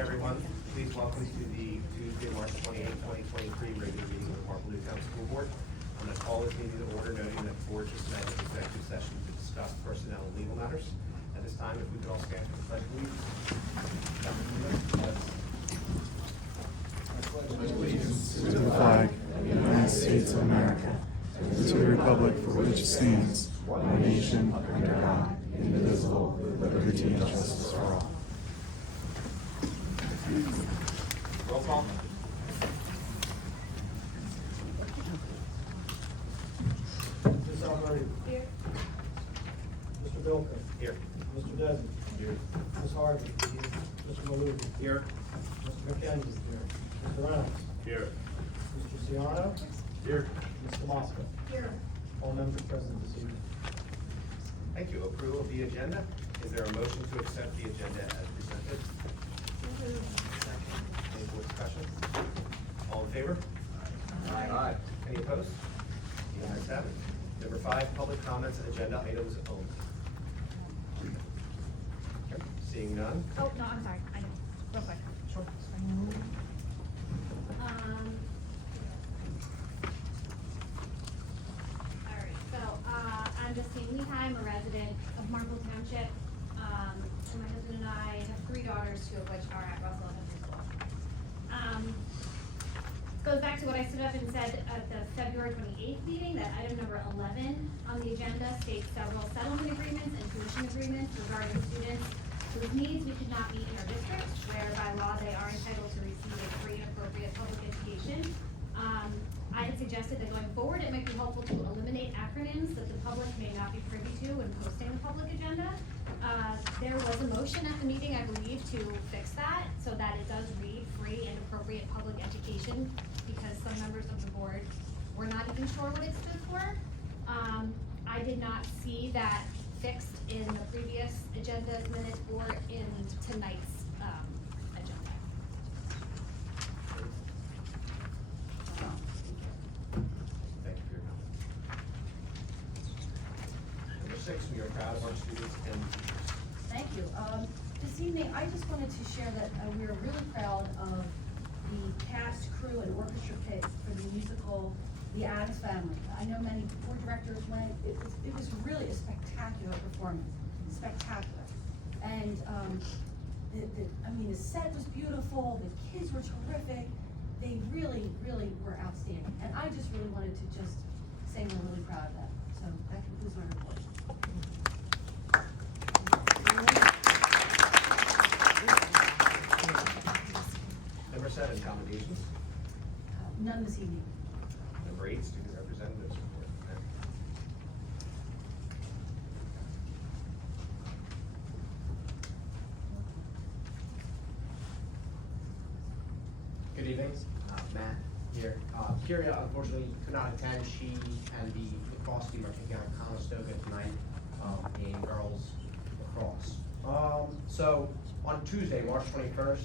everyone. Please welcome to the Tuesday, March 28, 2023 regular meeting of the Marple Newtown School Board. I'm going to call this meeting to order, noting that the board just met in executive session to discuss personnel and legal matters. At this time, if we could all stand for the pledge of allegiance to the flag of the United States of America, and to the republic for which it stands, one nation under God, indivisible, with liberty and justice for all. roll call. Ms. Almighty. Here. Mr. Bilka. Here. Mr. Desmond. Here. Ms. Harvey. Mr. Maloogy. Here. Mr. McKenzie. Mr. Reynolds. Here. Mr. Ciano. Here. Mr. Mosca. Here. All members present this evening. Thank you. Approval of the agenda. Is there a motion to accept the agenda as presented? Any more discussion? All in favor? Aye. Any opposed? The ayes have it. Number 5, public comments and agenda items only. Okay, seeing none. Oh, no, I'm sorry. I know. Real quick. Sure. All right, so, I'm Justine Leheim, a resident of Marple Township. And my husband and I have 3 daughters, 2 of which are at Russell Elementary School. Goes back to what I stood up and said at the February 28th meeting, that item number 11 on the agenda states several settlement agreements and tuition agreements regarding students whose needs we could not meet in our district, where by law they are entitled to receive a free and appropriate public education. I had suggested that going forward, it might be helpful to eliminate acronyms that the public may not be privy to when posting the public agenda. There was a motion at the meeting, I believe, to fix that so that it does read free and appropriate public education, because some members of the board were not even sure what it stood for. I did not see that fixed in the previous agenda minutes or in tonight's agenda. Thank you for your comment. Number 6, we are proud of our students and teachers. Thank you. This evening, I just wanted to share that we are really proud of the cast, crew, and orchestra pick for the musical The Addams Family. I know many board directors went. It was really a spectacular performance, spectacular. And the set was beautiful. The kids were terrific. They really, really were outstanding. And I just really wanted to just say we're really proud of that. So that concludes my report. Number 7, commendations. None this evening. Number 8, student representatives report. Good evening, Matt here. Kyria unfortunately could not attend. She and the lacrosse team are taking on Conestoga tonight in girls lacrosse. So on Tuesday, March 21st,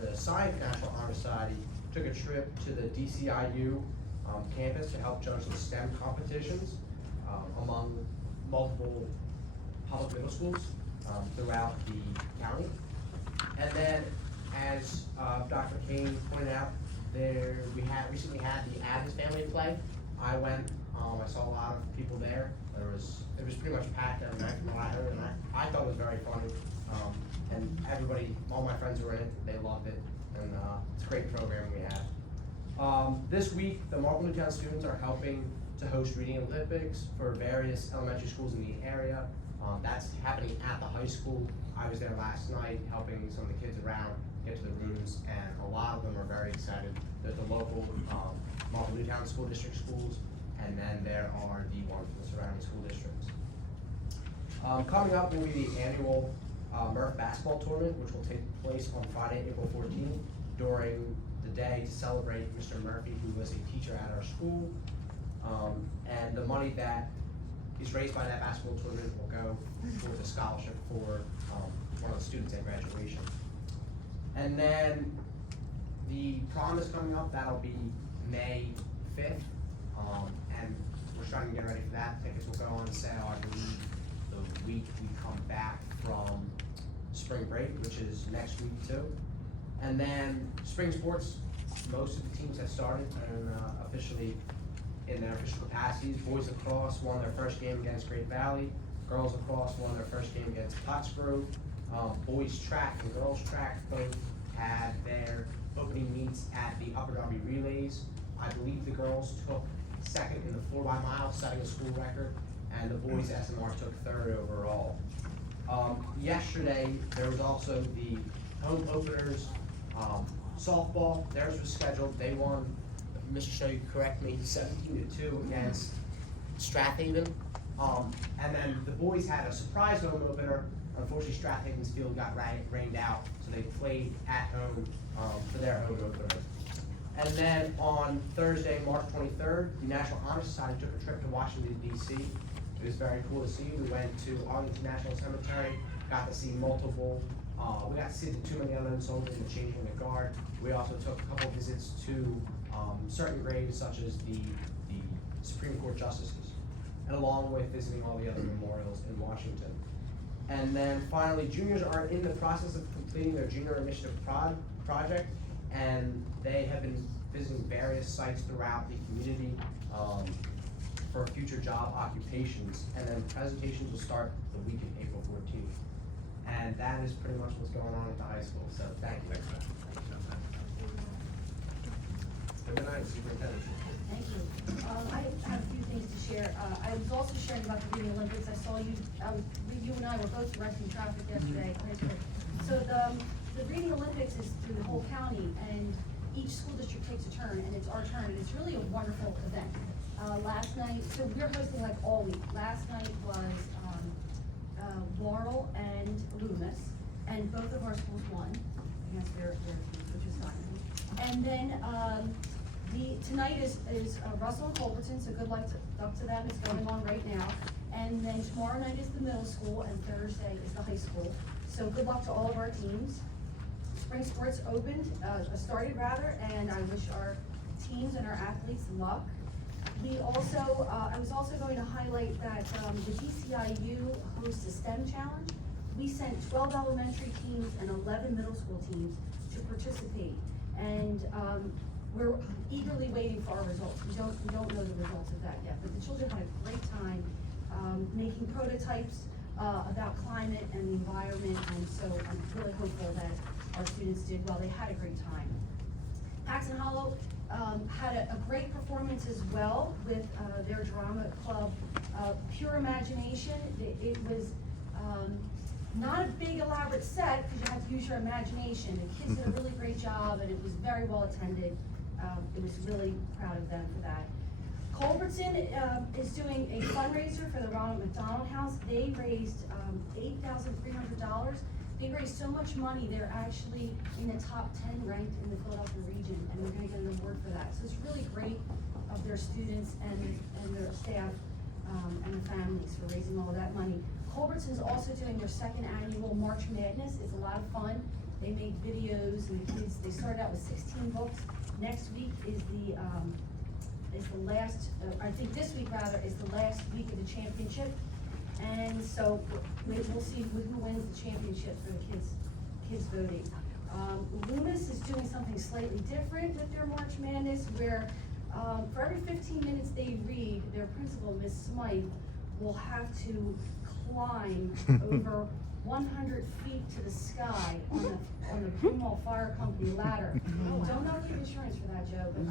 the Science National Honor Society took a trip to the DCIU campus to help judge the STEM competitions among multiple public middle schools throughout the county. And then, as Dr. Kane pointed out, we recently had the Addams Family play. I went, I saw a lot of people there. It was pretty much packed every night from what I heard, and I thought it was very funny. And everybody, all my friends were in it, they loved it, and it's a great program we have. This week, the Marple Newtown students are helping to host Reading Olympics for various elementary schools in the area. That's happening at the high school. I was there last night helping some of the kids around get to the rooms, and a lot of them are very excited. There's the local Marple Newtown School District schools, and then there are the ones from the surrounding school districts. Coming up will be the annual Murph basketball tournament, which will take place on Friday, April 14th during the day to celebrate Mr. Murphy, who was a teacher at our school. And the money that is raised by that basketball tournament will go towards a scholarship for one of the students at graduation. And then the prom is coming up. That'll be May 5th. And we're starting to get ready for that. Tickets will go on sale, I believe, the week we come back from spring break, which is next week too. And then spring sports, most of the teams have started and officially in their official capacities. Boys lacrosse won their first game against Great Valley. Girls lacrosse won their first game against Pottsgrove. Boys track and girls track both had their opening meets at the Upper Darby Relays. I believe the girls took second in the 4x mile, setting a school record, and the boys SMR took third overall. Yesterday, there was also the home openers, softball. Theirs was scheduled. They won, Mr. Snow, you correct me, 17-2 against Strathaven. And then the boys had a surprise home opener. Unfortunately, Strathaven's field got rained out, so they played at home for their home opener. And then on Thursday, March 23rd, the National Honor Society took a trip to Washington, D.C. It was very cool to see. We went to Arlington National Cemetery, got to see multiple, we got to see the Too Many Unknown Soldiers and the Changing of the Guard. We also took a couple visits to certain graves such as the Supreme Court justices, and along with visiting all the other memorials in Washington. And then finally, juniors are in the process of completing their junior initiative project, and they have been visiting various sites throughout the community for future job occupations, and then presentations will start the week of April 14th. And that is pretty much what's going on at the high school, so thank you. Number 9, superintendent. Thank you. I have a few things to share. I was also sharing about the Reading Olympics. I saw you, you and I were both directing traffic yesterday. So the Reading Olympics is through the whole county, and each school district takes a turn, and it's our turn, and it's really a wonderful event. Last night, so we're hosting like all week. Last night was Laurel and Loomis, and both of our schools won against their teams, which is fine. And then tonight is Russell and Culberton, so good luck to them. It's going on right now. And then tomorrow night is the middle school, and Thursday is the high school. So good luck to all of our teams. Spring sports started rather, and I wish our teams and our athletes luck. We also, I was also going to highlight that the DCIU hosts a STEM challenge. We sent 12 elementary teams and 11 middle school teams to participate, and we're eagerly waiting for our results. We don't know the results of that yet, but the children had a great time making prototypes about climate and the environment, and so I'm really hopeful that our students did well. They had a great time. Paxton Hollow had a great performance as well with their drama club, Pure Imagination. It was not a big elaborate set because you have to use your imagination. The kids did a really great job, and it was very well attended. It was really proud of them for that. Culbertson is doing a fundraiser for the Ronald McDonald House. They raised $8,300. They raised so much money, they're actually in the top 10 ranked in the Philadelphia region, and they're gonna get an award for that. So it's really great of their students and their staff and the families for raising all of that money. Culbertson's also doing their second annual March Madness. It's a lot of fun. They make videos, and the kids, they started out with 16 books. Next week is the last, I think this week rather, is the last week of the championship. And so we'll see who wins the championship for the kids voting. Loomis is doing something slightly different with their March Madness, where for every 15 minutes they read, their principal, Miss Smythe, will have to climb over 100 feet to the sky on the Broomall Fire Company ladder. Don't know if you have insurance for that, Joe, but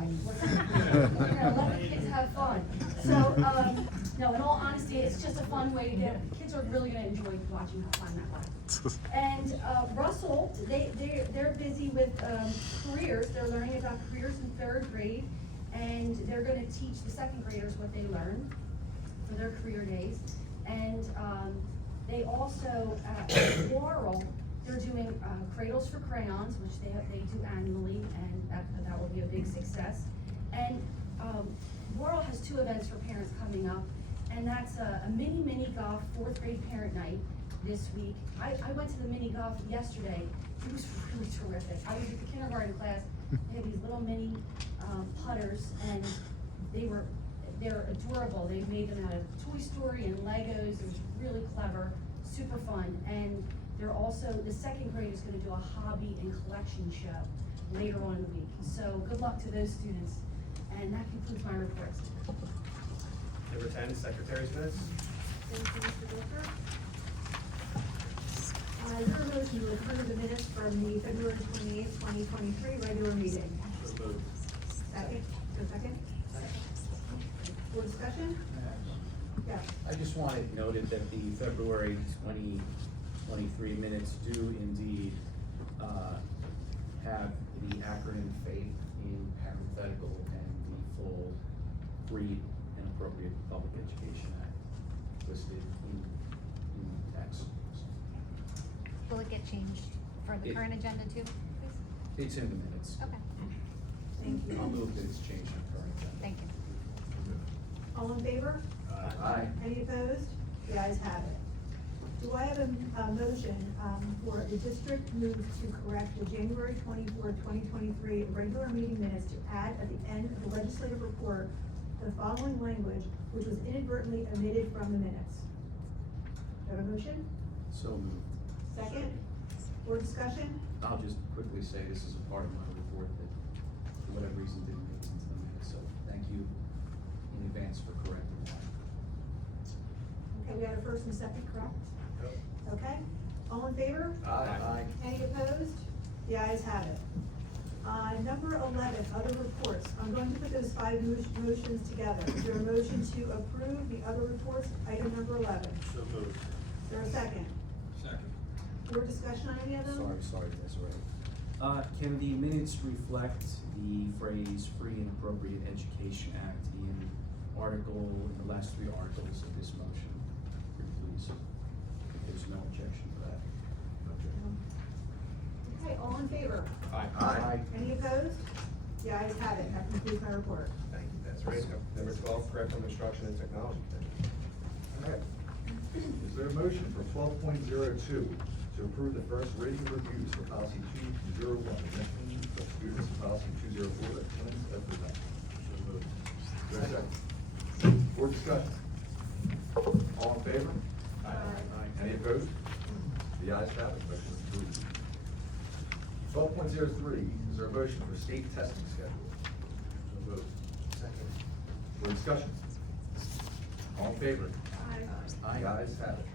we're gonna let the kids have fun. So, no, in all honesty, it's just a fun way to get, kids are really gonna enjoy watching her climb that ladder. And Russell, they're busy with careers. They're learning about careers in 3rd grade, and they're gonna teach the 2nd graders what they learned for their career days. And they also, at Laurel, they're doing Cradles for Crayons, which they do annually, and that will be a big success. And Laurel has 2 events for parents coming up, and that's a mini golf 4th grade parent night this week. I went to the mini golf yesterday. It was really terrific. I was with the kindergarten class. They had these little mini putters, and they're adorable. They made them out of Toy Story and Legos. It was really clever, super fun, and They're also, the second grade is gonna do a hobby and collection show later on in the week. So good luck to those students, and that concludes my reports. Number 10, Secretary's minutes. Thank you, Mr. Booker. Is there a motion to approve the minutes from the February 28th, 2023 regular meeting? So moved. Second, a second? For discussion? Yes. I just wanted noted that the February 2023 minutes do indeed have the acronym FAITH in parenthetical and the full Free and Appropriate Public Education Act listed in text. Will it get changed for the It- current agenda too, please? It's in the minutes. Okay, Thank I'll you. move that it's changed in current agenda. thank you. All in favor? Aye. Any opposed? The ayes have it. Do I have a motion for the district move to correct the January 2023 regular meeting minutes to add at the end of the legislative report the following language, which was inadvertently omitted from the minutes? Do I have a motion? So moved. Second? For discussion? I'll just quickly say this is a part of my report that for whatever reason didn't make it into the minutes, so thank you in advance for correcting that. Okay, we have a first and second, correct? Okay, all in favor? Aye. Any opposed? The ayes have it. Number 11, other reports. I'm going to put those five motions together. Is there a motion to approve the other reports, item number 11? So moved. Is there a second? Second. More discussion on any of them? Sorry, Desiree. Can the minutes reflect the phrase Free and Appropriate Education Act in the last three articles of this motion? Please, if there's no objection to that. Okay, all in favor? Aye. Any opposed? The ayes have it. That concludes my report. Thank you, Desiree. Number 12, Curriculum Instruction and Technology Committee. All right. Is there a motion for 12.02 to approve the first reading reviews for policy 201, admission of students, policy 204, attendance as presented? So moved. Is there a second? For discussion? All in favor? Aye. Any opposed? The ayes have it, motion is approved. 12.03, is there a motion for state testing schedule? So moved. Second. For discussion? All in favor? Aye. The ayes have it.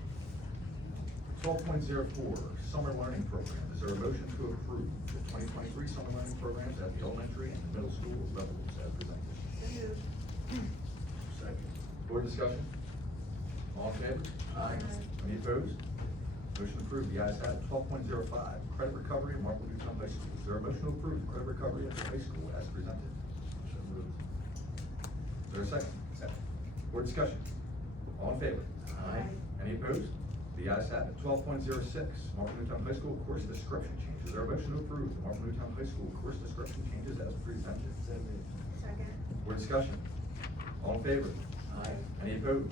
12.04, summer learning program. Is there a motion to approve the 2023 summer learning programs at the elementary and middle school levels as presented? So moved. Second. For discussion? All in favor? Aye. Any opposed? Motion approved. The ayes have it. 12.05, credit recovery at Marple Newtown High School. Is there a motion to approve the credit recovery at the high school as presented? So moved. Is there a second? Second. For discussion? All in favor? Aye. Any opposed? The ayes have it. 12.06, Marple Newtown High School course description changes. Is there a motion to approve the Marple Newtown High School course description changes as presented? Second. For discussion? All in favor? Aye. Any opposed?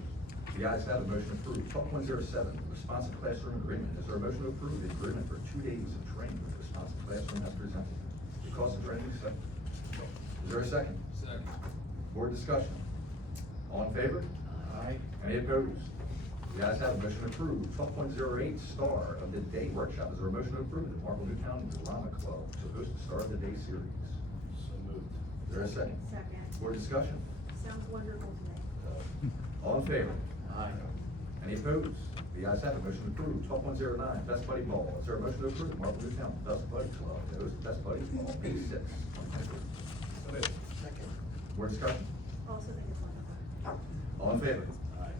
The ayes have it, motion approved. 12.07, responsive classroom agreement. Is there a motion to approve the agreement for 2 days of training with responsive classroom as presented? The cost of training is set. Is there a second? Second. Board discussion? All in favor? Aye. Any opposed? The ayes have it, motion approved. 12.08, Star of the Day workshop. Is there a motion to approve the Marple Newtown Drama Club to host the Star of the Day series? So moved. Is there a second? Second. Board discussion? Sounds wonderful to me. All in favor? Aye. Any opposed? The ayes have it, motion approved. 12.09, Best Buddy Ball. Is there a motion to approve the Marple Newtown Best Buddy Club to host Best Buddy Ball, May 6th, 2023? So moved. Second. Board discussion? Also think it's wonderful. All in favor?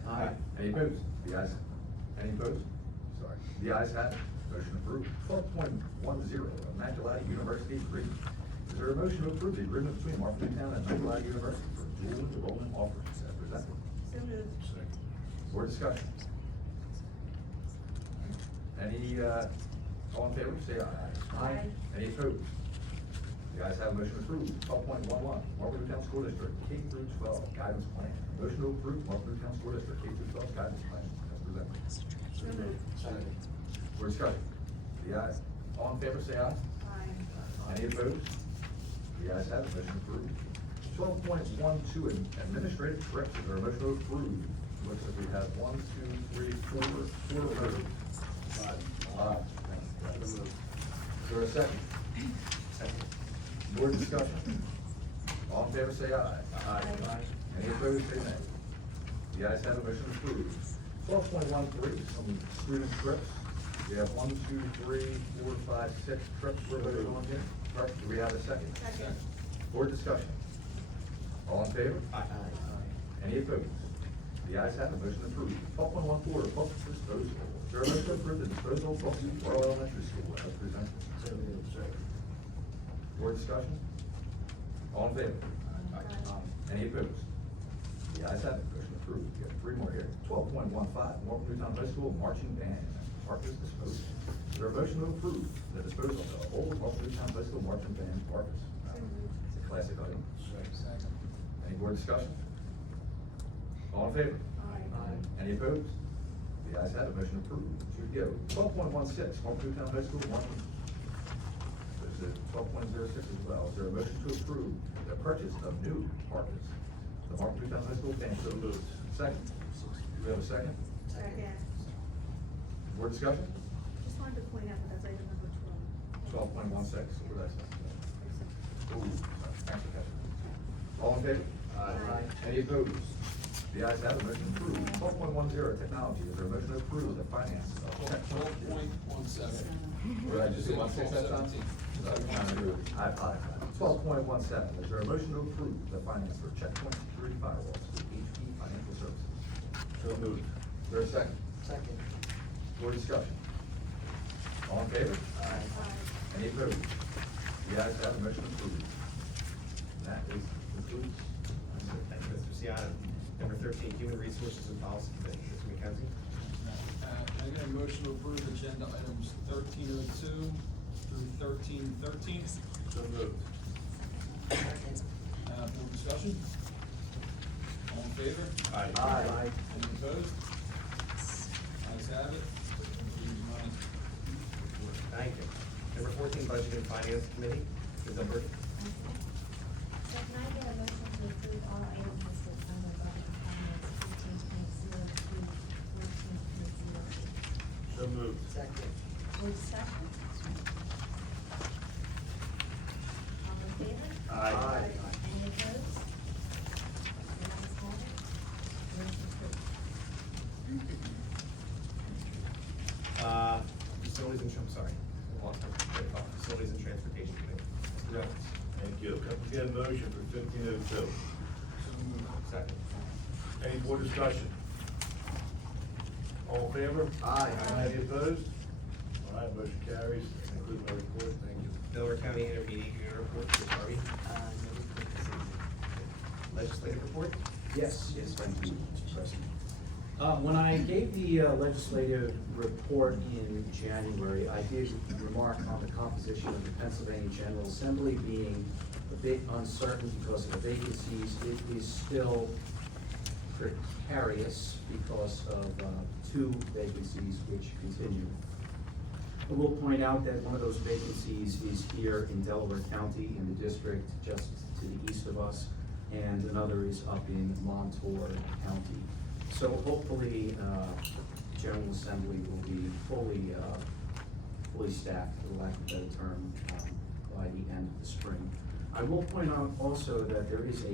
Aye. Any opposed? The ayes, any opposed? Sorry. The ayes have it, motion approved. 12.10, Immaculata University Agreement. Is there a motion to approve the agreement between Marple Newtown and Immaculata University for dual enrollment offers as presented? So moved. Board discussion? Any, all in favor, say aye. Aye. Any opposed? The ayes have motion approved. 12.11, Marple Newtown School District K through 12 guidance plan. Motion to approve Marple Newtown School District K through 12 guidance plan as presented. So moved. Second. Board discussion? The ayes, all in favor, say aye. Aye. Any opposed? The ayes have it, motion approved. 12.12, administrative trips. Is there a motion to approve? Looks like we have 1, 2, 3, 4 roads. Aye. Is there a second? Second. Board discussion? All in favor, say aye. Aye. Any opposed, say nay. The ayes have it, motion approved. 12.13, some student trips. We have 1, 2, 3, 4, 5, 6 trips we're voting on here. Do we have a second? Second. Board discussion? All in favor? Aye. Any opposed? The ayes have it, motion approved. 12.14, book disposal. Is there a motion to approve the disposal of books at Royal Elementary School as presented? Board discussion? All in favor? Any opposed? The ayes have it, motion approved. We have 3 more here. 12.15, Marple Newtown High School marching band, Parker's disposal. Is there a motion to approve the disposal of the old Marple Newtown High School marching band, Parker's? It's a classic item. Any board discussion? All in favor? Any opposed? The ayes have it, motion approved. Here we go. 12.16, Marple Newtown High School marching. There's a 12.06 as well. Is there a motion to approve the purchase of new Parkers? The Marple Newtown High School band, so moved. Second. Do we have a second? Second. Board discussion? Just wanted to point out that that's item number 12. 12.16, what did I say? Ooh, thanks for catching that. All in favor? Aye. Any opposed? The ayes have it, motion approved. 12.10, technology. Is there a motion to approve the finance of check 12.17. What did I just say, 16 that time? I apologize. 12.17, is there a motion to approve the finance for check 23 firewalls with HP Financial Services? So moved. Is there a second? Second. Board discussion? All in favor? Any opposed? The ayes have it, motion approved. That is concludes. Thank you, Mr. Siano. Number 13, Human Resources and Policy Committee, Mr. McKenzie. Can I get a motion to approve agenda items 1302 through 1313? So moved. Board discussion? All in favor? Aye. Any opposed? Ayes have it. Unanimous. Thank you. Number 14, Budget and Finance Committee, Ms. Umber. So can I get a motion to approve all items listed under budget and finance 15.02 through 14.02? So moved. Second. Board discussion? All in favor? Aye. Any opposed? The ayes have it. Motion approved. Facilities and, I'm sorry, I lost my train of thought. Facilities and Transportation Committee, Mr. Jones. Thank you. Can we get a motion for 1502? So moved. Second. Any more discussion? All in favor? Aye. Any opposed? All right, motion carries. That concludes my report. Thank you. Delaware County Intermediate Unit Report, Mr. Harvey. Legislative report? Yes, thank you, Mr. President. When I gave the legislative report in January, I did remark on the composition of the Pennsylvania General Assembly being a bit uncertain because of the vacancies. It is still precarious because of 2 vacancies which continue. I will point out that one of those vacancies is here in Delaware County in the district just to the east of us, and another is up in Montour County. So hopefully, General Assembly will be fully staffed, for lack of a better term, by the end of the spring. I will point out also that there is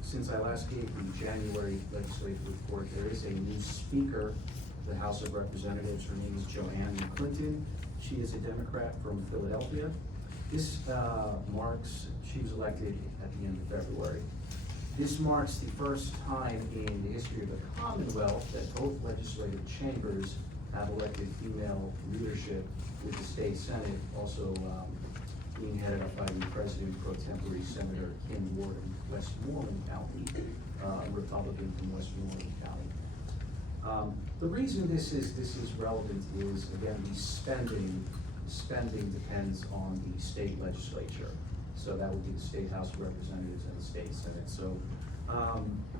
since I last gave the January legislative report, there is a new speaker of the House of Representatives. Her name is Joanne McClinton. She is a Democrat from Philadelphia. This she was elected at the end of February. This marks the first time in the history of the Commonwealth that both legislative chambers have elected female leadership, with the state Senate also being headed up by the President pro tempore Senator Kim Ward of Westmoreland County, a Republican from Westmoreland County. The reason this is relevant is, again, the spending depends on the state legislature. So that would be the State House of Representatives and the State Senate. So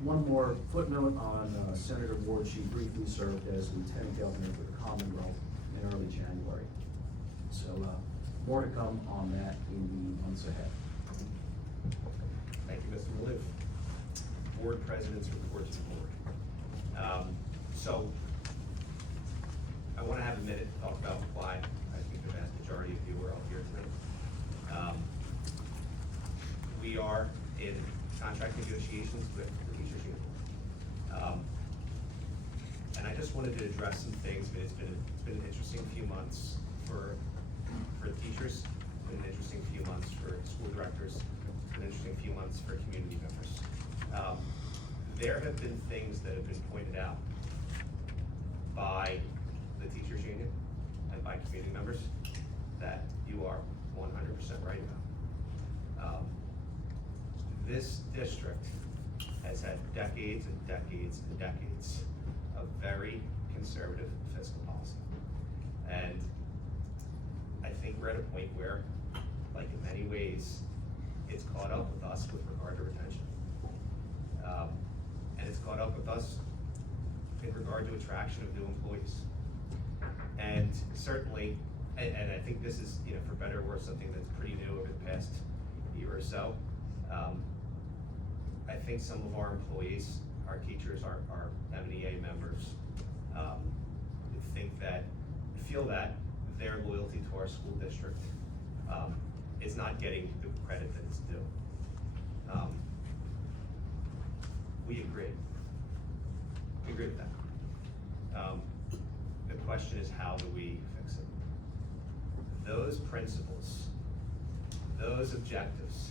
one more footnote on Senator Ward. She briefly served as Lieutenant Governor for the Commonwealth in early January. So more to come on that in the months ahead. Thank you, Mr. Maloof. Board President's report to the board. I want to have a minute to talk about why I think the vast majority of you are all here tonight. We are in contract negotiations with the teachers union. And I just wanted to address some things. I mean, it's been an interesting few months for teachers, it's been an interesting few months for school directors, it's been an interesting few months for community members. There have been things that have been pointed out by the teachers union and by community members that you are 100% right about. This district has had decades and decades and decades of very conservative fiscal policy. And I think we're at a point where, like in many ways, it's caught up with us with regard to retention. And it's caught up with us in regard to attraction of new employees. And certainly, and I think this is, you know, for better or worse, something that's pretty new over the past year or so. I think some of our employees, our teachers, our MNEA members, feel that their loyalty to our school district is not getting the credit that it's due. We agree. We agree with that. The question is, how do we fix it? Those principles, those objectives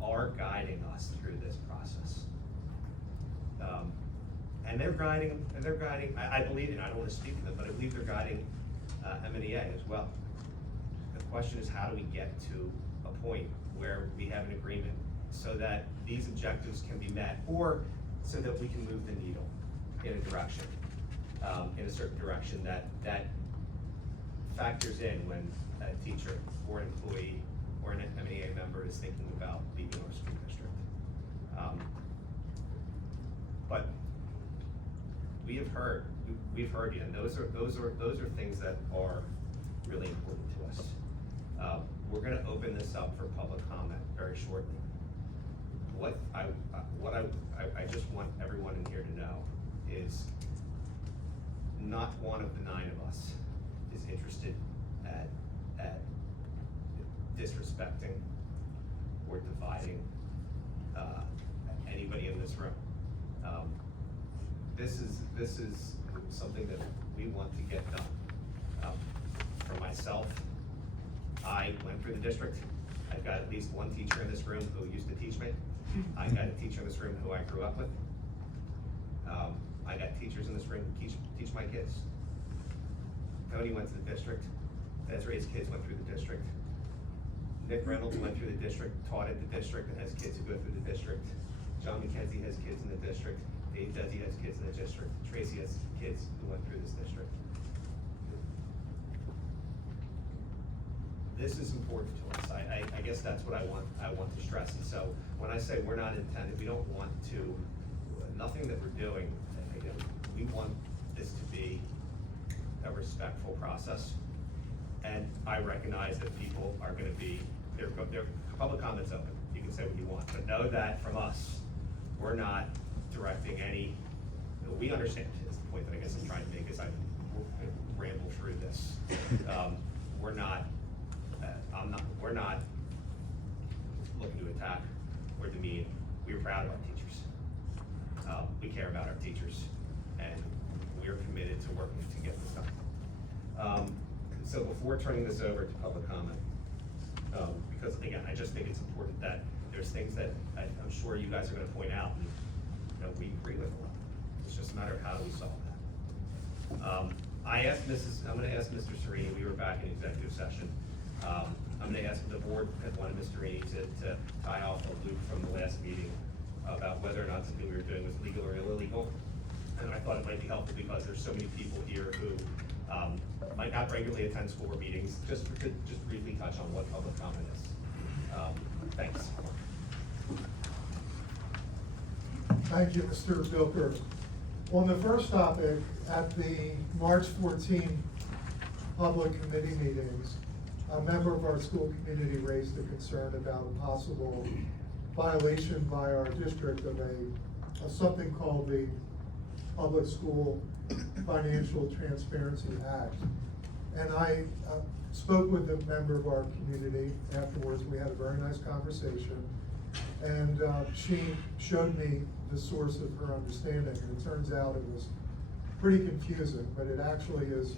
are guiding us through this process. And they're guiding, I believe, and I don't want to speak for them, but I believe they're guiding MNEA as well. The question is, how do we get to a point where we have an agreement so that these objectives can be met, or so that we can move the needle in a direction, in a certain direction that factors in when a teacher or an employee or an MNEA member is thinking about leaving our school district. But we've heard you, and those are things that are really important to us. We're going to open this up for public comment very shortly. What I just want everyone in here to know is not one of the 9 of us is interested at disrespecting or dividing anybody in this room. This is something that we want to get done. For myself, I went through the district. I've got at least one teacher in this room who used to teach me. I got a teacher in this room who I grew up with. I got teachers in this room who teach my kids. Tony went to the district. Desiree's kids went through the district. Nick Reynolds went through the district, taught at the district, and has kids who go through the district. John McKenzie has kids in the district. Dave Desi has kids in the district. Tracy has kids who went through this district. This is important to us. I guess that's what I want to stress. And so when I say we're not intended, we don't want to, nothing that we're doing, again, we want this to be a respectful process. And I recognize that people are going to be, their public comment's open. You can say what you want, but know that from us, we're not directing any, we understand is the point that I guess I'm trying to make as I ramble through this. We're not looking to attack or demean. We're proud of our teachers. We care about our teachers, and we're committed to working to get this done. So before turning this over to public comment, because again, I just think it's important that there's things that I'm sure you guys are going to point out, and we agree with a lot. It's just a matter of how do we solve that. I'm going to ask Mr. Serini. We were back in executive session. I'm going to ask the board wanted Mr. Serini to tie off a loop from the last meeting about whether or not something we were doing was legal or illegal. And I thought it might be helpful because there's so many people here who might not regularly attend school board meetings. Just briefly touch on what public comment is. Thanks. Thank you, Mr. Bilker. On the first topic, at the March 14 public committee meetings, a member of our school community raised a concern about a possible violation by our district of something called the Public School Financial Transparency Act. And I spoke with a member of our community afterwards. We had a very nice conversation. And she showed me the source of her understanding. And it turns out it was pretty confusing, but it actually is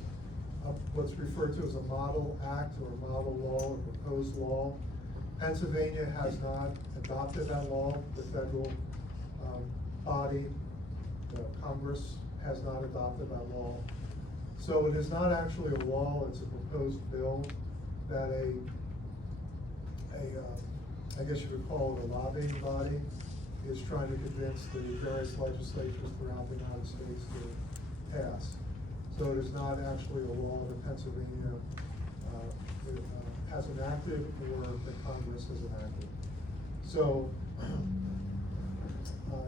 what's referred to as a model act or a model law or proposed law. Pennsylvania has not adopted that law. The federal body, the Congress, has not adopted that law. So it is not actually a law, it's a proposed bill that I guess you would call it a lobbying body, is trying to convince the various legislatures throughout the United States to pass. So it is not actually a law that Pennsylvania has enacted or that Congress has enacted. So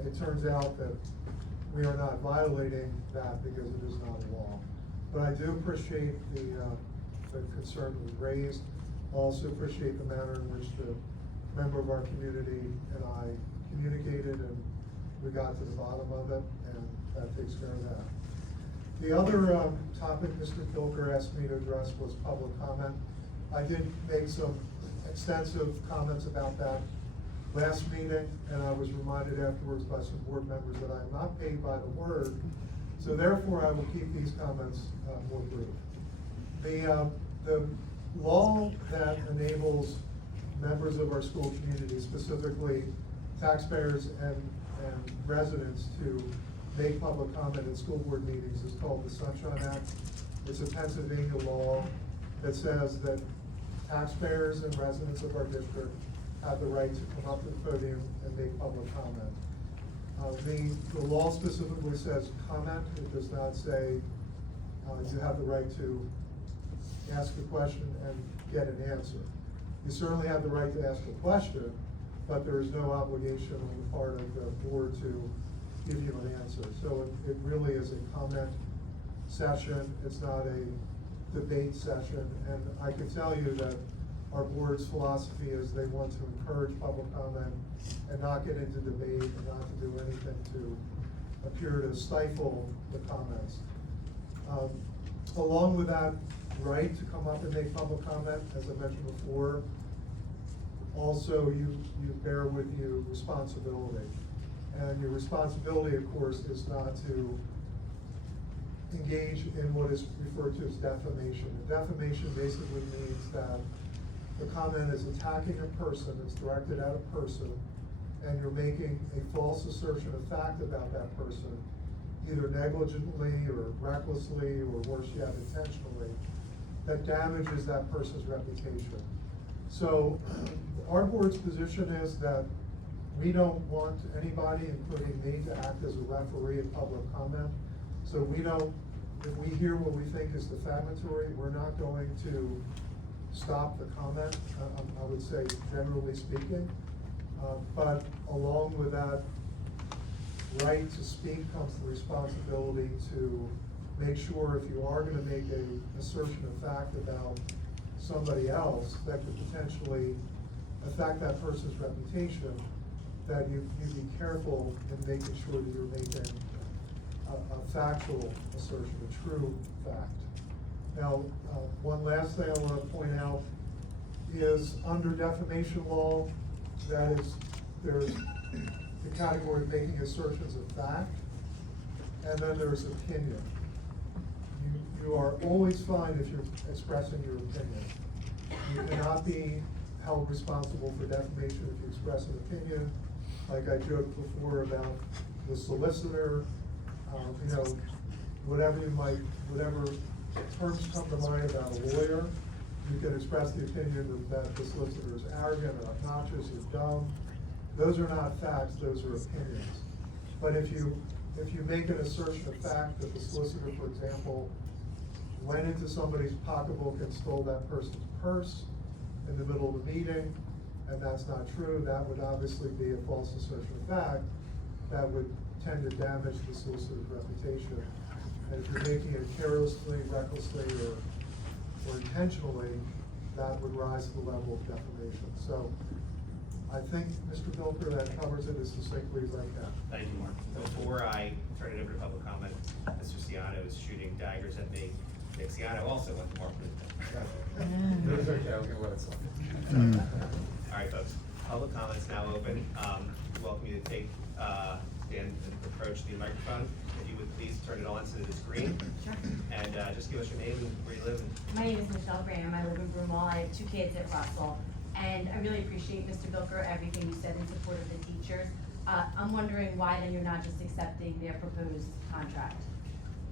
it turns out that we are not violating that because it is not a law. But I do appreciate the concern that was raised. I also appreciate the manner in which the member of our community and I communicated, and we got to the bottom of it, and that takes care of that. The other topic Mr. Kilker asked me to address was public comment. I did make some extensive comments about that last meeting, and I was reminded afterwards by some board members that I am not paid by the word, so therefore I will keep these comments more brief. The law that enables members of our school community, specifically taxpayers and residents, to make public comment at school board meetings is called the Sunshine Act. It's a Pennsylvania law that says that taxpayers and residents of our district have the right to come up to the podium and make public comment. The law specifically says comment. It does not say you have the right to ask a question and get an answer. You certainly have the right to ask a question, but there is no obligation on the part of the board to give you an answer. So it really is a comment session. It's not a debate session. And I can tell you that our board's philosophy is they want to encourage public comment and not get into debate and not to do anything to appear to stifle the comments. Along with that right to come up and make public comment, as I mentioned before, also you bear with you responsibility. And your responsibility, of course, is not to engage in what is referred to as defamation. And defamation basically means that the comment is attacking a person, it's directed at a person, and you're making a false assertion of fact about that person, either negligently or recklessly or worse yet, intentionally, that damages that person's reputation. So our board's position is that we don't want anybody, including me, to act as a referee in public comment. So we don't, if we hear what we think is defamatory, we're not going to stop the comment, I would say generally speaking. But along with that right to speak comes the responsibility to make sure if you are gonna make an assertion of fact about somebody else that could potentially affect that person's reputation, that you be careful in making sure that you're making a factual assertion, a true fact. Now, one last thing I want to point out is under defamation law, there's the category of making assertions of fact, and then there's opinion. You are always fine if you're expressing your opinion. You cannot be held responsible for defamation if you express an opinion. Like I joked before about the solicitor, whatever terms come to mind about a lawyer, you can express the opinion that the solicitor is arrogant or obnoxious or dumb. Those are not facts, those are opinions. But if you make an assertion of fact that the solicitor, for example, went into somebody's pocketbook and stole that person's purse in the middle of the meeting, and that's not true, that would obviously be a false assertion of fact that would tend to damage the solicitor's reputation. And if you're making it carelessly, recklessly, or intentionally, that would rise to the level of defamation. So I think, Mr. Bilker, that covers it as succinctly as I can. Thank you, Mark. Before I turn it over to public comment, Mr. Ciano is shooting daggers at me. Nick Ciano also went to Marple Newtown. It was okay, I was gonna let it slide. All right, folks, public comment's now open. Welcome you to take, stand and approach the microphone. If you would please turn it on so that it's green. Sure. And just give us your name and where you live. My name is Michelle Graham. I live in Broomall. I have 2 kids at Russell. And I really appreciate, Mr. Bilker, everything you said in support of the teachers. I'm wondering why then you're not just accepting their proposed contract?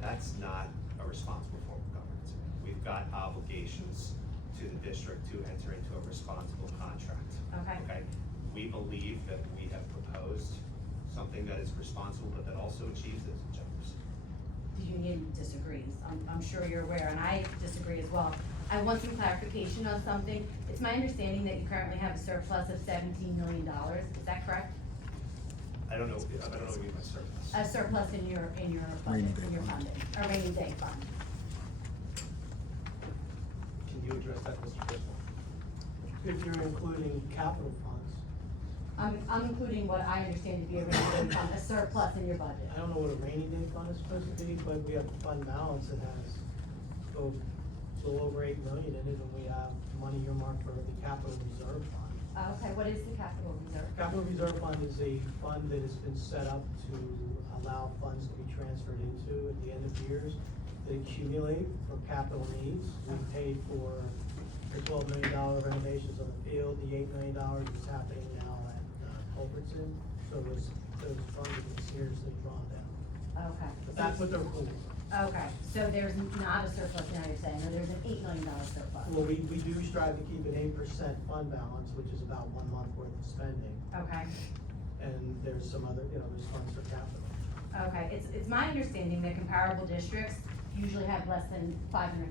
That's not a responsible form of governance. We've got obligations to the district to enter into a responsible contract. Okay. We believe that we have proposed something that is responsible, but that also achieves those objectives. The union disagrees. I'm sure you're aware, and I disagree as well. I want some clarification on something. It's my understanding that you currently have a surplus of $17 million. Is that correct? I don't know what you mean by surplus. A surplus in your budget, in your funding, a rainy day fund. Can you address that, Mr. Bisbal? If you're including capital funds, I'm including what I understand to be a rainy day fund, a surplus in your budget. I don't know what a rainy day fund is supposed to be, but we have a fund balance that has a little over $8 million in it, and we have money earmarked for the capital reserve fund. Okay, what is the capital reserve? Capital reserve fund is a fund that has been set up to allow funds to be transferred into at the end of years that accumulate for capital needs. We paid for the $12 million renovations on the field, the $8 million is happening now at Culbertson. So those funds have been seriously drawn down. Okay. But that's what they're for. Okay, so there's not a surplus now you're saying, or there's an $8 million surplus? Well, we do strive to keep an 8% fund balance, which is about 1 month worth of spending. Okay, And there's some other, there's funds for capital. okay, it's my understanding that comparable districts usually have less than $500,000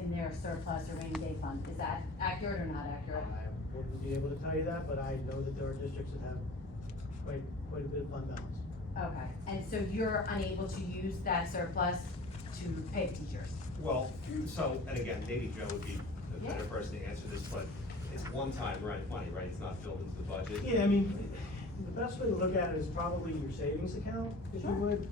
in their surplus or rainy day fund. Is that accurate or not accurate? I wouldn't be able to tell you that, but I know that there are districts that have quite a bit of fund balance. Okay, and so you're unable to use that surplus to pay the teachers? Well, so, and again, maybe Joe would be the better Yeah. person to answer this, but it's one-time money, right? It's not built into the budget. Yeah, I mean, the best way to look at it is probably your savings account, if you Sure. would.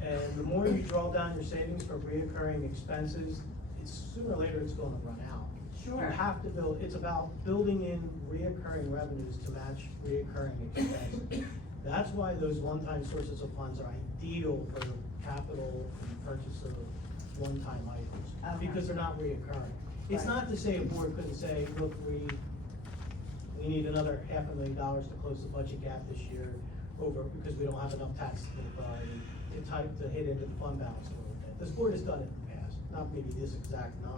And the more you draw down your savings for reoccurring expenses, sooner or later it's gonna run out. Sure. You have to build, it's about building in reoccurring revenues to match reoccurring expenses. That's why those one-time sources of funds are ideal for capital and purchase of one-time items, Okay. because they're not reoccurring. It's Right. not to say a board couldn't say, look, we need another $500,000 to close the budget gap this year because we don't have enough tax authority to hit into the fund balance a little bit. This board has done it in the past, not maybe this exact 9.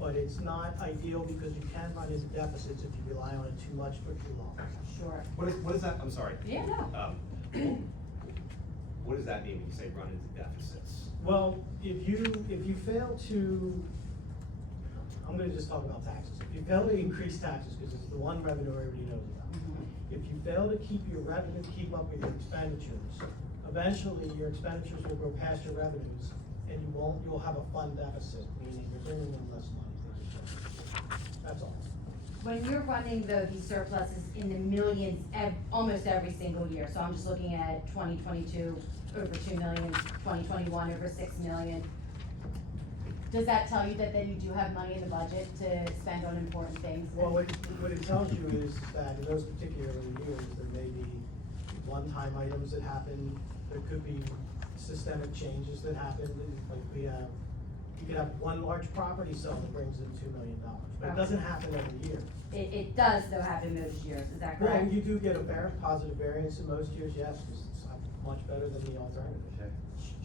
But it's not ideal because you can run into deficits if you rely on it too much for too long. Sure. What is that? I'm sorry. Yeah, no. What does that mean when you say run into deficits? Well, if you fail to, I'm gonna just talk about taxes. If you fail to increase taxes, because it's the one revenue everybody knows about. If you fail to keep your revenue, keep up with your expenditures, eventually your expenditures will go past your revenues, and you'll have a fund deficit, meaning you're bringing in less money. That's all. When you're running these surpluses in the millions almost every single year, so I'm just looking at 2022 over 2 million, 2021 over 6 million. Does that tell you that then you do have money in the budget to spend on important things? Well, what it tells you is that in those particular years, there may be one-time items that happen, there could be systemic changes that happen, like you could have one large property sale that brings in $2 million, but it doesn't happen every year. It does though happen most years, is that Well, correct? you do get a positive variance in most years, yes, because it's much better than the alternative.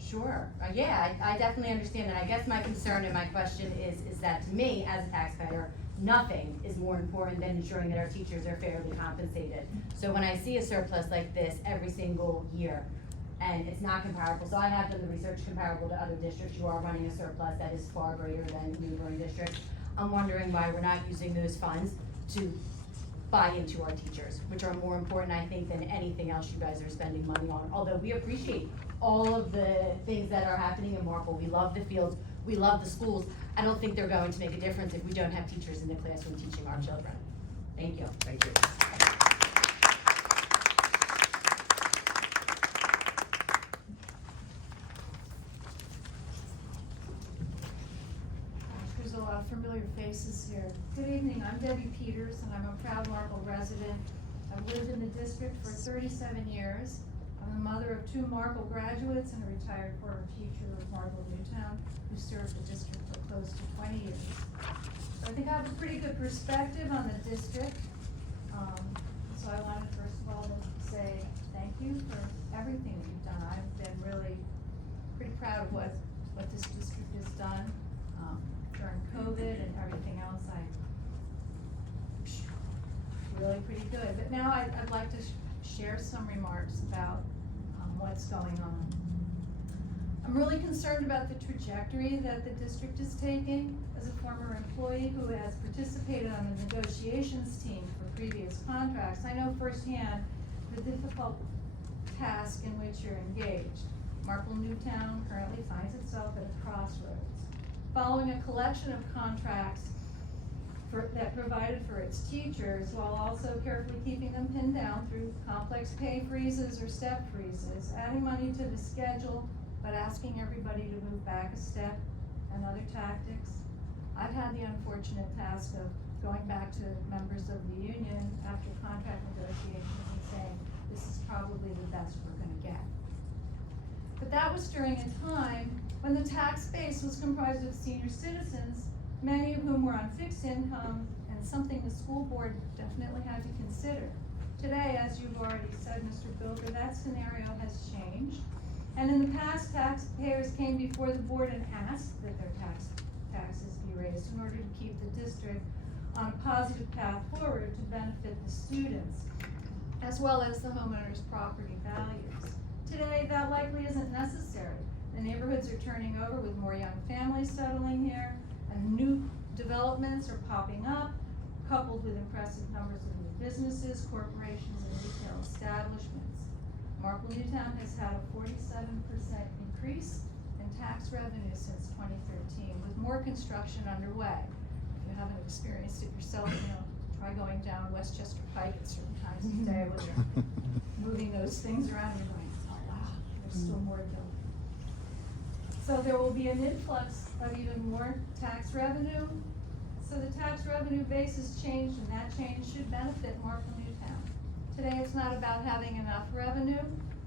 Sure, yeah, I definitely understand that. I guess my concern and my question is that to me, as a taxpayer, nothing is more important than ensuring that our teachers are fairly compensated. So when I see a surplus like this every single year, and it's not comparable, so I have done the research comparable to other districts, you are running a surplus that is far greater than neighboring districts. I'm wondering why we're not using those funds to buy into our teachers, which are more important, I think, than anything else you guys are spending money on. Although we appreciate all of the things that are happening in Marple. We love the fields, we love the schools. I don't think they're going to make a difference if we don't have teachers in the classroom teaching our children. Thank you. Thank you. There's a lot of familiar faces here. Good evening, I'm Debbie Peters, and I'm a proud Marple resident. I've lived in the district for 37 years. I'm the mother of 2 Marple graduates and a retired former teacher of Marple Newtown, who served the district for close to 20 years. So I think I have a pretty good perspective on the district. So I wanted first of all to say thank you for everything that you've done. I've been really pretty proud of what this district has done during COVID and everything else. Really pretty good. But now I'd like to share some remarks about what's going on. I'm really concerned about the trajectory that the district is taking. As a former employee who has participated on the negotiations team for previous contracts, I know firsthand the difficult task in which you're engaged. Marple Newtown currently finds itself at a crossroads. Following a collection of contracts that provided for its teachers, while also carefully keeping them pinned down through complex pay freezes or step freezes, adding money to the schedule, but asking everybody to move back a step, and other tactics. I've had the unfortunate task of going back to members of the union after contract negotiations and saying, this is probably the best we're gonna get. But that was during a time when the tax base was comprised of senior citizens, many of whom were on fixed income, and something the school board definitely had to consider. Today, as you've already said, Mr. Bilker, that scenario has changed. And in the past, taxpayers came before the board and asked that their taxes be raised in order to keep the district on a positive path forward to benefit the students, as well as the homeowners' property values. Today, that likely isn't necessary. The neighborhoods are turning over with more young families settling here, and new developments are popping up, coupled with impressive numbers of new businesses, corporations, and retail establishments. Marple Newtown has had a 47% increase in tax revenue since 2013, with more construction underway. If you haven't experienced it yourself, try going down Westchester Pike at certain times of the day when you're moving those things around, you're going, oh wow, there's still more to go. So there will be an influx of even more tax revenue. So the tax revenue base has changed, and that change should benefit Marple Newtown. Today, it's not about having enough revenue,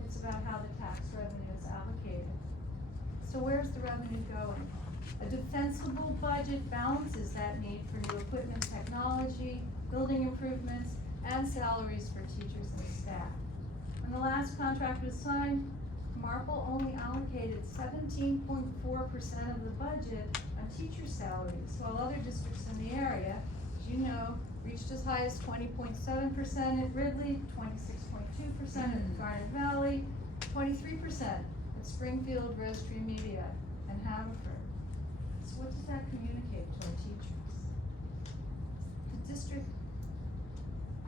it's about how the tax revenue is allocated. So where's the revenue going? A defensible budget balances that need for new equipment, technology, building improvements, and salaries for teachers and staff. When the last contract was signed, Marple only allocated 17.4% of the budget on teacher salaries, while other districts in the area, as you know, reached as high as 20.7% at Ridley, 26.2% at Garnet Valley, 23% at Springfield, Rose Tree Media, and Haverford. So what does that communicate to our teachers? The district,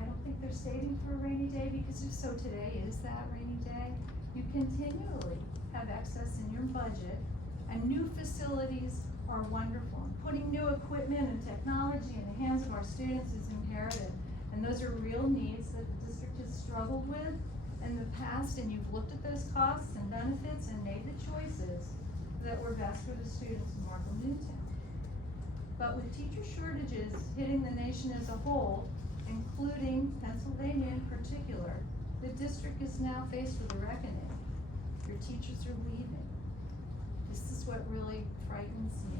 I don't think they're saving for a rainy day, because if so, today is that rainy day. You continually have excess in your budget, and new facilities are wonderful. And putting new equipment and technology in the hands of our students is imperative. And those are real needs that the district has struggled with in the past, and you've looked at those costs and benefits and made the choices that were best for the students in Marple Newtown. But with teacher shortages hitting the nation as a whole, including Pennsylvania in particular, the district is now faced with a reckoning. Your teachers are leaving. This is what really frightens me.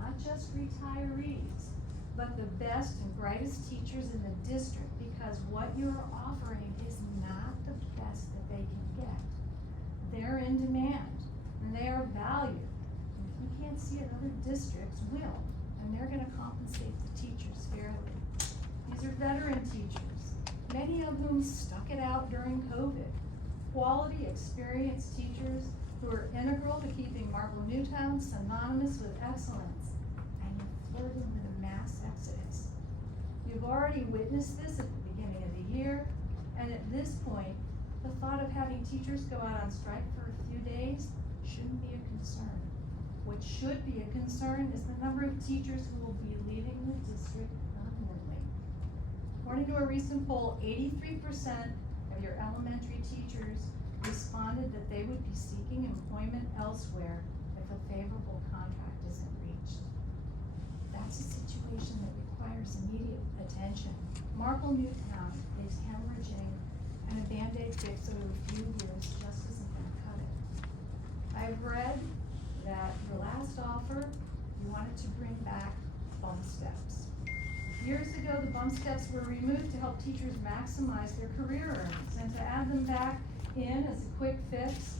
Not just retirees, but the best and brightest teachers in the district, because what you're offering is not the best that they can get. They're in demand, and they are valued. And if you can't see it, other districts will, and they're gonna compensate the teachers fairly. These are veteran teachers, many of whom stuck it out during COVID. Quality, experienced teachers who are integral to keeping Marple Newtown synonymous with excellence. And you're flirting with a mass exodus. You've already witnessed this at the beginning of the year, and at this point, the thought of having teachers go out on strike for a few days shouldn't be a concern. What should be a concern is the number of teachers who will be leaving the district permanently. We're According to a recent poll, 83% of your elementary teachers responded that they would be seeking employment elsewhere if a favorable contract isn't reached. That's a situation that requires immediate attention. Marple Newtown is hemorrhaging, and a Band-Aid fix over a few years just isn't gonna cut it. I've read that your last offer, you wanted to bring back bump steps. Years ago, the bump steps were removed to help teachers maximize their career earnings, and to add them back in as a quick fix,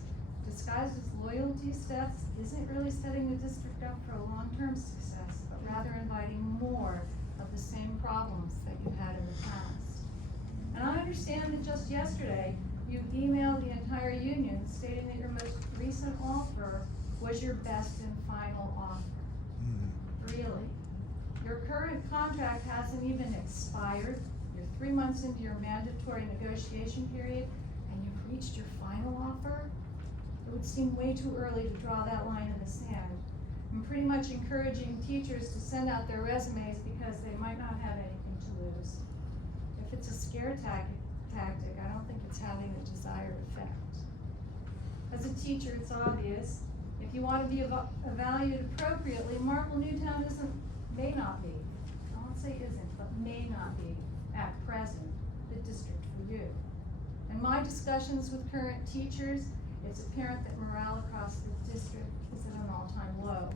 disguised as loyalty steps, isn't really setting the district up for a long-term success, but rather inviting more of the same problems that you had in the past. And I understand that just yesterday, you emailed the entire union stating that your most recent offer was your best and final offer. Really? Your current contract hasn't even expired. You're 3 months into your mandatory negotiation period, and you've reached your final offer? It would seem way too early to draw that line in the sand. I'm pretty much encouraging teachers to send out their resumes because they might not have anything to lose. If it's a scare tactic, I don't think it's having the desired effect. As a teacher, it's obvious. If you want to be evaluated appropriately, Marple Newtown may not be, I won't say isn't, but may not be, at present, the district for you. In my discussions with current teachers, it's apparent that morale across the district is at an all-time low.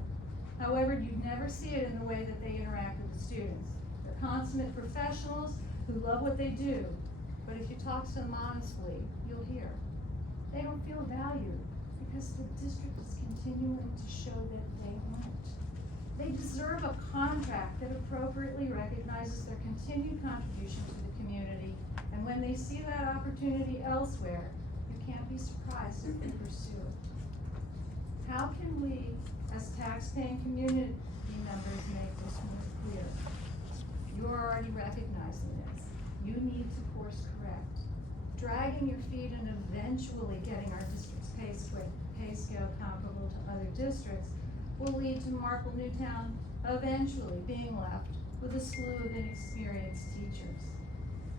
However, you'd never see it in the way that they interact with the students. They're consummate professionals who love what they do, but if you talk to them honestly, you'll hear they don't feel valued because the district is continuing to show that they won't. They deserve a contract that appropriately recognizes their continued contribution to the community, and when they see that opportunity elsewhere, you can't be surprised if they pursue it. How can we, as tax-paying community members, make this more clear? You're already recognizing this. You need to course correct. Dragging your feet and eventually getting our district's pay scale comparable to other districts will lead to Marple Newtown eventually being left with a slew of inexperienced teachers.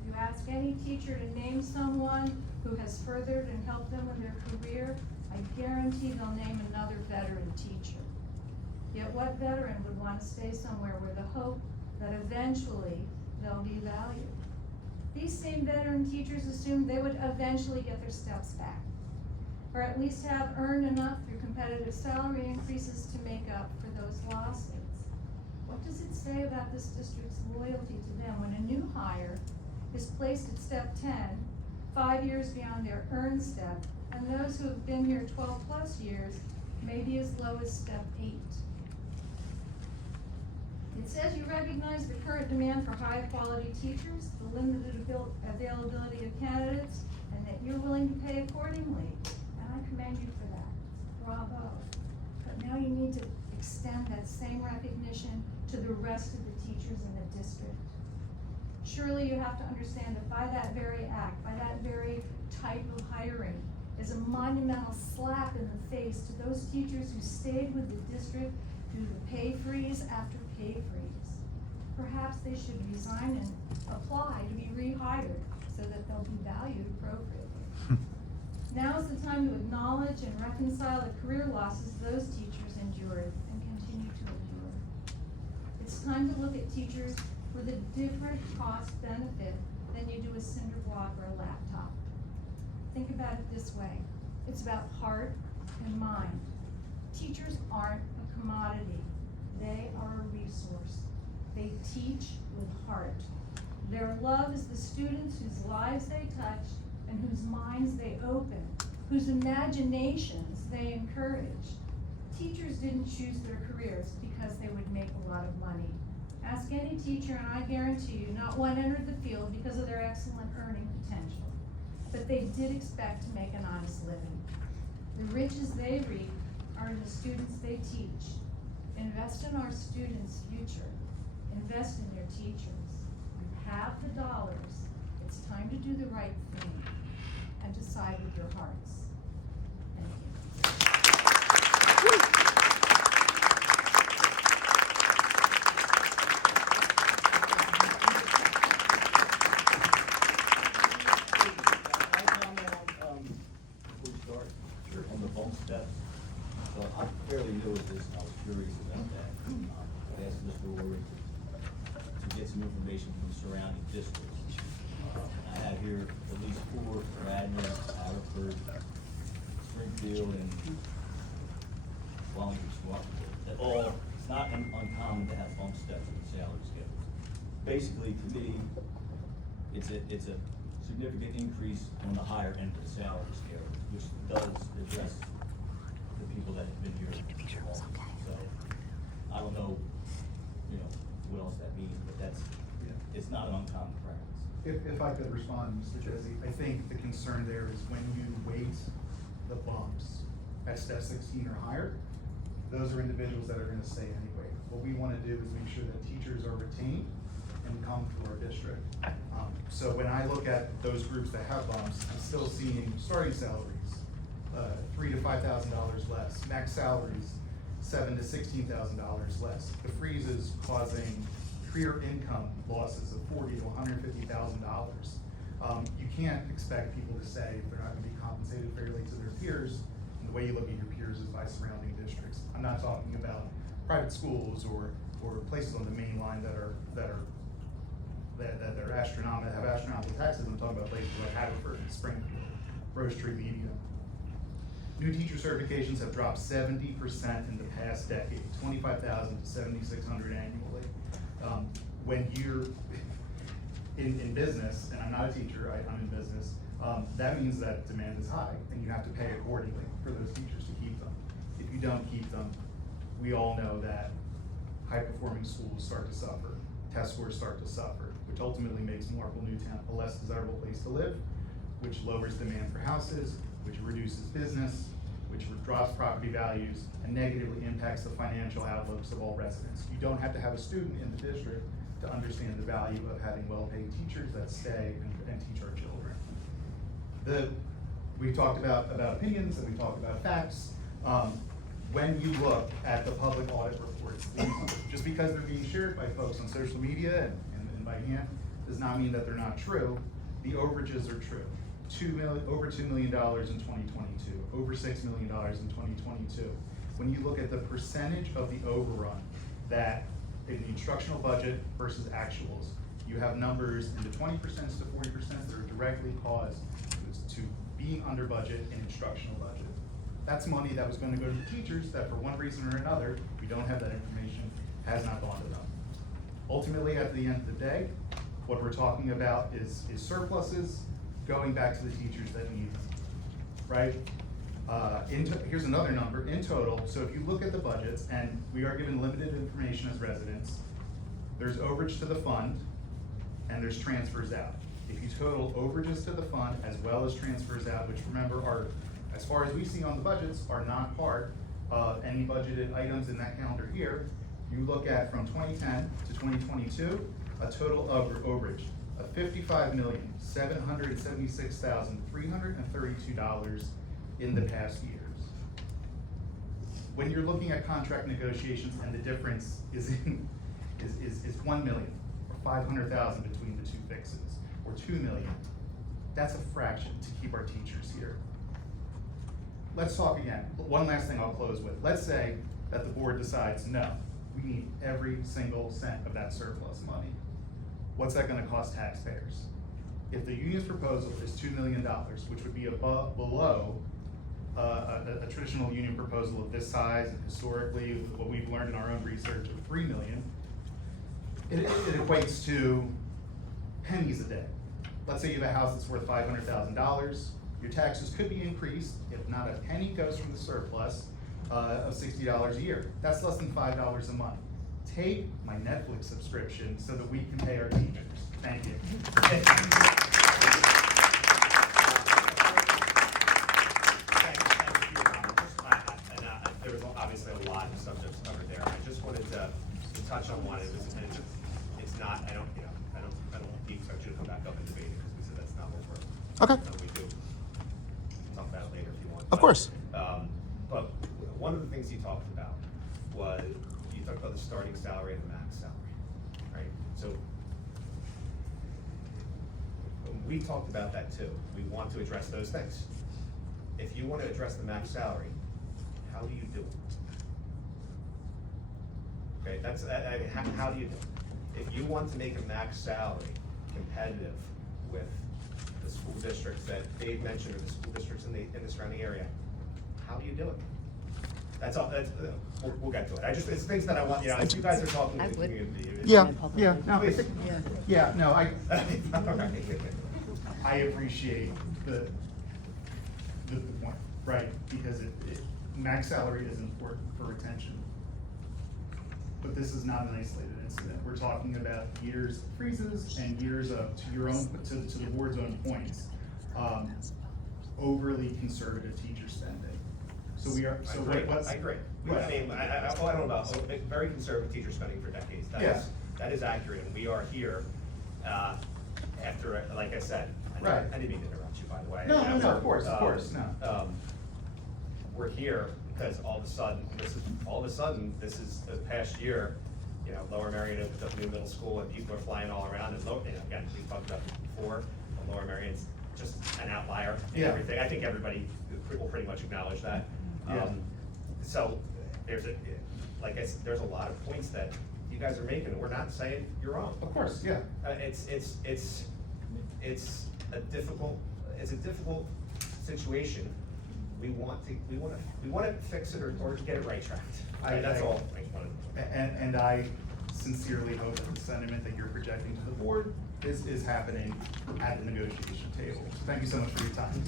You ask any teacher to name someone who has furthered and helped them in their career, I guarantee they'll name another veteran teacher. Yet what veteran would want to stay somewhere where the hope that eventually they'll be valued? These same veteran teachers assumed they would eventually get their steps back, or at least have earned enough through competitive salary increases to make up for those losses. What does it say about this district's loyalty to them when a new hire is placed at step 10, 5 years beyond their earned step, and those who have been here 12 plus years may be as low as step 8? It says you recognize the current demand for high quality teachers, the limited availability of candidates, and that you're willing to pay accordingly. And I commend you for that. Bravo. But now you need to extend that same recognition to the rest of the teachers in the district. Surely you have to understand that by that very act, by that very type of hiring, is a monumental slap in the face to those teachers who stayed with the district through the pay freeze after pay freeze. Perhaps they should resign and apply to be rehired so that they'll be valued appropriately. Now is the time to acknowledge and reconcile the career losses those teachers endured and continue to endure. It's time to look at teachers with a different cost benefit than you do a cinder block or a laptop. Think about it this way. It's about heart and mind. Teachers aren't a commodity. They are a resource. They teach with heart. Their love is the students whose lives they touch and whose minds they open, whose imaginations they encourage. Teachers didn't choose their careers because they would make a lot of money. Ask any teacher and I guarantee you not one entered the field because of their excellent earning potential. But they did expect to make an honest living. The riches they reap are in the students they teach. Invest in our students' future. Invest in their teachers. You have the dollars. It's time to do the right thing and decide with your hearts. Thank you. information from surrounding districts. I have here at least 4 for Radnor, Haverford, Springfield, and Wallingford, Swarthmore. That all, it's not uncommon to have bump steps in the salary schedules. Basically, to me, it's a significant increase on the higher end of the salary scale, which does address the people that have been here. So, I don't know, what else that means, but it's not an uncommon practice. If I could respond, Mr. Jesse, I think the concern there is when you weight the bumps at step 16 or higher, those are individuals that are gonna stay anyway. What we wanna do is make sure that teachers are retained and come to our district. So when I look at those groups that have bumps, I'm still seeing starting salaries, $3,000 to $5,000 less, max salaries, $7,000 to $16,000 less. The freeze is causing career income losses of $40,000 to $150,000. You can't expect people to stay if they're not gonna be compensated fairly to their peers. And the way you look at your peers is by surrounding districts. I'm not talking about private schools or places on the main line that are astronomical taxes. I'm talking about places like Haverford and Springfield, Rose Tree Medium. New teacher certifications have dropped 70% in the past decade, 25,000 to 7,600 annually. When you're in business, and I'm not a teacher, I'm in business, that means that demand is high, and you have to pay accordingly for those teachers to keep them. If you don't keep them, we all know that high-performing schools start to suffer, test scores start to suffer, which ultimately makes Marple Newtown a less desirable place to live, which lowers demand for houses, which reduces business, which drops property values, and negatively impacts the financial outlooks of all residents. You don't have to have a student in the district to understand the value of having well-paid teachers that stay and teach our children. We've talked about opinions and we talked about facts. When you look at the public audit reports, just because they're being shared by folks on social media and by hand, does not mean that they're not true. The overages are true. Over $2 million in 2022, over $6 million in 2022. When you look at the percentage of the overrun that in the instructional budget versus actuals, you have numbers in the 20% to 40% that are directly caused to being under budget in instructional budget. That's money that was going to go to the teachers that for one reason or another, we don't have that information, has not gone to them. Ultimately, at the end of the day, what we're talking about is surpluses going back to the teachers that need them, right? Here's another number, in total, so if you look at the budgets, and we are given limited information as residents, there's overage to the fund, and there's transfers out. If you total overages to the fund as well as transfers out, which remember are, as far as we see on the budgets, are not part of any budgeted items in that calendar here, you look at from 2010 to 2022, a total of overage of $55,776,332 in the past years. When you're looking at contract negotiations and the difference is $1 million or $500,000 between the two fixes, or $2 million, that's a fraction to keep our teachers here. Let's talk again. One last thing I'll close with. Let's say that the board decides, no, we need every single cent of that surplus money. What's that gonna cost taxpayers? If the union's proposal is $2 million, which would be below a traditional union proposal of this size, and historically, what we've learned in our own research of $3 million, it equates to pennies a day. Let's say you have a house that's worth $500,000. Your taxes could be increased if not a penny goes from the surplus of $60 a year. That's less than $5 a month. Take my Netflix subscription so that we can pay our teachers. Thank you. There was obviously a lot of subjects covered there. I just wanted to touch on one. It's not. I don't expect you to come back up and debate it because we said that's not what we're. Okay. We do talk about it later if you want. Of course. But one of the things you talked about was you talked about the starting salary and the max salary, right? So we talked about that too. We want to address those things. If you want to address the max salary, how do you do it? Okay, that's, how do you do it? if you want to make a max salary competitive with the school districts that Dave mentioned, or the school districts in the surrounding area, how do you do it? That's all, we'll get to it. It's things that I want, as you guys are talking to the community. I appreciate the point, right, because max salary is important for retention. But this is not an isolated incident. We're talking about years of freezes and years of, to the board's own points, overly conservative teacher spending. So we are, so I what's. agree. Right. I mean, I don't know about, very conservative teacher spending for decades. That is accurate, and we are here, after, like I said, Right. I didn't mean to interrupt you, by the way. No, of course, no. We're here because all of a sudden, this is the past year, Lower Merion opened up a new middle school and people are flying all around, and again, we talked about this before, Lower Merion's just an outlier in everything. I think everybody will pretty much acknowledge that. So there's there's a lot of points that you guys are making, and we're not saying you're wrong. Of course, yeah. It's a difficult situation. We want to fix it or get it right tracked. That's all I wanted to. And I sincerely hope that the sentiment that you're projecting to the board is happening at the negotiation table. So thank you so much for your time.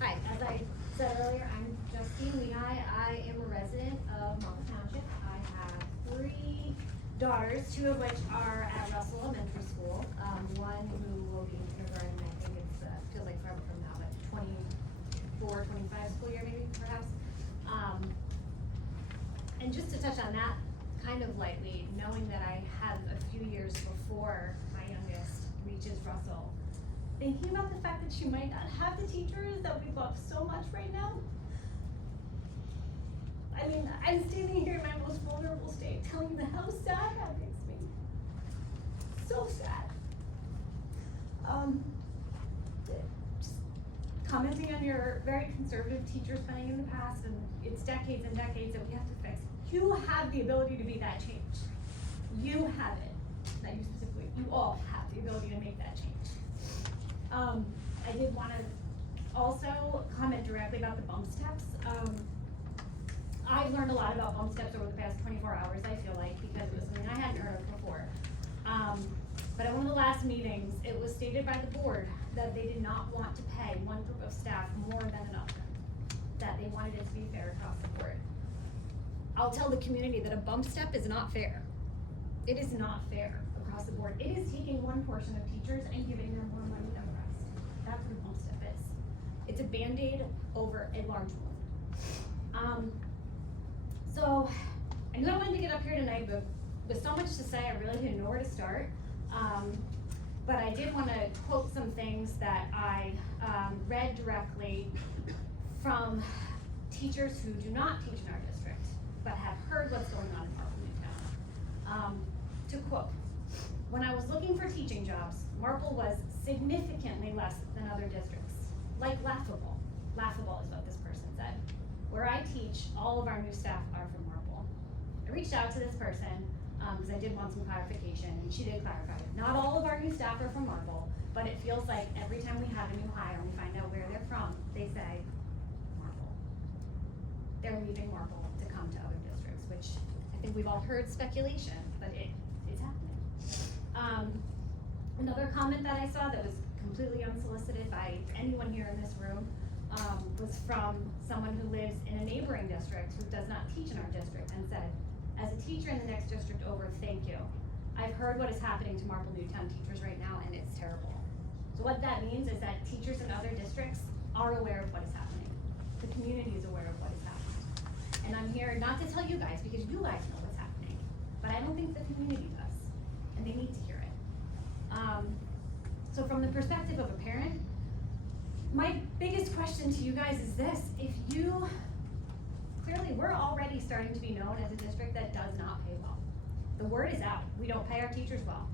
Hi, as I said earlier, I'm Justine Lehigh. I am a resident of Marple Township. I have 3 daughters, 2 of which are at Russell Elementary School. One who will be in kindergarten, I think feels like forever from now, but 24, 25 school year maybe, perhaps. And just to touch on that kind of lightly, knowing that I have a few years before my youngest reaches Russell, thinking about the fact that she might not have the teachers that we love so much right now. I mean, I'm standing here in my most vulnerable state telling you how sad that makes me. So sad. Just commenting on your very conservative teacher spending in the past, and it's decades and decades that we have to fix. You have the ability to be that change. You have it. Not you specifically, you all have the ability to make that change. I did want to also comment directly about the bump steps. I've learned a lot about bump steps over the past 24 hours, I feel like, because it was something I hadn't heard of before. But at one of the last meetings, it was stated by the board that they did not want to pay one group of staff more than another, that they wanted it to be fair across the board. I'll tell the community that a bump step is not fair. It is not fair across the board. It is taking one portion of teachers and giving them more money than the rest. That's what a bump step is. It's a Band-Aid over a large wound. So I knew I wanted to get up here tonight, but with so much to say, I really didn't know where to start. But I did want to quote some things that I read directly from teachers who do not teach in our district, but have heard what's going on in Marple Newtown. To quote, when I was looking for teaching jobs, Marple was significantly less than other districts, like laughable. Laughable is what this person said. Where I teach, all of our new staff are from Marple. I reached out to this person because I did want some clarification, and she did clarify it. Not all of our new staff are from Marple, but it feels like every time we have a new hire and we find out where they're from, they say Marple. They're leaving Marple to come to other districts, which I think we've all heard speculation, but it's happening. Another comment that I saw that was completely unsolicited by anyone here in this room was from someone who lives in a neighboring district who does not teach in our district, and said, as a teacher in the next district over, thank you. I've heard what is happening to Marple Newtown teachers right now, and it's terrible. So what that means is that teachers in other districts are aware of what is happening. The community is aware of what is happening. And I'm here not to tell you guys, because you guys know what's happening, but I don't think the community does, and they need to hear it. So from the perspective of a parent, my biggest question to you guys is this: clearly we're already starting to be known as a district that does not pay well. The word is out, we don't pay our teachers well.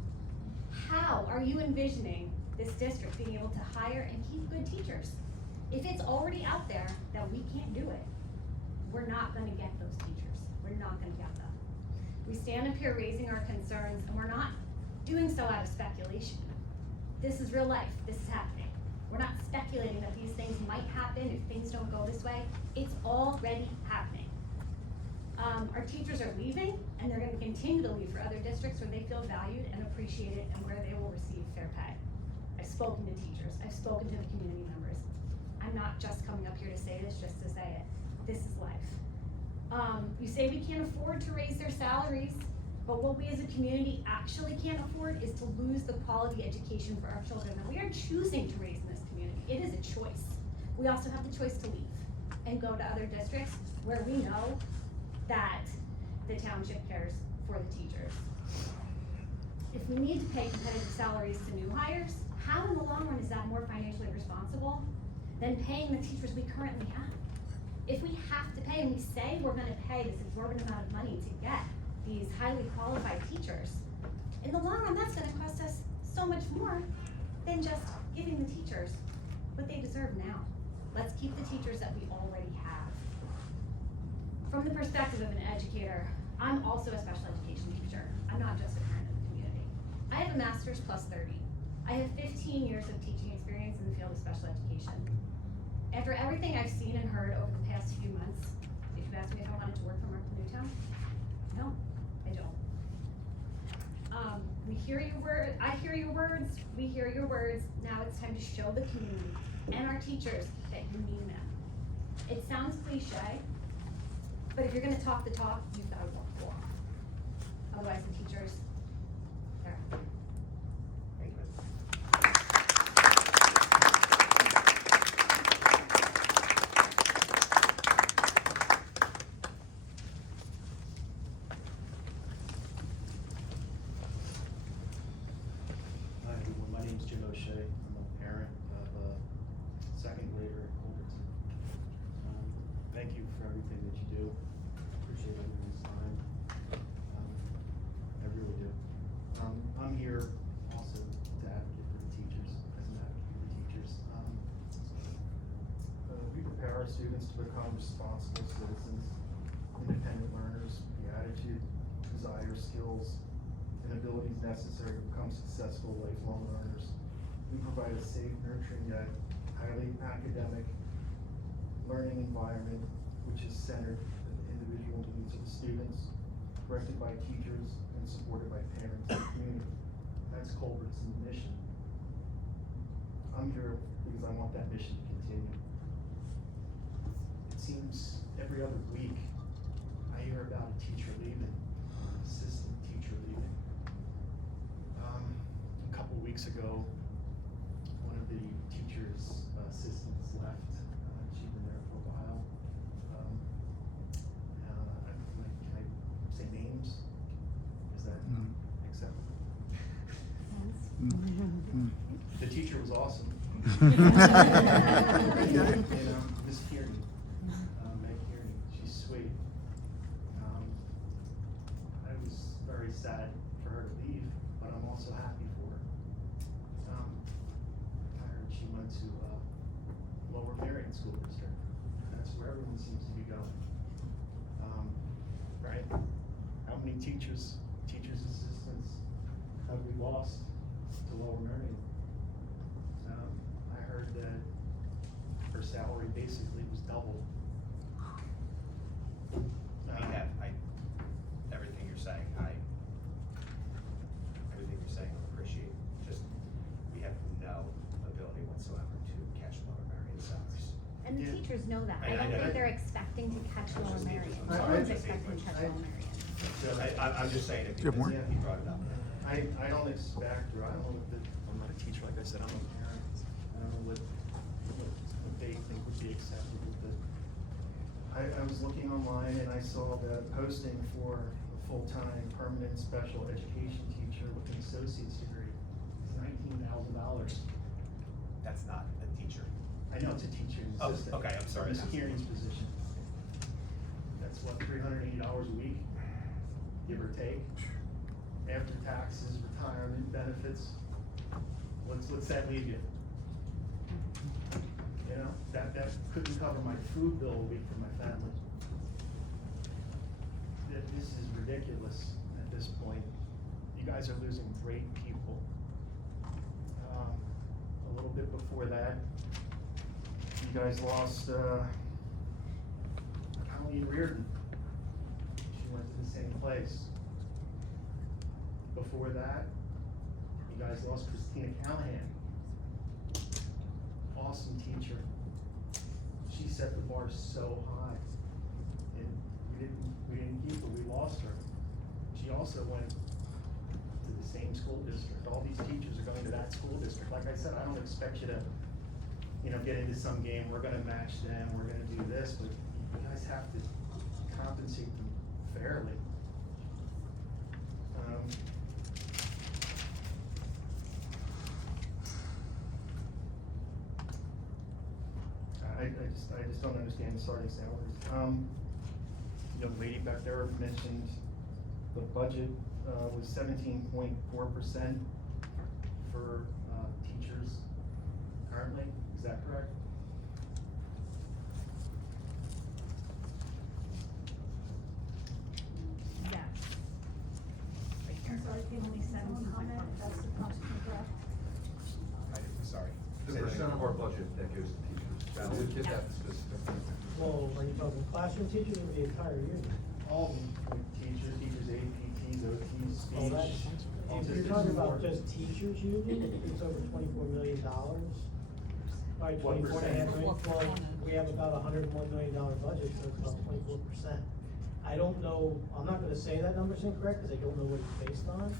How are you envisioning this district being able to hire and keep good teachers. If it's already out there that we can't do it, we're not gonna get those teachers. We're not gonna get them. We stand up here raising our concerns, and we're not doing so out of speculation. This is real life, this is happening. We're not speculating that these things might happen if things don't go this way. It's already happening. Our teachers are leaving, and they're gonna continue to leave for other districts where they feel valued and appreciated and where they will receive fair pay. I've spoken to teachers, I've spoken to the community members. I'm not just coming up here to say this just to say it. This is life. You say we can't afford to raise their salaries, but what we as a community actually can't afford is to lose the quality education for our children that we are choosing to raise in this community. It is a choice. We also have the choice to leave and go to other districts where we know that the township cares for the teachers. If we need to pay competitive salaries to new hires, how in the long run is that more financially responsible than paying the teachers we currently have? If we have to pay, and we say we're gonna pay this exorbitant amount of money to get these highly qualified teachers, in the long run, that's gonna cost us so much more than just giving the teachers what they deserve now. Let's keep the teachers that we already have. From the perspective of an educator, I'm also a special education teacher. I'm not just a parent of the community. I have a master's plus 30. I have 15 years of teaching experience in the field of special education. After everything I've seen and heard over the past few months, if you asked me if I wanted to work for Marple Newtown, no, I don't. We hear your word, I hear your words, we hear your words. Now it's time to show the community and our teachers that you mean them. It sounds cliche, but if you're gonna talk the talk, you've gotta walk the walk. Otherwise, the teachers, they're out there. Thank you. Hi, everyone. My name is Jim O'Shea. I'm a parent of a second grader at Culbertson. Thank you for everything that you do. Appreciate everyone's time. I really do. I'm here also to advocate for the teachers, as an advocate for the teachers. We prepare our students to become responsible citizens, independent learners, the attitude, desire, skills, and abilities necessary to become successful lifelong learners. We provide a safe, nurturing, yet highly academic learning environment which is centered in the individual needs of the students, directed by teachers, and supported by parents and community. That's Culbertson's mission. I'm here because I want that mission to continue. It seems every other week I hear about a teacher leaving, an assistant teacher leaving. A couple weeks ago, one of the teacher's assistants left. She'd been there for a while. Can I say names? Is that acceptable? The teacher was awesome. Miss Kearney, Meg Kearney, she's sweet. I was very sad for her to leave, but I'm also happy for her. I heard she went to Lower Merion School District. That's where everyone seems to be going. Right? How many teachers assistants have we lost to Lower Merion? I heard that her salary basically was doubled. Everything you're saying, everything you're saying, I appreciate. Just, we have no ability whatsoever to catch Lower Merion salaries. And the teachers know that. I don't think they're expecting to catch Lower Merion. No I- one's expecting to catch Lower Merion. I'm just saying it Do you have because more? he brought it up. I don't expect, or I don't know that, I'm not a teacher, like I said, I'm a parent. I don't know what they think would be acceptable, but I was looking online and I saw the posting for a full-time permanent special education teacher with an associate's degree. It's $19,000. That's not a teacher. I know it's a teaching Oh, assistant. okay, I'm sorry. Miss Kearney's position. That's what, $380 a week, give or take, after taxes, retirement benefits. what's that leave you? You know, that couldn't cover my food bill a week for my family. This is ridiculous at this point. You guys are losing great people. A little bit before that, you guys lost, Colleen Reardon. She went to the same place. Before that, you guys lost Christina Callahan. Awesome teacher. She set the bar so high. And we didn't keep her, we lost her. She also went to the same school district. All these teachers are going to that school district. Like I said, I don't expect you to, get into some game, we're gonna match them, we're gonna do this, but you guys have to compensate them fairly. I just don't understand the starting salaries. Young lady back there mentioned the budget was 17.4% for teachers currently. Is that correct? Yes. I'm sorry, can only send one comment, that's the question, correct? Sorry. The percent of our budget that goes to teachers. That would get that specific. Well, are you talking classroom teachers or the entire union? All of them, like teachers, aid, PTs, OTs, Oh, that's, speech. if you're talking about just teachers union, it's over $24 million. Right, What 24.5 million, percent? well, we have about $101 million budget, so it's about 24%. I don't know, I'm not gonna say that number's incorrect, cause I don't know what it's based on.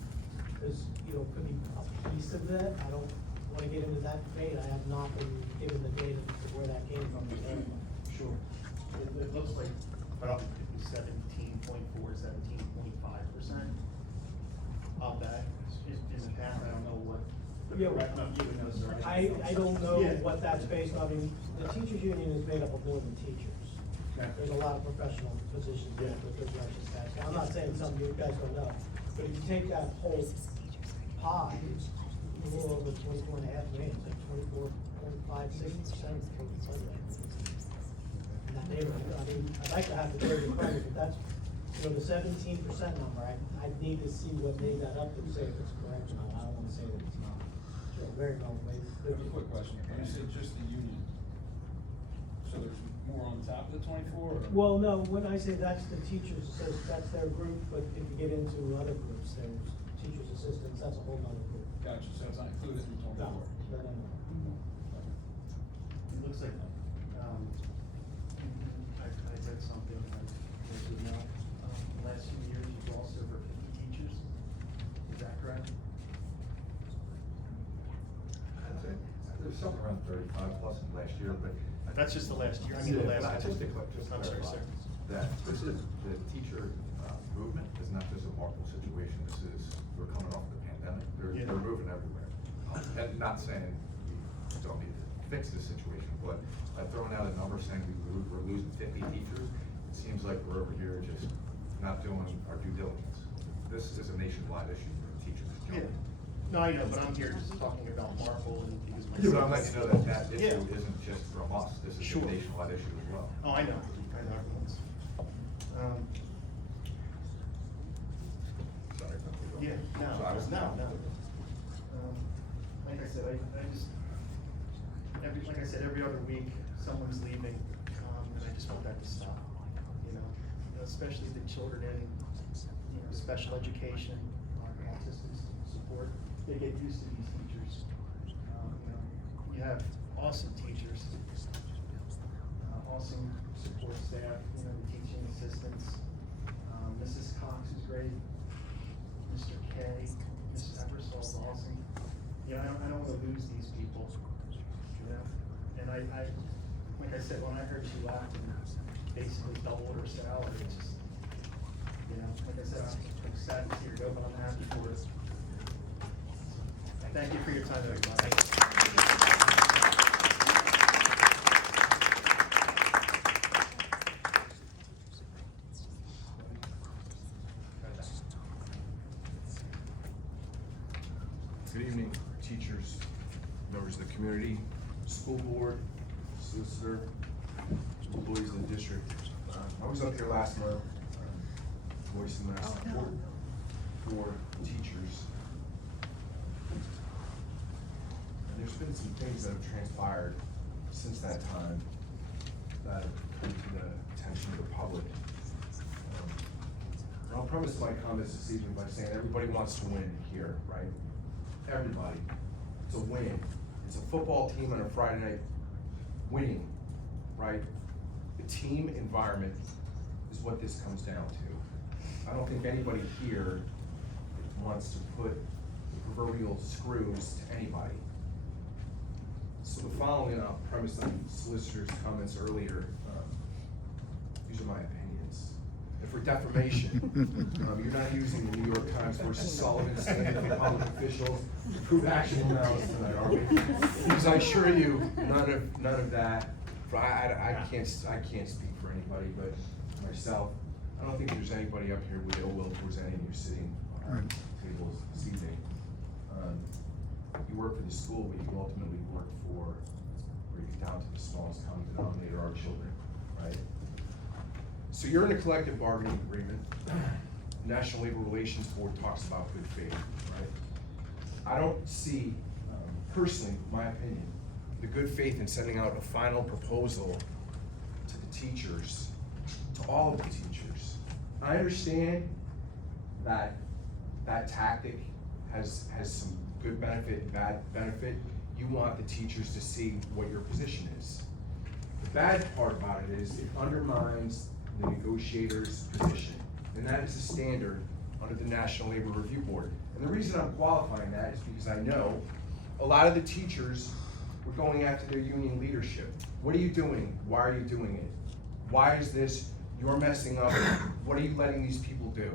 Cause, it could be a piece of that, I don't wanna get into that debate, I have not been given the data to where that came from. Sure. It looks like about 17.4, 17.5% of that. In the past, I don't know what the Yeah, correct number, you would know, sir. I don't know Yeah. what that's based on. I mean, the teachers union is made up of more than teachers. Okay. There's a lot of professional positions in it, but there's not just that. I'm not saying something you guys don't know, but if you take that whole pie, it's a little over 24.5 million, it's like 24.56% of the total budget. In that neighborhood, I mean, I'd like to have the data in front of me, but that's, the 17% number, I need to see what made that up to say if it's correct or not. I don't wanna say that it's not. Sure, very well, maybe. I have a quick question. When you say just the union, so there's more on top of the 24 or? Well, no, when I say that's the teachers, that's their group, but if you get into other groups, there's teachers assistants, that's a whole nother group. Gotcha, so it's not included in the 24? No. It looks like, I read something, you know, the last few years, you've lost over 50 teachers. Is that correct? I'd say there's something around 35 plus in last year, but. That's just the last year, I mean the last. Just to I'm sorry, clarify, sir. that this is, the teacher movement is not just a Marple situation, we're coming off the pandemic, Yeah. they're moving everywhere. And not saying we don't need to fix this situation, but throwing out a number saying we're losing 50 teachers, it seems like we're over here just not doing our due diligence. This is a nationwide issue for teachers. Yeah. No, I know, but I'm here just talking about Marple and because my. Yeah, but I'm letting you know that issue Yeah. isn't just from us, this is Sure. a nationwide issue as well. Oh, I know everyone's. Sorry. Yeah, no. Like I said, every other week, someone's leaving, and I just want that to stop, especially the children in, special education, autism support, they get used to these teachers. You have awesome teachers, awesome support staff, the teaching assistants, Mrs. Cox is great, Mr. K, Mrs. Eversole is awesome. I don't wanna lose these people, and I, like I said, when I heard she left and basically doubled her salary, it's just, like I said, I'm sad to see her go, but I'm happy for her. Thank you for your time, everybody. Good evening, teachers, members of the community, school board, solicitor, employees of the district. I was up here last month, voicing my support for teachers. And there's been some things that have transpired since that time that have come to the attention of the public. And I'll premise my comments this evening by saying everybody wants to win here, right? Everybody. It's a win. It's a football team on a Friday night winning, right? The team environment is what this comes down to. I don't think anybody here wants to put the proverbial screws to anybody. So the following, I'll premise on solicitor's comments earlier. These are my opinions. If for defamation, you're not using the New York Times versus Sullivan standard for public officials to prove actual malice tonight, are we? Because I assure you, none of that. I can't speak for anybody but myself. I don't think there's anybody up here with ill will towards any of you sitting on tables this evening. You work for the school, but you ultimately work for, where you get down to the smallest common denominator, our children, right? So you're in a collective bargaining agreement. The National Labor Relations Board talks about good faith, right? I don't see, personally, my opinion, the good faith in sending out a final proposal to the teachers, to all of the teachers. I understand that that tactic has some good benefit and bad benefit. You want the teachers to see what your position is. The bad part about it is it undermines the negotiator's position, and that is the standard under the National Labor Review Board. And the reason I'm qualifying that is because I know a lot of the teachers were going after their union leadership. What are you doing? Why are you doing it? Why is this? You're messing up. What are you letting these people do?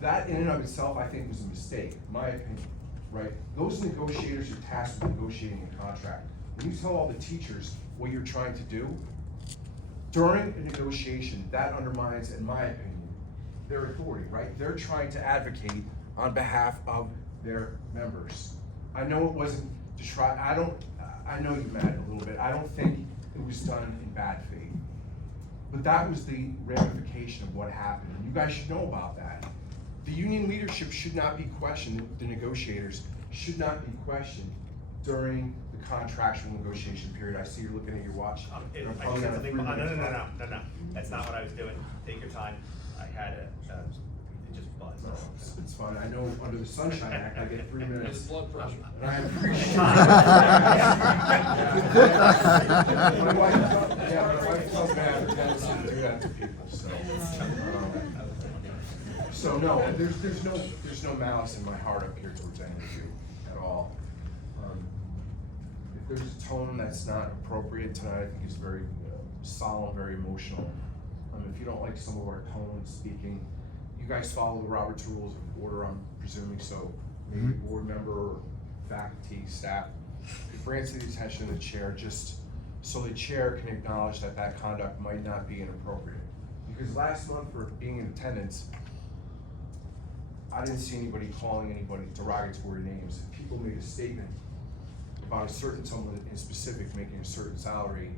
That in and of itself, I think, was a mistake, my opinion, right? Those negotiators are tasked with negotiating a contract. When you tell all the teachers what you're trying to do, during a negotiation, that undermines, in my opinion, their authority, right? They're trying to advocate on behalf of their members. I know it wasn't to try, I know you're mad a little bit. I don't think it was done in bad faith. But that was the ramification of what happened, and you guys should know about that. The union leadership should not be questioned, the negotiators should not be questioned during the contractual negotiation period. I see you're looking at your watch. I just had something, no, that's not what I was doing. Take your time. I had it just buzzed. No, it's fine. I know under the Sunshine Act, I get 3 minutes. His blood pressure. And I appreciate it. My wife tells me I have a tendency to do that to people, so no, there's no malice in my heart up here towards any of you at all. If there's a tone that's not appropriate tonight, I think it's very solemn, very emotional. If you don't like some of our tone speaking, you guys follow the Robert's Rules of Order, I'm presuming so. Maybe board member, or faculty, staff, could bring it to the attention of the chair, just so the chair can acknowledge that that conduct might not be inappropriate. Because last month, for being in attendance, I didn't see anybody calling anybody derogatory names. If people made a statement about a certain someone in specific making a certain salary,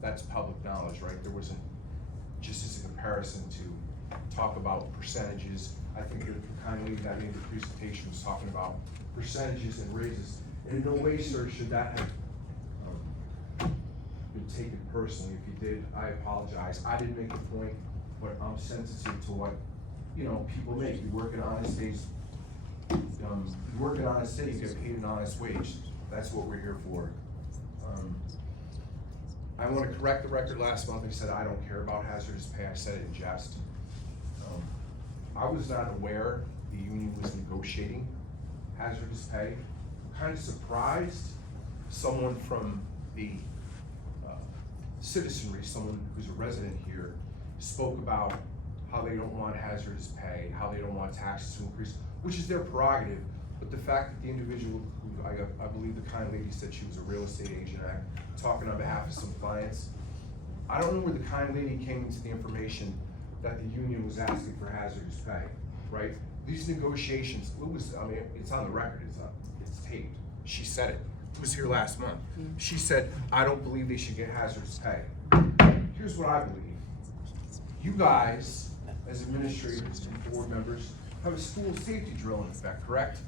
that's public knowledge, right? There wasn't, just as a comparison, to talk about percentages. I think the kind lady that made the presentation was talking about percentages and raises. And in no way, sir, should that have been taken personally. If you did, I apologize. I didn't make a point, but I'm sensitive to what, people make. You work in honest days, you work in honest day, you get paid an honest wage. That's what we're here for. I want to correct the record. Last month I said I don't care about hazardous pay. I said it in jest. I was not aware the union was negotiating hazardous pay. I'm kind of surprised someone from the citizenry, someone who's a resident here, spoke about how they don't want hazardous pay, how they don't want taxes to increase, which is their prerogative. But the fact that the individual who, I believe the kind lady said she was a real estate agent, talking on behalf of some clients, I don't know where the kind lady came into the information that the union was asking for hazardous pay, right? These negotiations, it's on the record, it's taped. She said it. Was here last month. She said, I don't believe they should get hazardous pay. Here's what I believe. You guys, as administrators and board members, have a school safety drill in effect, correct?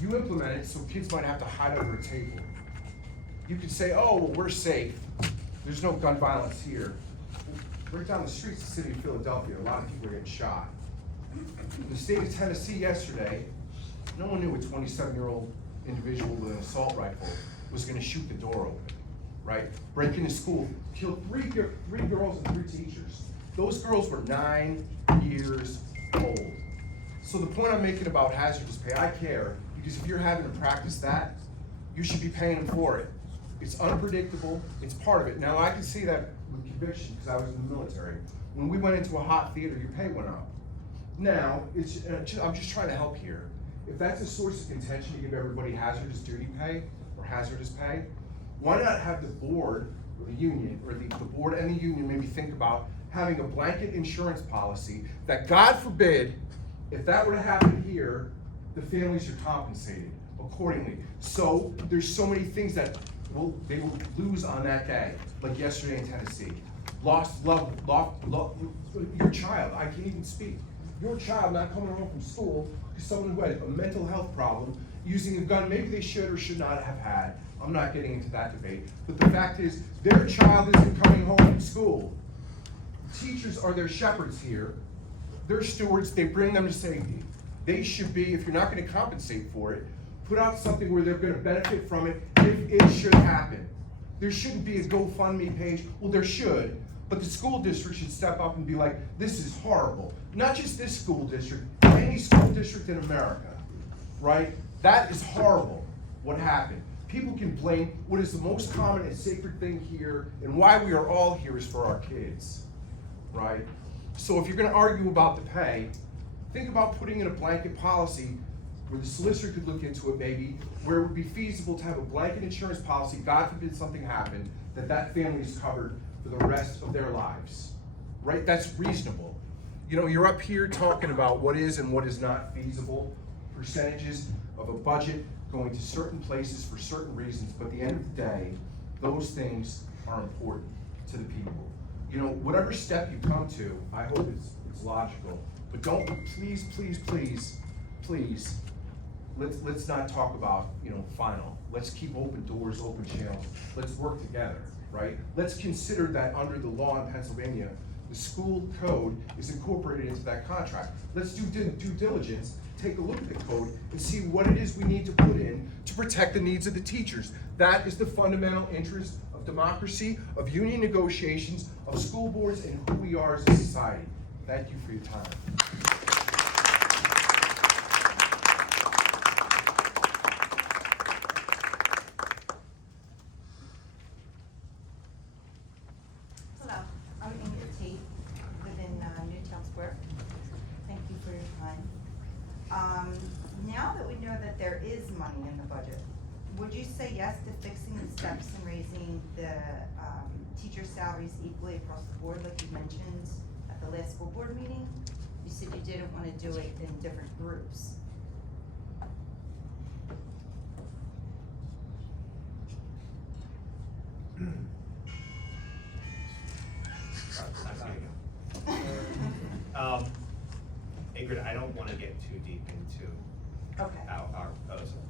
You implement it so kids might have to hide under a table. You could say, oh, well, we're safe. There's no gun violence here. Right down the streets of the city of Philadelphia, a lot of people are getting shot. In the state of Tennessee yesterday, no one knew a 27-year-old individual with an assault rifle was gonna shoot the door open, right? Break into school, killed three girls and 3 teachers. Those girls were 9 years old. So the point I'm making about hazardous pay, I care, because if you're having to practice that, you should be paying them for it. It's unpredictable, it's part of it. Now I can see that with conviction, because I was in the military. When we went into a hot theater, your pay went up. Now, I'm just trying to help here. If that's a source of contention to give everybody hazardous duty pay or hazardous pay, why not have the board or the union, or the board and the union maybe think about having a blanket insurance policy that, God forbid, if that were to happen here, the families are compensated accordingly. So there's so many things that they will lose on that day, like yesterday in Tennessee. Lost your child, I can't even speak. Your child not coming home from school because someone who had a mental health problem using a gun, maybe they should or should not have had. I'm not getting into that debate. But the fact is, their child isn't coming home from school. Teachers are their shepherds here. They're stewards, they bring them to safety. They should be, if you're not gonna compensate for it, put out something where they're gonna benefit from it if it should happen. There shouldn't be a GoFundMe page. Well, there should, but the school district should step up and be like, this is horrible. Not just this school district, any school district in America, right? That is horrible, what happened. People can blame what is the most common and sacred thing here, and why we are all here is for our kids, right? So if you're gonna argue about the pay, think about putting in a blanket policy where the solicitor could look into it maybe, where it would be feasible to have a blanket insurance policy, God forbid something happened, that family is covered for the rest of their lives, right? That's reasonable. You know, you're up here talking about what is and what is not feasible, percentages of a budget going to certain places for certain reasons, but at the end of the day, those things are important to the people. You know, whatever step you come to, I hope it's logical, but don't, please, let's not talk about, final. Let's keep open doors, open channels. Let's work together, right? Let's consider that under the law in Pennsylvania, the school code is incorporated into that contract. Let's do due diligence, take a look at the code and see what it is we need to put in to protect the needs of the teachers. That is the fundamental interest of democracy, of union negotiations, of school boards, and who we are as a society. Thank you for your time. Hello, I'm Ingrid T. within Newtown Square. Thank you for your time. Now that we know that there is money in the budget, would you say yes to fixing the steps and raising the teacher salaries equally across the board, like you mentioned at the last school board meeting? You said you didn't want to do it in different groups. Ingrid, I don't want to get too deep into our proposal.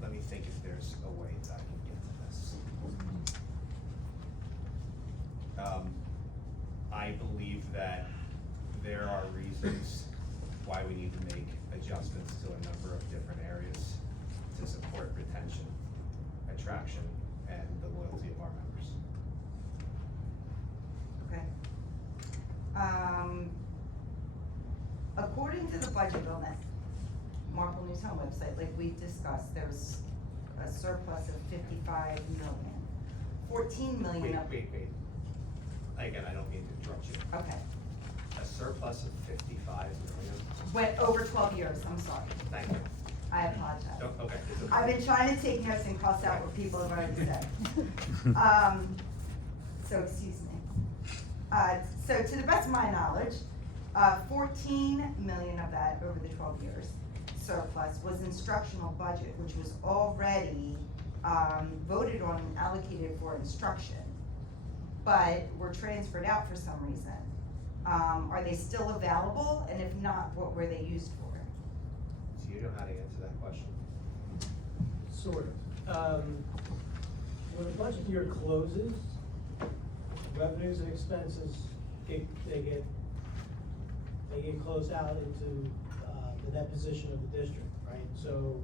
Let me think if there's a way that I can get to this. I believe that there are reasons why we need to make adjustments to a number of different areas to support retention, attraction, and the loyalty of our members. Okay. According to the budget on that Marple Newtown website, like we discussed, there's a surplus of 55 million. 14 million of. Wait. Again, I don't mean to interrupt you. Okay. A surplus of 55 million? Went over 12 years, I'm sorry. Thank you. I apologize. Oh, okay. I've been trying to take notes and cross out what people have already said. So excuse me. So to the best of my knowledge, $14 million of that over the 12 years surplus was instructional budget, which was already voted on and allocated for instruction, but were transferred out for some reason. Are they still available? And if not, what were they used for? So you know how to answer that question? Sort of. When the budget year closes, revenues and expenses they get closed out into the net position of the district, right? So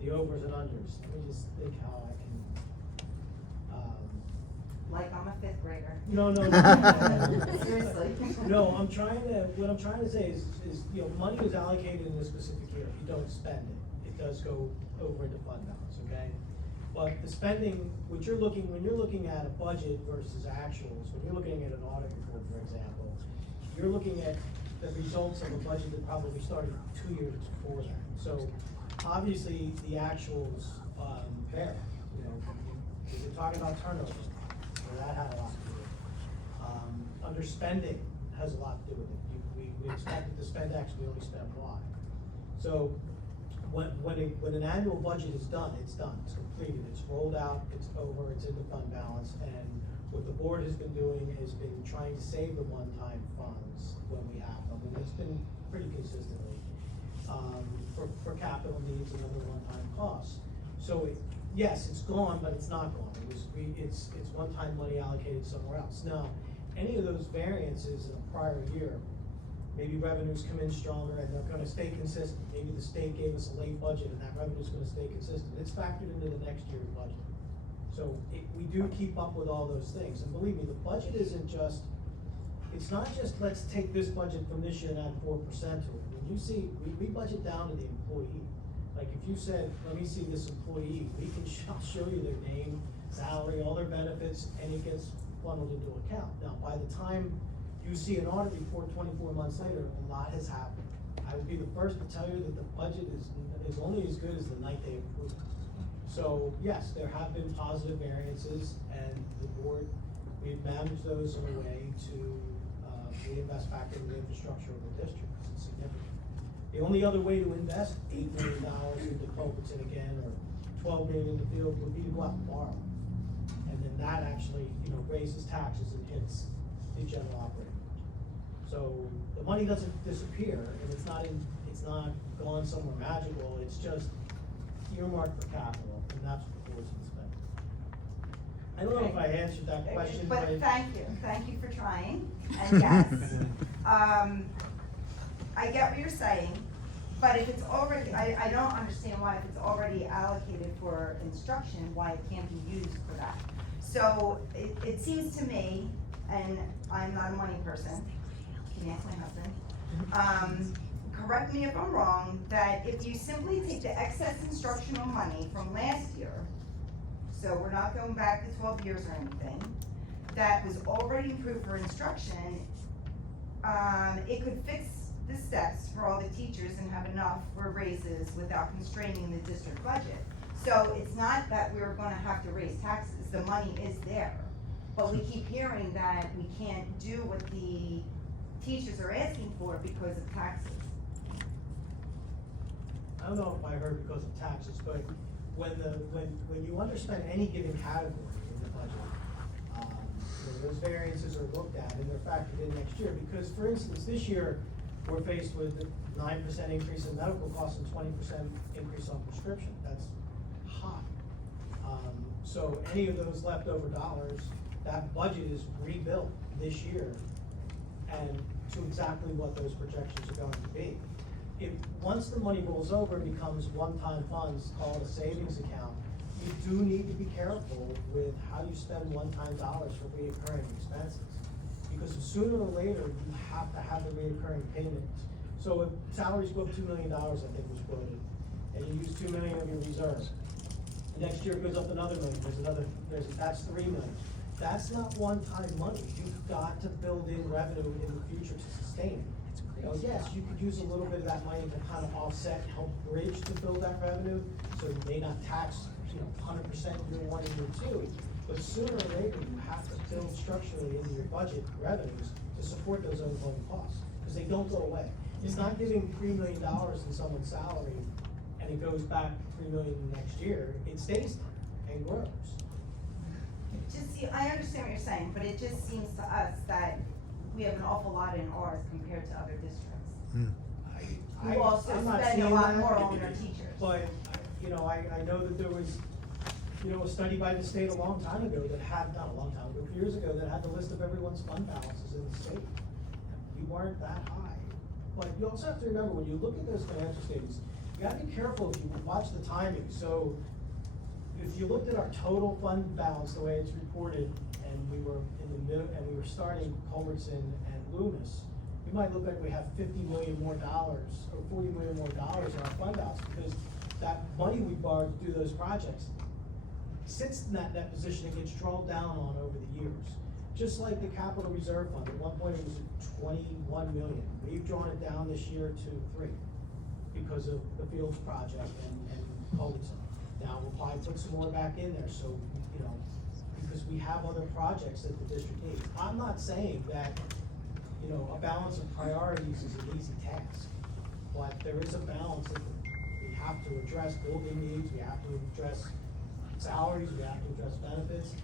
the overs and unders. Let me just think how I can. Like I'm a 5th grader. No. Seriously. No, what I'm trying to say is, you know, money is allocated in a specific year. If you don't spend it, it does go over into fund balance, okay? But the spending, when you're looking at a budget versus actuals, when you're looking at an audit report, for example, you're looking at the results of a budget that probably started 2 years before that. So obviously the actuals vary, you know, if you're talking about turnover, well, that had a lot to do with it. Underspending has a lot to do with it. We expected to spend X, we only spent Y. So when an annual budget is done, it's completed, it's rolled out, it's over, it's in the fund balance, and what the board has been doing has been trying to save the one-time funds when we have them, and it's been pretty consistently, for capital needs and other one-time costs. So yes, it's gone, but it's not gone. It's one-time money allocated somewhere else. Now, any of those variances in a prior year, maybe revenues come in stronger and they're gonna stay consistent. Maybe the state gave us a late budget and that revenue's gonna stay consistent. It's factored into the next year's budget. So we do keep up with all those things. And believe me, the budget isn't just, it's not just let's take this budget from this year and add 4% to it. When you see, we budget down to the employee. Like if you said, let me see this employee, we can show you their name, salary, all their benefits, and it gets funneled into account. Now, by the time you see an audit report 24 months later, a lot has happened. I would be the first to tell you that the budget is only as good as the night they approve it. So yes, there have been positive variances, and the board, we've managed those in a way to reinvest back into the infrastructure of the district. It's significant. The only other way to invest $8 million into Culbertson again, or $12 million in the field, would be to go out and borrow. And then that actually, you know, raises taxes and hits the general operating budget. So the money doesn't disappear, and it's not gone somewhere magical. It's just earmarked for capital, and that's what the board's been spending. I don't know if I answered that question, But thank you for trying, and yes. I get what you're saying, but if it's already, I don't understand why if it's already allocated for instruction, why it can't be used for that. So it seems to me, and I'm not a money person, can you ask my husband? Correct me if I'm wrong, that if you simply take the excess instructional money from last year, so we're not going back to 12 years or anything, that was already approved for instruction, it could fix the steps for all the teachers and have enough for raises without constraining the district budget. So it's not that we're gonna have to raise taxes, the money is there. But we keep hearing that we can't do what the teachers are asking for because of taxes. I don't know if I heard because of taxes, but when you underspend any given category in the budget, you know, those variances are looked at and they're factored in next year. Because for instance, this year, we're faced with a 9% increase in medical costs and 20% increase on prescription. That's high. So any of those leftover dollars, that budget is rebuilt this year and to exactly what those projections are going to be. If once the money rolls over, it becomes one-time funds, called a savings account, you do need to be careful with how you spend one-time dollars for reoccurring expenses. Because sooner or later, you have to have the reoccurring payments. So if salaries go up $2 million, I think was quoted, and you use $2 million of your reserves, next year it goes up another million, that's $3 million. That's not one-time money. You've got to build in revenue in the future to sustain it. You know, yes, you could use a little bit of that money to kind of offset, help bridge to build that revenue, so you may not tax, 100% year one and year two. But sooner or later, you have to build structurally into your budget revenues to support those ongoing costs. because they don't go away. It's not giving $3 million in someone's salary and it goes back $3 million next year. It stays there and grows. Just see, I understand what you're saying, but it just seems to us that we have an awful lot in ours compared to other districts. You also I'm not spend a seeing lot that, more on our teachers. But, you know, I know that there was, you know, a study by the state a long time ago that had, not a long time ago, a few years ago, that had the list of everyone's fund balances in the state. We weren't that high. But you also have to remember, when you look at those financial statements, you gotta be careful if you watch the timing. So if you looked at our total fund balance, the way it's reported, and we were in the middle, and we were starting Culbertson and Loomis, we might look like we have $50 million more dollars, or $40 million more dollars in our fund balance, because that money we borrowed to do those projects sits in that position and gets drawn down on over the years. Just like the capital reserve fund, at one point it was at 21 million. We've drawn it down this year to 3 because of the Fields project and Culbertson. Now we'll probably put some more back in there, so, you know, because we have other projects that the district needs. I'm not saying that, you know, a balance of priorities is an easy task, but there is a balance that we have to address building needs, we have to address salaries, we have to address benefits.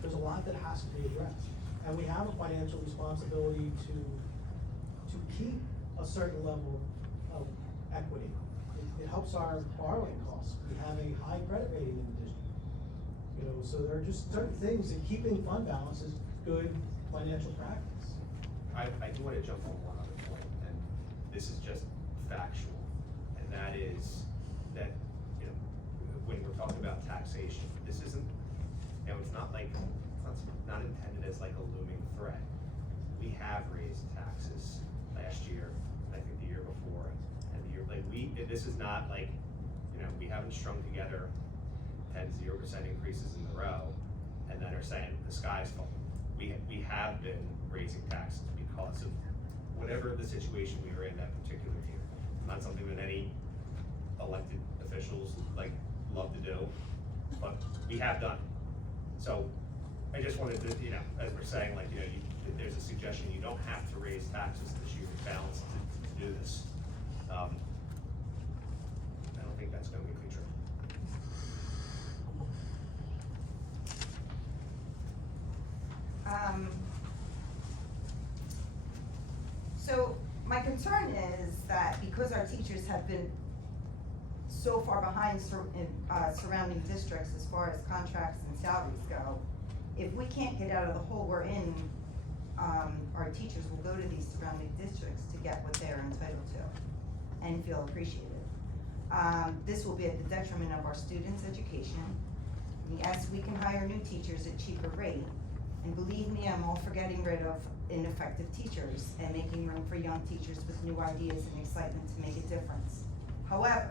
There's a lot that has to be addressed. And we have a financial responsibility to keep a certain level of equity. It helps our borrowing costs. We have a high credit rating in the district. You know, so there are just certain things that keeping fund balance is good financial practice. I do want to jump on one other point, and this is just factual, and that is that, you know, when we're talking about taxation, this isn't, you know, it's not like, it's not intended as like a looming threat. We have raised taxes last year, I think the year before, and the year, like, this is not like, you know, we haven't strung together 10 0% increases in a row, and then are saying the sky's falling. We have been raising taxes because of whatever the situation we were in that particular year. Not something that any elected officials like love to do, but we have done it. So I just wanted to, you know, as we're saying, like, you know, there's a suggestion you don't have to raise taxes this year to balance to do this. I don't think that's going to be true. So my concern is that because our teachers have been so far behind surrounding districts as far as contracts and salaries go, if we can't get out of the hole we're in, our teachers will go to these surrounding districts to get what they're entitled to and feel appreciated. This will be at the detriment of our students' education. Yes, we can hire new teachers at cheaper rate, and believe me, I'm all for getting rid of ineffective teachers and making room for young teachers with new ideas and excitement to make a difference. However,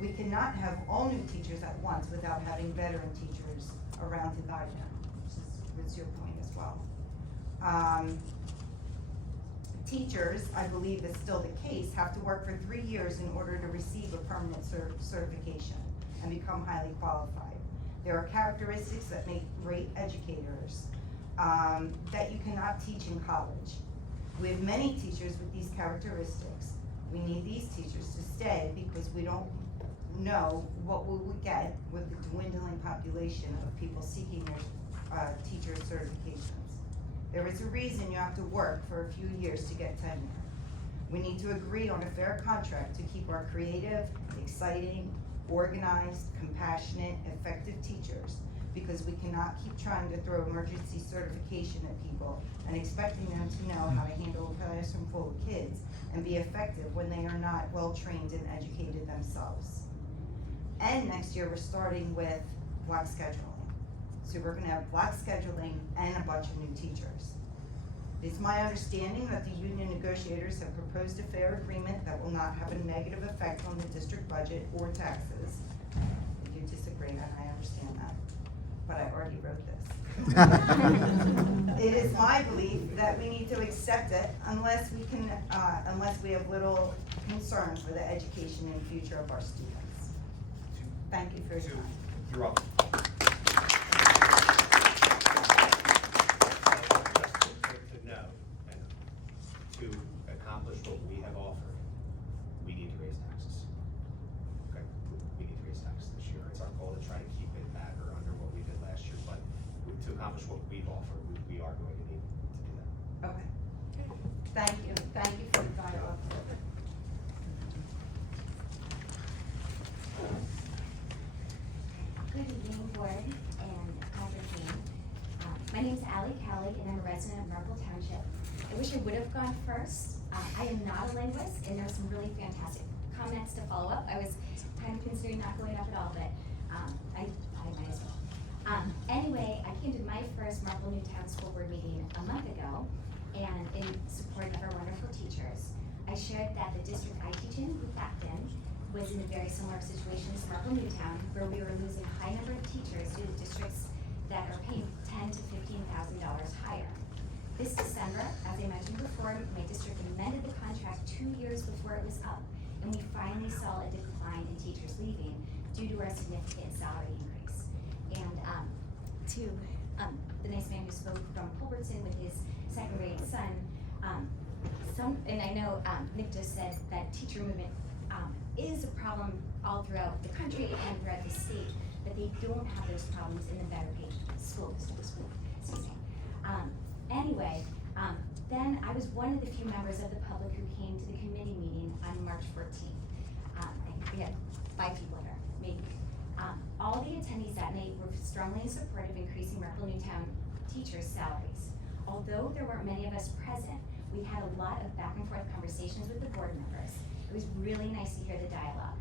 we cannot have all new teachers at once without having veteran teachers around to guide them, which is your point as well. Teachers, I believe is still the case, have to work for 3 years in order to receive a permanent certification and become highly qualified. There are characteristics that make great educators that you cannot teach in college. We have many teachers with these characteristics. We need these teachers to stay because we don't know what we would get with the dwindling population of people seeking their teacher certifications. There is a reason you have to work for a few years to get tenure. We need to agree on a fair contract to keep our creative, exciting, organized, compassionate, effective teachers, because we cannot keep trying to throw emergency certification at people and expecting them to know how to handle a classroom full of kids and be effective when they are not well trained and educated themselves. And next year we're starting with block scheduling. So we're gonna have block scheduling and a bunch of new teachers. It's my understanding that the union negotiators have proposed a fair agreement that will not have a negative effect on the district budget or taxes. If you disagree, and I understand that, but I already wrote this. It is my belief that we need to accept it unless we can, unless we have little concern for the education and future of our students. Thank you for your time. You're welcome. To know and to accomplish we are going to need to do that. Okay. Thank you for the dialogue. Good evening, board and Dr. King. My name's Allie Callie, and I'm a resident of Marple Township. I wish I would have gone first. I am not a linguist, and there were some really fantastic comments to follow up. I was kind of considering not going up at all, but I might as well. Anyway, I came to my first Marple Newtown School Board meeting a month ago, and in support of our wonderful teachers, I shared that the district I teach in, Clacton, was in a very similar situation as Marple Newtown, where we were losing a high number of teachers due to districts that are paying $10,000 to $15,000 higher. This December, as I mentioned before, my district amended the contract 2 years before it was up, and we finally saw a decline in teachers leaving due to our significant salary increase. And to the nice man who spoke from Culbertson with his second grade son, and I know Nick just said that teacher movement is a problem all throughout the country and throughout the state, but they don't have those problems in the better paid school districts. Anyway, then I was one of the few members of the public who came to the committee meeting on March 14th. I think we had 5 people there, maybe. All the attendees that night were strongly in support of increasing Marple Newtown teachers' salaries. Although there weren't many of us present, we had a lot of back and forth conversations with the board members. It was really nice to hear the dialogue.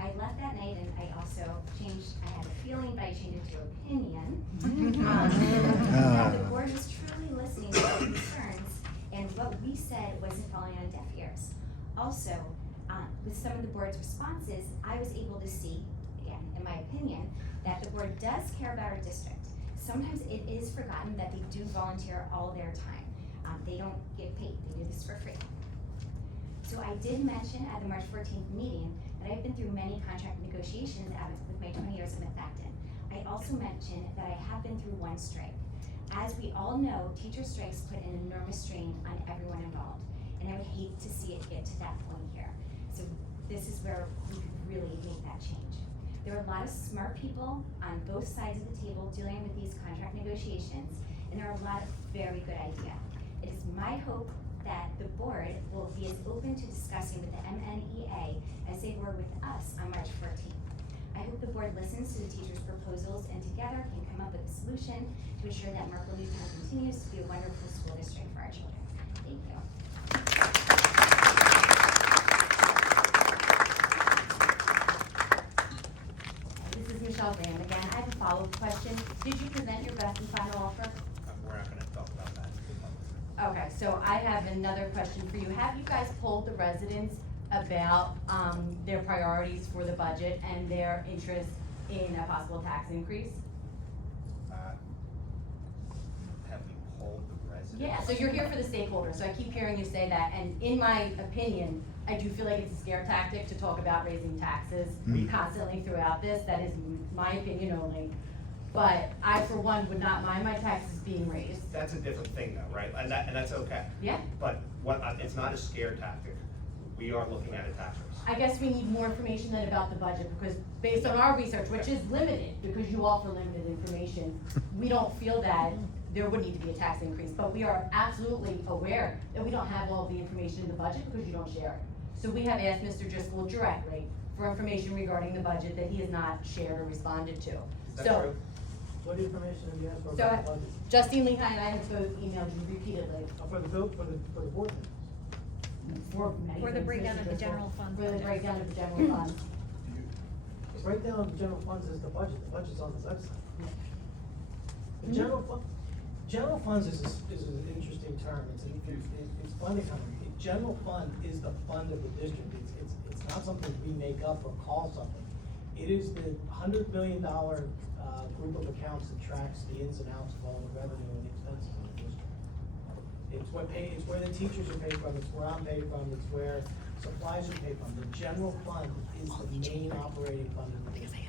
I left that night and I also changed, I had a feeling, but I changed it to opinion. That the board was truly listening to our concerns and what we said wasn't falling on deaf ears. Also, with some of the board's responses, I was able to see, again, in my opinion, that the board does care about our district. Sometimes it is forgotten that they do volunteer all their time. They don't get paid, they do this for free. So I did mention at the March 14th meeting that I've been through many contract negotiations with my 20 years of Clacton. I also mentioned that I have been through one strike. As we all know, teacher strikes put an enormous strain on everyone involved, and I would hate to see it get to that point here. So this is where we could really make that change. There are a lot of smart people on both sides of the table dealing with these contract negotiations, and there are a lot of very good ideas. It is my hope that the board will be as open to discussing with the MNEA as they were with us on March 14th. I hope the board listens to the teachers' proposals and together can come up with a solution to ensure that Marple Newtown continues to be a wonderful school district for our children. Thank you. This is Michelle Graham again. I have a follow-up question. Did you present your best and final offer? We're not gonna talk about that. Okay, so I have another question for you. Have you guys polled the residents about their priorities for the budget and their interest in a possible tax increase? Have we polled the residents? Yeah, so you're here for the stakeholders, so I keep hearing you say that, and in my opinion, I do feel like it's a scare tactic to talk about raising taxes constantly throughout this. That is my opinion only. But I, for one, would not mind my taxes being raised. That's a different thing though, right? And that's okay. Yeah. But it's not a scare tactic. We are looking at a tax raise. I guess we need more information then about the budget, because based on our research, which is limited, because you offer limited information, we don't feel that there would need to be a tax increase, but we are absolutely aware that we don't have all the information in the budget because you don't share it. So we have asked Mr. Driscoll directly for information regarding the budget that he has not shared or responded to. Is that So, true? What information have you asked for So, about the budget? Justine Lehigh and I have both emailed you repeatedly For the vote, for the board members. for many For the things, breakdown Mr. of the Driscoll. general fund For the budget. breakdown of the general fund. The breakdown of the general funds is the budget's on the website. The general funds is an interesting term, it's funny kind of, general fund is the fund of the district, it's not something we make up or call something. It is the $100 million, group of accounts that tracks the ins and outs of all the revenue and expenses of the district. It's where the teachers are paid from, it's where I'm paid from, it's where supplies are paid from. The general fund is the main operating fund of the district.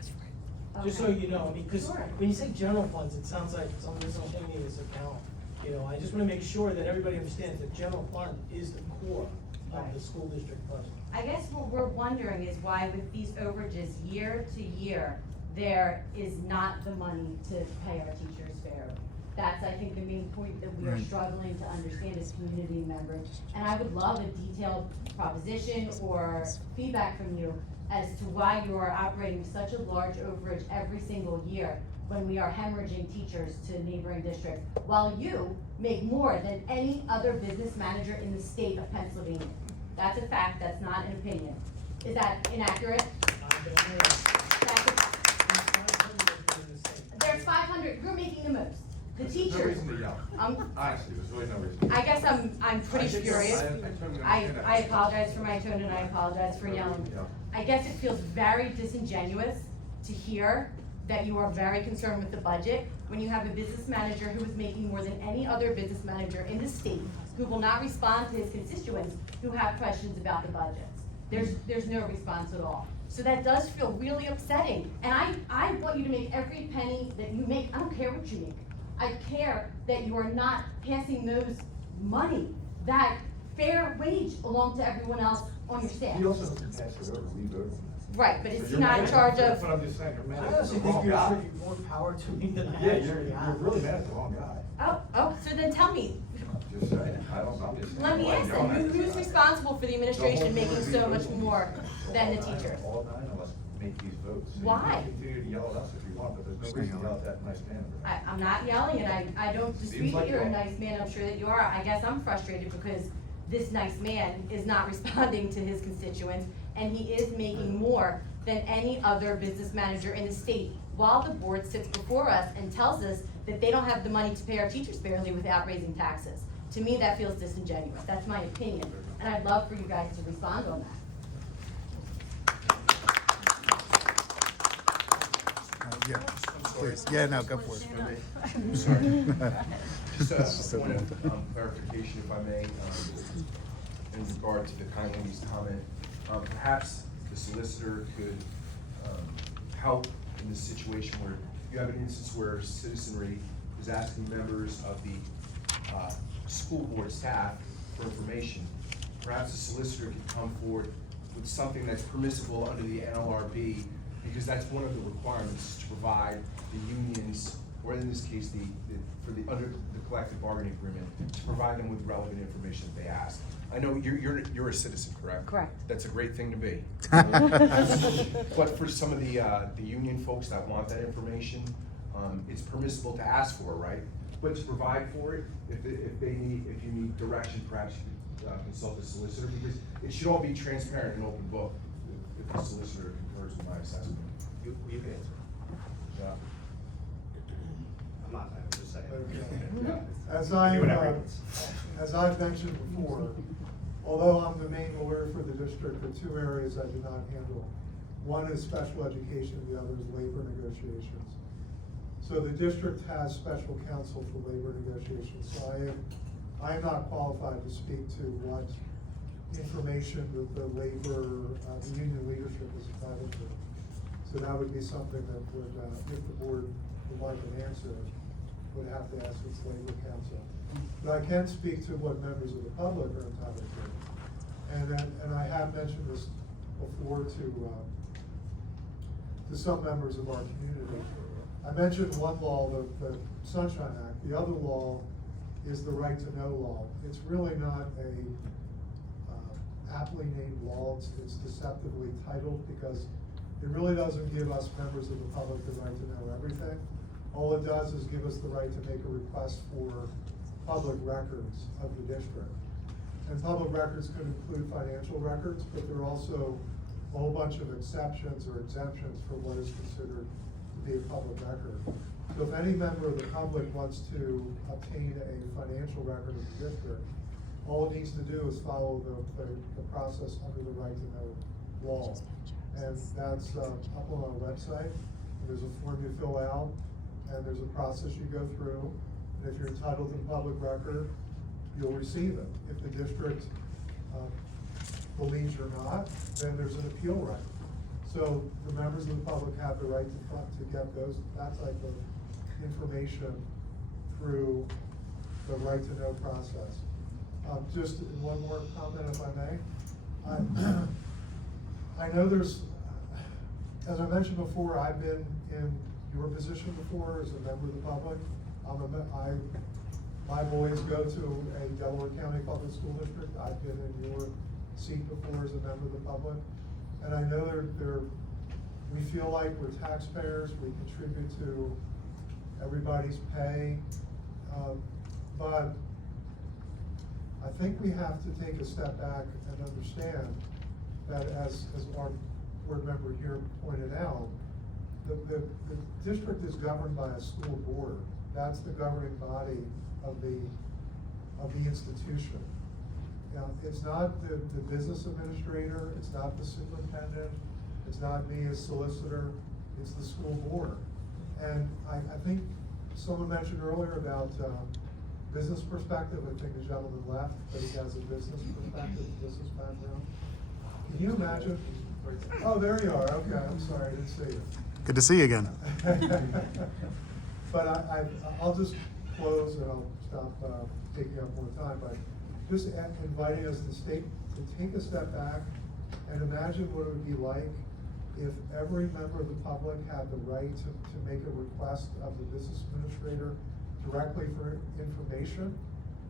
Just so you know, I mean, because when you say general funds, it sounds like some miscellaneous account. You know, I just wanna make sure that everybody understands that general fund is the core of the school district budget. I guess what we're wondering is why with these overages year to year, there is not the money to pay our teachers fairly. That's, I think, the main point that we are Right. struggling to understand as community members. And I would love a detailed proposition or feedback from you as to why you are operating such a large overage every single year when we are hemorrhaging teachers to neighboring districts, while you make more than any other business manager in the state of Pennsylvania. That's a fact, that's not an opinion. Is that inaccurate? There's 500, you're making the most. The There's no teachers. reason to yell. Honestly, there's really no reason. I guess I'm pretty furious. totally understand I that. apologize for my tone and I apologize for yelling. Yeah. I guess it feels very disingenuous to hear that you are very concerned with the budget when you have a business manager who is making more than any other business manager in the state, who will not respond to his constituents who have questions about the budgets. There's no response at all. So that does feel really upsetting. And I want you to make every penny that you make. I don't care what you make. I care that you are not passing those money, that fair wage along to everyone else on your staff. He also doesn't pass it over, we vote on it. Right, but So is he you're not in mad- charge But of, I'm just saying, you're mad I at honestly the think wrong you're guy. attributing more power to me than I Yeah, actually you're have. really mad at the wrong guy. so then tell me, Just saying, I'm just saying. let me ask Yelling then, at the who's guy. responsible for the administration making so All much nine- more than the all nine- teachers? All nine of us make these votes. So you Why? can continue to yell at us if you want, but there's no reason to yell at that nice man. I'm not yelling, and I don't dispute like that you're a you are. nice man, I'm sure that you are. I guess I'm frustrated because this nice man is not responding to his constituents, and he is making more than any other business manager in the state, while the board sits before us and tells us that they don't have the money to pay our teachers fairly without raising taxes. To me, that feels disingenuous. That's my opinion, and I'd love for you guys to respond on that. Yeah, please, yeah, no, go for it. I'm sorry. It's Just so a point of good. clarification, if I may, in regard to the kind lady's comment. Perhaps the solicitor could help in this situation where you have an instance where citizenry is asking members of the school board staff for information. Perhaps the solicitor could come forward with something that's permissible under the NLRB, because that's one of the requirements to provide the unions, or in this case, under the collective bargaining agreement, to provide them with relevant information that they ask. I know you're a citizen, correct? Correct. That's a great thing to be. But for some of the union folks that want that information, it's permissible to ask for it, right? But to provide for it, if you need direction, perhaps you could consult the solicitor, because it should all be transparent and open book if the solicitor concurs with my assessment. You can answer. Yeah. I'm not, I'm just saying. Okay. Yeah. As Do whatever I've, he wants. as I've mentioned before, although I'm the main lawyer for the district, the two areas I do not handle. One is special education, the other is labor negotiations. So the district has special counsel for labor negotiations, so I am not qualified to speak to what information that the union leadership is entitled to. So that would be something that would, if the board would like an answer, would have to ask its labor counsel. But I can speak to what members of the public are entitled to. And I have mentioned this before to some members of our community. I mentioned one law, the Sunshine Act. The other law is the Right to Know law. It's really not a aptly named law. It's deceptively titled because it really doesn't give us members of the public the right to know everything. All it does is give us the right to make a request for public records of the district. And public records could include financial records, but there are also a whole bunch of exceptions or exemptions for what is considered to be a public record. So if any member of the public wants to obtain a financial record of the district, all it needs to do is follow the process under the Right to Know law. And that's up on our website. There's a form you fill out, and there's a process you go through. And if you're entitled to the public record, you'll receive it. If the district believes you're not, then there's an appeal right. So the members of the public have the right to get that type of information through the Right to Know process. Just one more comment, if I may. I know there's, as I mentioned before, I've been in your position before as a member of the public. My boys go to a Delaware County Public School District. I've been in your seat before as a member of the public. And I know we feel like we're taxpayers, we contribute to everybody's pay. But I think we have to take a step back and understand that as our board member here pointed out, the district is governed by a school board. That's the governing body of the institution. Now, it's not the business administrator, it's not the superintendent, it's not me as solicitor, it's the school board. And I think someone mentioned earlier about business perspective. I think the gentleman left, but he has a business perspective, business background. Can you imagine? Oh, there you are. Okay, I'm sorry, I didn't see you. Good to see you again. But I'll just close and I'll stop taking up more time, but just inviting us to take a step back and imagine what it would be like if every member of the public had the right to make a request of the business administrator directly for information.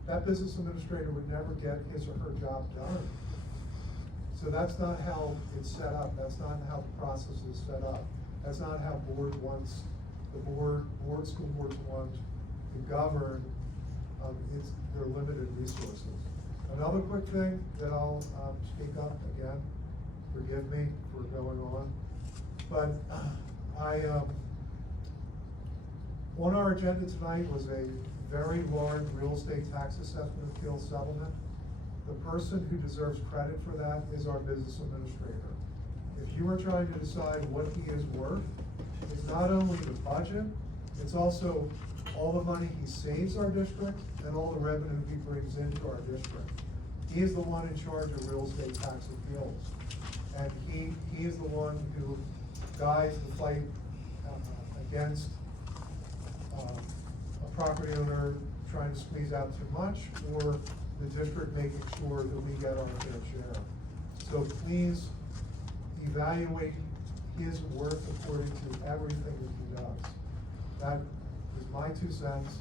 That business administrator would never get his or her job done. So that's not how it's set up. That's not how the process is set up. That's not how school boards want to govern their limited resources. Another quick thing that I'll speak up again, forgive me for going on, but on our agenda tonight was a very large real estate tax assessment appeal settlement. The person who deserves credit for that is our business administrator. If you are trying to decide what he is worth, it's not only the budget, it's also all the money he saves our district and all the revenue he brings into our district. He is the one in charge of real estate tax appeals. And he is the one who guides the fight against a property owner trying to squeeze out too much, or the district making sure that we get our fair share. So please evaluate his worth according to everything that he does. That is my 2 cents,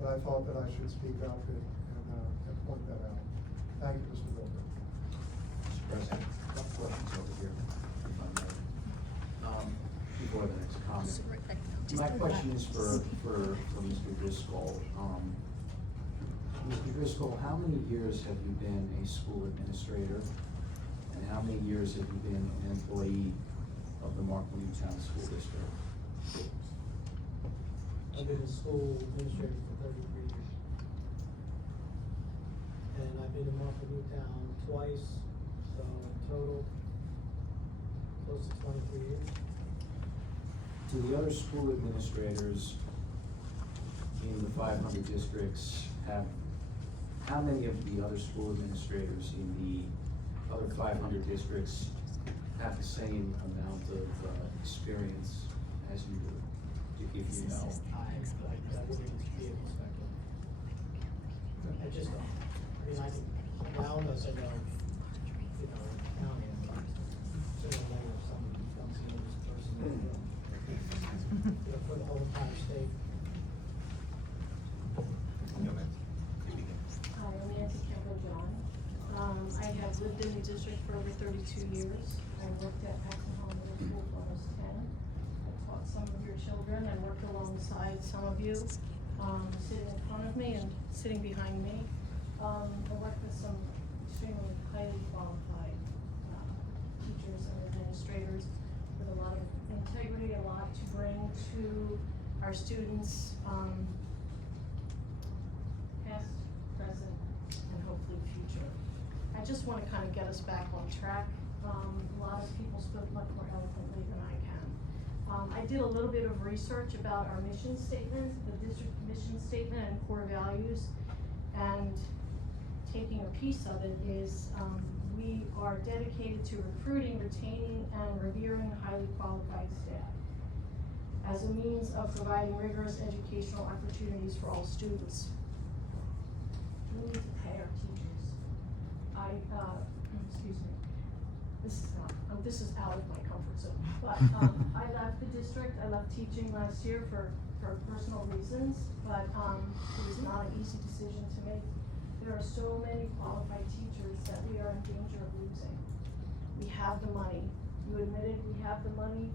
but I thought that I should speak up and point that out. Thank you, Mr. Wilker. Mr. President, a couple questions over here, if I may. Before the next comment. My question is for Mr. Driscoll. Mr. Driscoll, how many years have you been a school administrator? And how many years have you been an employee of the Marple Newtown School District? I've been a school administrator for 33 years. And I've been in Marple Newtown twice, so in total, close to 23 years. Do the other school administrators in the 500 districts how many of the other school administrators in the other 500 districts have the same amount of experience as you do, if you know? I wouldn't be able to speculate. I just don't. I mean, I can, now unless I know, county, sooner or later, somebody becomes the oldest person in the room. For the whole entire state. Hi, I'm Nancy Campbell John. I have lived in the district for over 32 years. I worked at Paxton Middle School for almost 10. I taught some of your children and worked alongside some of you, sitting in front of me and sitting behind me. I worked with some extremely highly qualified teachers and administrators with a lot of integrity, a lot to bring to our students, past, present, and hopefully future. I just want to kind of get us back on track. A lot of people spoke much more eloquently than I can. I did a little bit of research about our mission statement, the district mission statement and core values, and taking a piece of it is we are dedicated to recruiting, retaining, and revering highly qualified staff as a means of providing rigorous educational opportunities for all students. We need to pay our teachers. Excuse me. this is out of my comfort zone. But, I left the district, I left teaching last year for personal reasons, but, it was not an easy decision to make. There are so many qualified teachers that we are in danger of losing. We have the money, you admitted we have the money.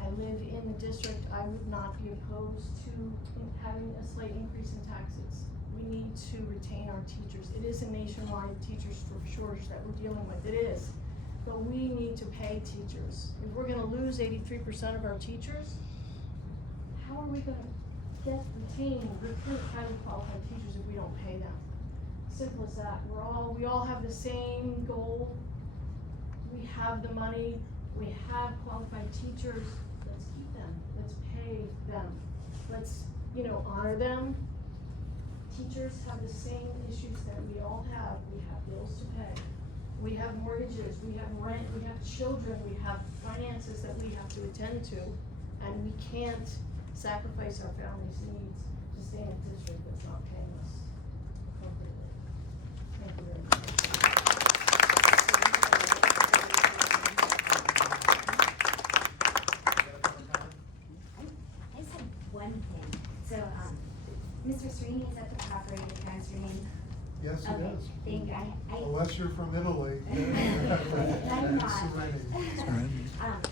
I live in the district, I would not be opposed to having a slight increase in taxes. We need to retain our teachers. It is a nationwide teacher shortage that we're dealing with, it is. But we need to pay teachers. If we're gonna lose 83% of our teachers, how are we gonna recruit highly qualified teachers if we don't pay them? Simple as that. We all have the same goal. We have the money, we have qualified teachers, let's keep them, let's pay them, let's, honor them. Teachers have the same issues that we all have. We have bills to pay, we have mortgages, we have rent, we have children, we have finances that we have to attend to, and we can't sacrifice our families' needs to stay in a district that's not paying us appropriately. Thank you very much. I just had one thing. So, Mr. Srini, is that the proper way to pronounce your name? Yes, it Okay, is. thank you. Unless you're from Italy. I'm not. Serenity.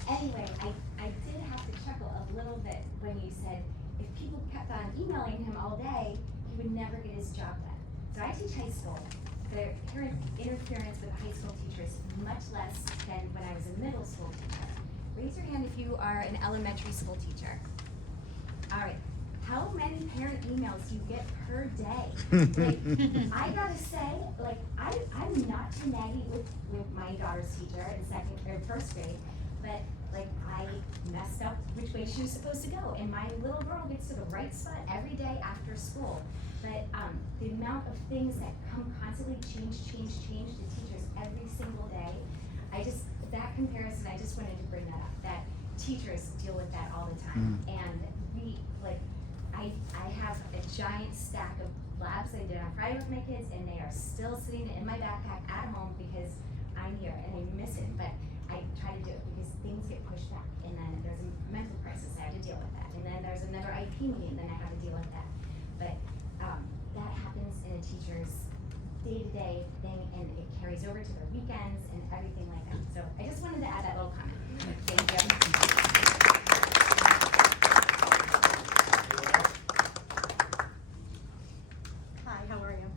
Anyway, I did have to chuckle a little bit when you said if people kept on emailing him all day, he would never get his job done. So I teach high school. The current interference with high school teachers is much less than when I was a middle school teacher. Raise your hand if you are an elementary school teacher. All right. How many parent emails do you get per day? Like, I gotta say, like, I'm not too naggy with my daughter's teacher in first grade, but like I messed up which way she was supposed to go, and my little girl gets to the right spot every day after school. But the amount of things that come constantly change to teachers every single day, that comparison, I just wanted to bring that up, that teachers deal with that all the time. And I have a giant stack of labs that I did on Friday with my kids, and they are still sitting in my backpack at home because I'm here and I miss it, but I try to do it because things get pushed back, and then there's a mental crisis, I have to deal with that, and then there's another IP meeting, then I have to deal with that. But that happens in a teacher's day-to-day thing, and it carries over to their weekends and everything like that. So I just wanted to add that little comment. Thank you. Hi, how are you?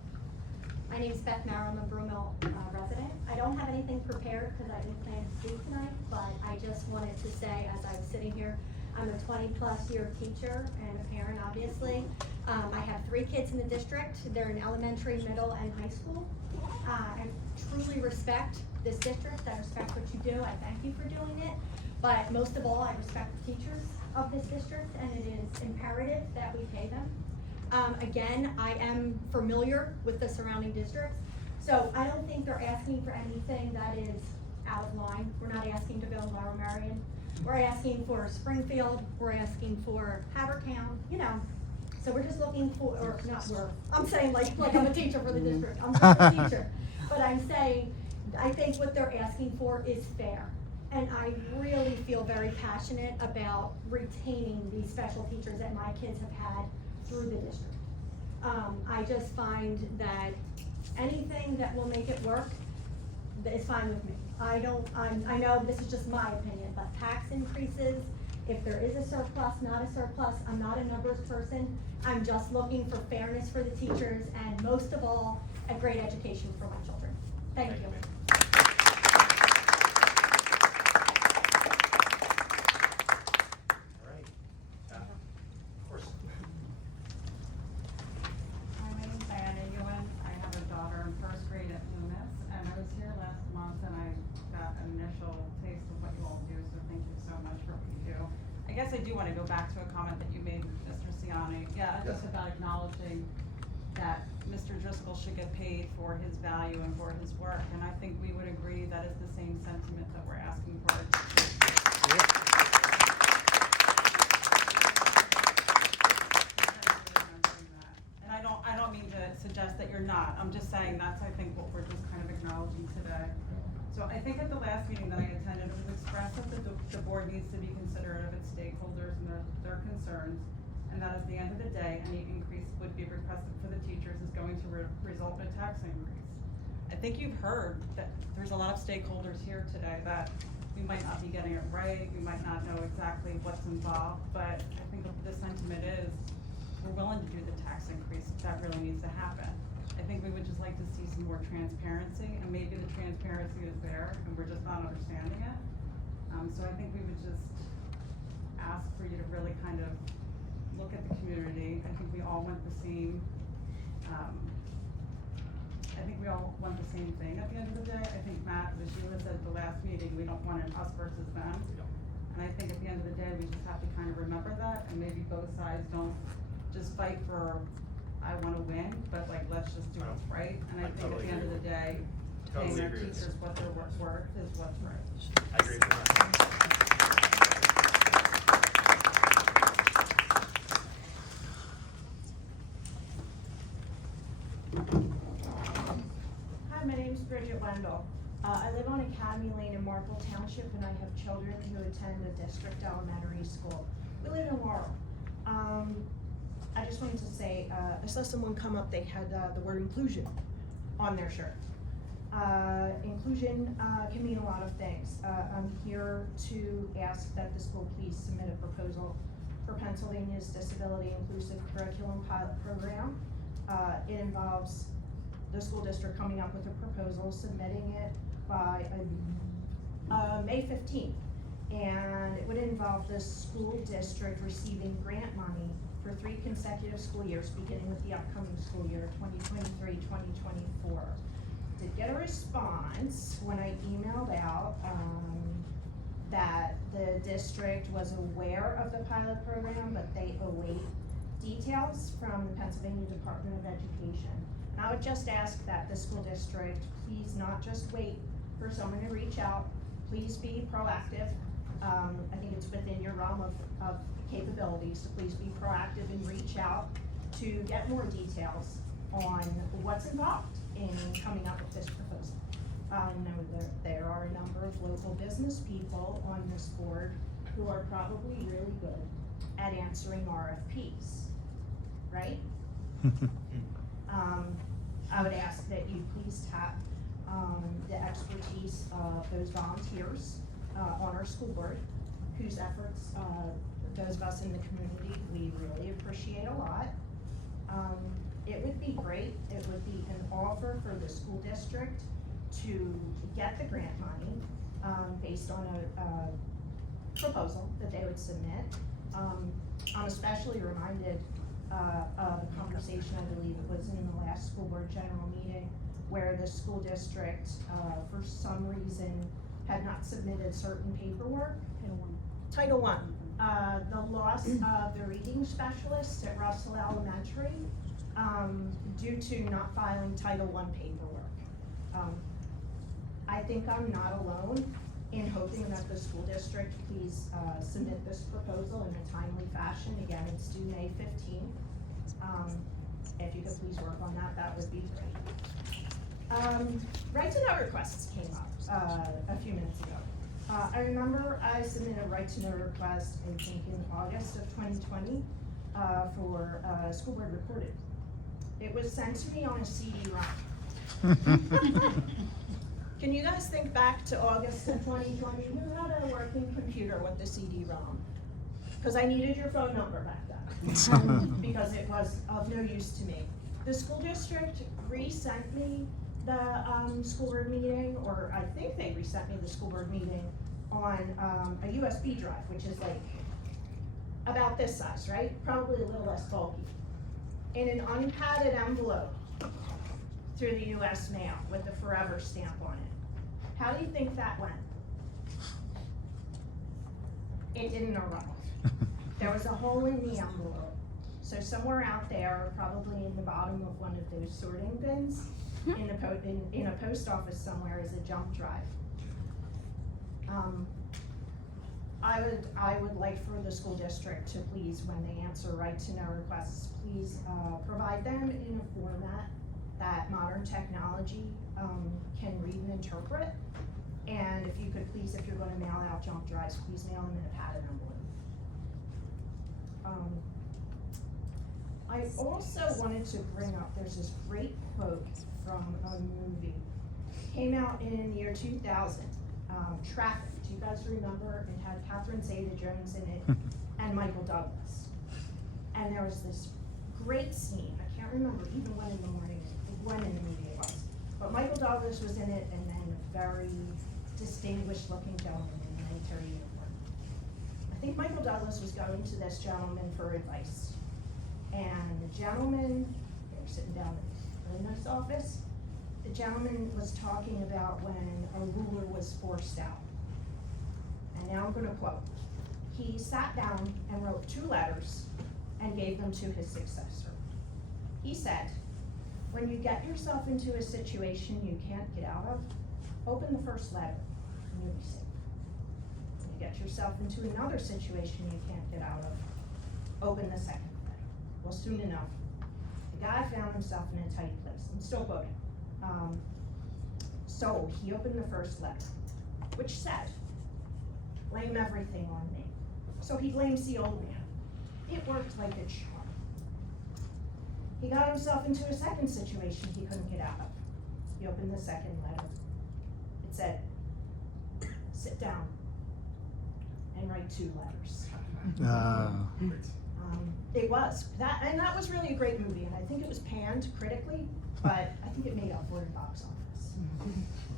My name is Beth Merrill, I'm a Broomhill resident. I don't have anything prepared because I didn't plan to speak tonight, but I just wanted to say, as I was sitting here, I'm a 20-plus year teacher and a parent, obviously. I have 3 kids in the district. They're in elementary, middle, and high school. I truly respect this district. I respect what you do. I thank you for doing it. But most of all, I respect the teachers of this district, and it is imperative that we pay them. Again, I am familiar with the surrounding districts, so I don't think they're asking for anything that is out of line. We're not asking to build Laurel Marion. We're asking for Springfield, we're asking for Havertown, so we're just looking for, or not we're, I'm saying like I'm a teacher for the district, I'm just a teacher. But I'm saying, I think what they're asking for is fair. And I really feel very passionate about retaining these special teachers that my kids have had through the district. I just find that anything that will make it work is fine with me. I know this is just my opinion, but tax increases, if there is a surplus, not a surplus, I'm not a numbers person. I'm just looking for fairness for the teachers and most of all, a great education for my children. Thank you. My name's Diana Ewan. I have a daughter in first grade at Loomis, and I was here last month and I got an initial taste of what you all do, so thank you so much for what you do. I guess I do want to go back to a comment that you made, Mr. Ciani. Yeah, just about acknowledging that Mr. Driscoll should get paid for his value and for his work, and I think we would agree that is the same sentiment that we're asking for. And I don't mean to suggest that you're not. I'm just saying that's, I think, what we're just kind of acknowledging today. So So I think at the last meeting that I attended, it was expressed that the board needs to be considerate of its stakeholders and their concerns, and that at the end of the day, any increase would be requested for the teachers is going to result in a tax increase. I think you've heard that there's a lot of stakeholders here today that we might not be getting it right, we might not know exactly what's involved, but I think the sentiment is, we're willing to do the tax increase if that really needs to happen. I think we would just like to see some more transparency, and maybe the transparency is there, and we're just not understanding it. So I think we would just ask for you to really kind of look at the community. I think we all want the same, thing at the end of the day. I think, Matt, as you said at the last meeting, we don't want an us versus them. And I think at the end of the day, we just have to kind of remember that, and maybe both sides don't just fight for, I wanna win, but like, let's just do what's right. And I think at the end of the day, paying our teachers what their worth is what's right. I agree with that. Hi, my name's Bridget Wendell. I live on Academy Lane in Marple Township, and I have children who attend a district elementary school. We live in Laurel. I just wanted to say, I saw someone come up, they had the word inclusion on their shirt. Inclusion can mean a lot of things. I'm here to ask that the school please submit a proposal for Pennsylvania's Disability Inclusive Curriculum Pilot Program. It involves the school district coming up with a proposal, submitting it by May 15th. And it would involve the school district receiving grant money for 3 consecutive school years, beginning with the upcoming school year, 2023-2024. Did get a response when I emailed out that the district was aware of the pilot program, but they await details from the Pennsylvania Department of Education. And I would just ask that the school district please not just wait for someone to reach out, please be proactive. I think it's within your realm of capabilities to please be proactive and reach out to get more details on what's involved in coming up with this proposal. I know there are a number of local business people on this board who are probably really good at answering RFPs, right? I would ask that you please tap the expertise of those volunteers on our school board, whose efforts those of us in the community we really appreciate a lot. It would be great, it would be an offer for the school district to get the grant money based on a proposal that they would submit. I'm especially reminded of a conversation, I believe it was in the last school board general meeting, where the school district, for some reason, had not submitted certain paperwork. Title I. The loss of the reading specialists at Russell Elementary due to not filing Title I paperwork. I think I'm not alone in hoping that the school district please submit this proposal in a timely fashion. Again, it's due May 15th. If you could please work on that, that would be great. Right to know requests came up a few minutes ago. I remember I submitted a right to know request, I think in August of 2020, for school board reported. It was sent to me on a CD-ROM. Can you guys think back to August of 2020? Who had a working computer with the CD-ROM? Because I needed your phone number back then, because it was of no use to me. The school district resent me the school board meeting, or I think they resent me the school board meeting on a USB drive, which is like about this size, right? Probably a little less bulky. In an unpadded envelope through the US mail with the forever stamp on it. How do you think that went? It didn't arrive. There was a hole in the envelope. So somewhere out there, probably in the bottom of one of those sorting bins, in a post office somewhere, is a jump drive. I would like for the school district to please, when they answer right to know requests, please provide them in a format that modern technology can read and interpret. And if you could please, if you're gonna mail out jump drives, please mail them in a padded envelope. I also wanted to bring up, there's this great quote from a movie. Came out in the year 2000, Traffic. Do you guys remember? It had Catherine Zeta-Jones in it and Michael Douglas. And there was this great scene, I can't remember even when in the movie it was, but Michael Douglas was in it, and then a very distinguished looking gentleman in a military uniform. I think Michael Douglas was going to this gentleman for advice. And the gentleman, they were sitting down in a really nice office, the gentleman was talking about when a ruler was forced out. And now I'm gonna quote. He sat down and wrote 2 letters and gave them to his successor. He said, when you get yourself into a situation you can't get out of, open the first letter and you'll be safe. When you get yourself into another situation you can't get out of, open the second letter. Well, soon enough, the guy found himself in a tight place. I'm still quoting. So he opened the first letter, which said, blame everything on me. So he blames the old man. It worked like a charm. He got himself into a second situation he couldn't get out of. He opened the second letter. It said, sit down and write 2 letters. It was, and that was really a great movie, and I think it was panned critically, but I think it made up for it in box office.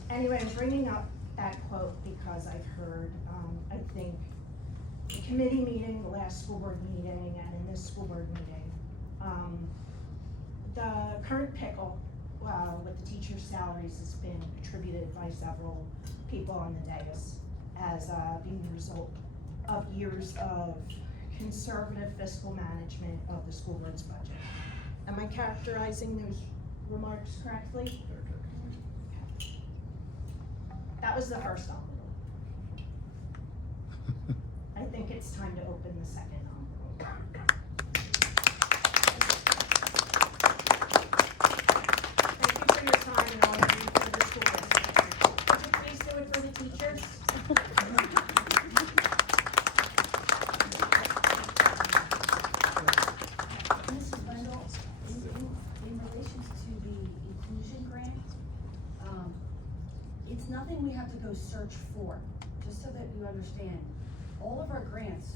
Anyway, I'm bringing up that quote because I've heard, I think, the committee meeting, the last school board meeting, and in this school board meeting, the current pickle with the teachers' salaries has been attributed by several people on the dais as being the result of years of conservative fiscal management of the school board's budget. Am I characterizing those remarks correctly? Okay. That was the first envelope. I think it's time to open the second envelope. Thank you for your time and all you do for the school district. Would you please do it for the teachers? Mrs. Wendell, in relation to the inclusion grant, it's nothing we have to go search for, just so that you understand. All of our grants,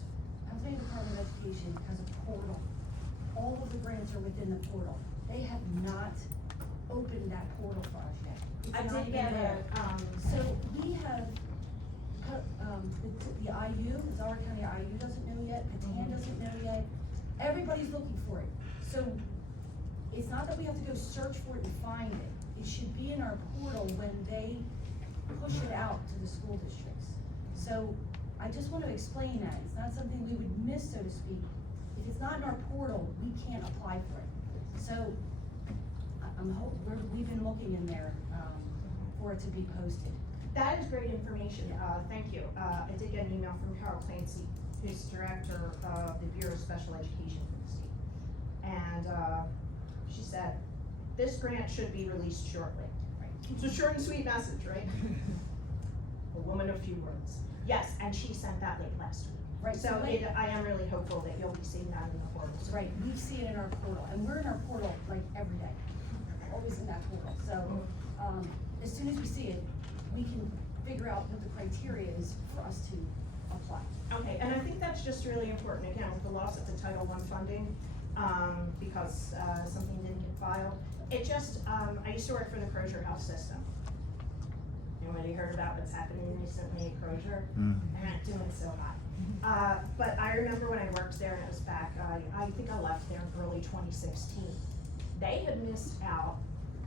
Pennsylvania Department of Education has a portal. All of the grants are within the portal. They have not opened that portal for us yet. It's I not did even get there. it. So we have, the IU, the Delaware County IU doesn't know yet, Catan doesn't know yet. Everybody's looking for it. So it's not that we have to go search for it and find it. It should be in our portal when they push it out to the school districts. So I just want to explain that. It's not something we would miss, so to speak. If it's not in our portal, we can't apply for it. So we've been looking in there for it to be posted. That is great information. Thank you. I did get an email from Carol Clancy, who's director of the Bureau of Special Education for the state. And she said, this grant should be released shortly. Right. It's a short and sweet message, right? A woman of few words. Yes, and she sent that late last week. Right. So I am really hopeful that you'll be seeing that in the portals. Right, we see it in our portal, and we're in our portal like every day. We're always in that portal. So as soon as we see it, we can figure out what the criteria is for us to apply. Okay, and I think that's just really important, again, with the loss of the Title I funding, because something didn't get filed. It just, I used to work for the Crozier Health System. Anybody heard about what's happening recently at Crozier? They're not doing so hot. But I remember when I worked there, and it was back, I think I left there in early 2016. They had missed out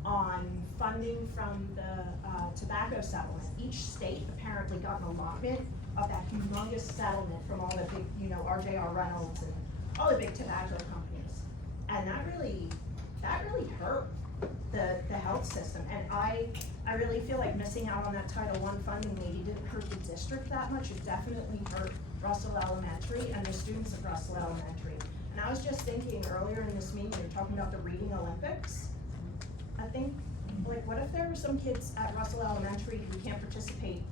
on funding from the tobacco settlement. Each state apparently got an allotment of that humongous settlement from all the big, RJR Reynolds and all the big tobacco companies. And that really hurt the health system. And I really feel like missing out on that Title I funding maybe didn't hurt the district that much. It definitely hurt Russell Elementary and the students of Russell Elementary. And I was just thinking earlier in this meeting, we were talking about the Reading Olympics. I think, like, what if there were some kids at Russell Elementary who can't participate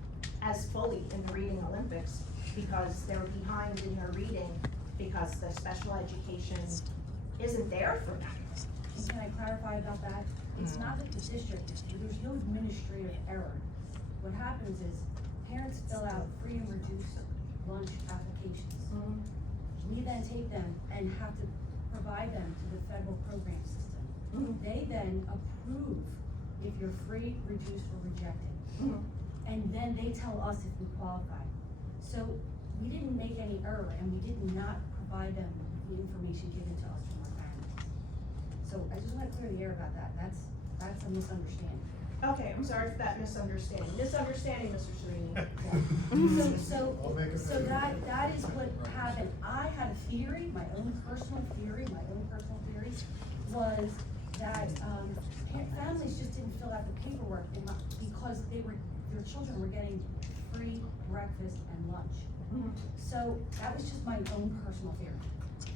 as fully in the reading Olympics because they're behind in their reading because the special education isn't there for them. And can I clarify about that? It's not that the district, there's no administrative error. What happens is parents fill out free and reduced lunch applications. We then take them and have to provide them to the federal program system. They then approve if you're free, reduced, or rejected. And then they tell us if we qualify. So we didn't make any error and we did not provide them with the information given to us from our parents. So I just want to clear the air about that. That's a misunderstanding. Okay, I'm sorry for that misunderstanding. Misunderstanding, Mr. Serini. So that is what happened. I had a theory, my own personal theory was that families just didn't fill out the paperwork because their children were getting free breakfast and lunch. So that was just my own personal theory.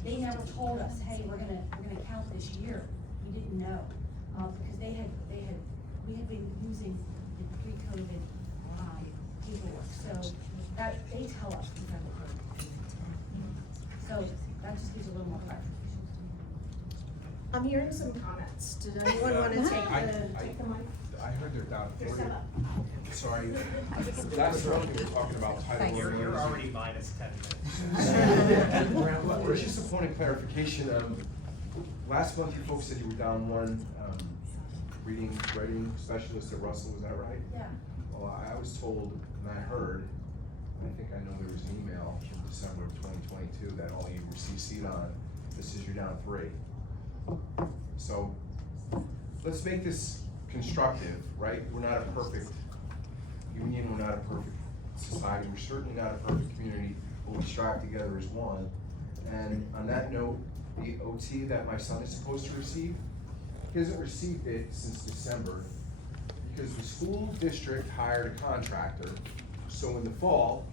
They never told us, hey, we're gonna count this year. We didn't know because we had been using the pre-COVID paperwork. So that they tell us we have a So that just gives a little more clarification. I'm hearing some comments. Did anyone want to take the mic? I heard they're down Here's 40. some up. Sorry, last month we were talking about title. You're already minus 10 minutes. It's just a point of clarification. Last month you folks said you were down one reading, writing specialist at Russell, was that right? Yeah. Well, I was told, and I heard, and I think I know there was an email from December of 2022 that all you were CC'd on, this is you're down 3. So, let's make this constructive, right? We're not a perfect union, we're not a perfect society, we're certainly not a perfect community, but we strive together as one. And on that note, the OT that my son is supposed to receive, he hasn't received it since December because the school district hired a contractor. So in the fall,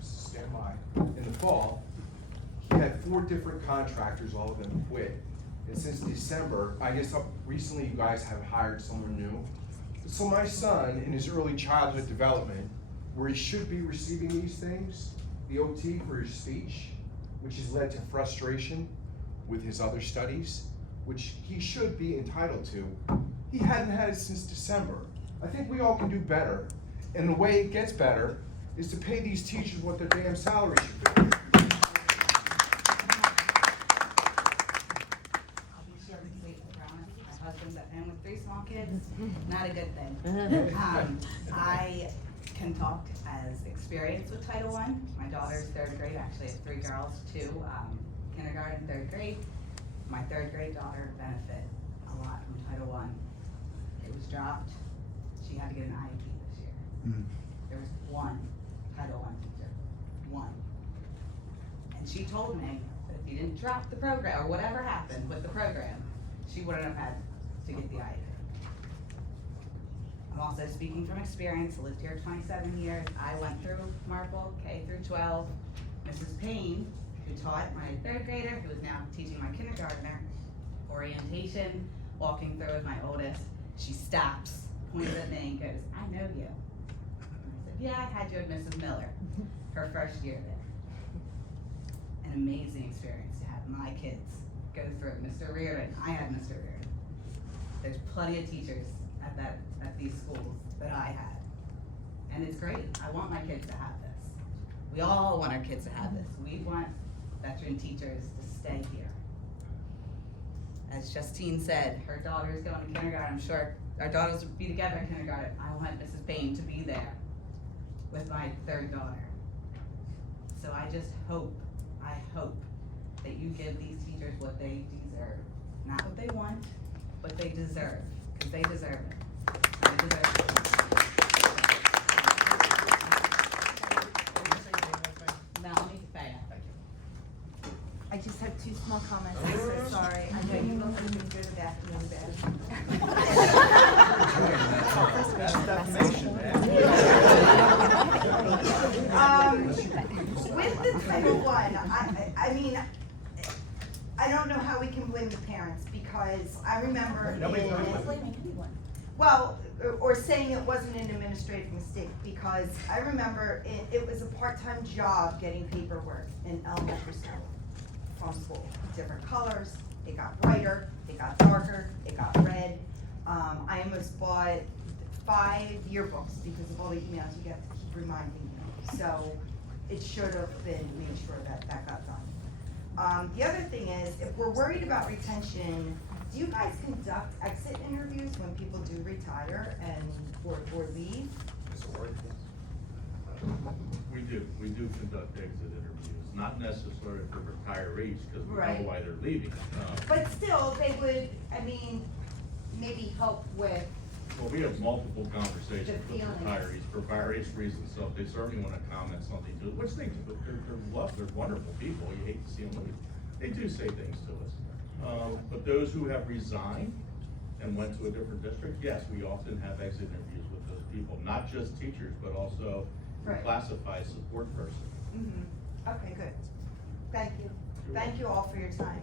stand by, in the fall, he had 4 different contractors, all of them quit. And since December, I guess recently you guys have hired someone new. So my son, in his early childhood development, where he should be receiving these things, the OT for his speech, which has led to frustration with his other studies, which he should be entitled to, he hadn't had it since December. I think we all can do better. And the way it gets better is to pay these teachers what their damn salary should be. My husband's at home with 3 small kids, not a good thing. I can talk as experience with Title I. My daughter's 3rd grade, actually I have 3 girls, 2 kindergarten, 3rd grade. My 3rd grade daughter benefit a lot from Title I. It was dropped, she had to get an IEP this year. There was 1 Title I teacher, 1. And she told me that if you didn't drop the program, or whatever happened with the program, she wouldn't have had to get the IEP. I'm also speaking from experience, I lived here 27 years. I went through Marple, K through 12. Mrs. Payne, who taught my 3rd grader, who is now teaching my kindergartner, orientation, walking through with my oldest, she stops, points at me and goes, I know you. And I said, yeah, I had you at Mrs. Miller, her first year there. An amazing experience to have my kids go through. Mr. Reardon, I had Mr. Reardon. There's plenty of teachers at these schools that I had. And it's great, I want my kids to have this. We all want our kids to have this. We want veteran teachers to stay here. As Justine said, her daughter's going to kindergarten. I'm sure our daughters will be together in kindergarten. I want Mrs. Payne to be there with my 3rd daughter. So I just hope that you give these teachers what they deserve. Not what they want, what they deserve, because they deserve it. They deserve it. Melanie Faya. I just have 2 small comments. I'm so sorry. I know you both have been through the bathroom With the Title I mean, I don't know how we can blame the parents because I remember. Nobody's in- blaming anyone. Well, or saying it wasn't an administrative mistake, because I remember it was a part-time job getting paperwork in elementary school from school. Different colors, it got brighter, it got darker, it got red. I almost bought 5 yearbooks because of all the emails you get to keep reminding you. So it should have been made sure that that got done. The other thing is, if we're worried about retention, do you guys conduct exit interviews when people do retire and or leave? We do conduct exit interviews, not necessarily for retirees, because we Right. know why they're leaving. But still, they would, I mean, maybe help with, Well, we have multiple conversations The with feelings. retirees for various reasons, so if they certainly wanna comment something to, which they do, they're wonderful people, you hate to see them leave. They do say things to us. But those who have resigned and went to a different district, yes, we often have exit interviews with those people, not just teachers, but also Right. classified support person. Okay, good. Thank you. Thank you all for your time.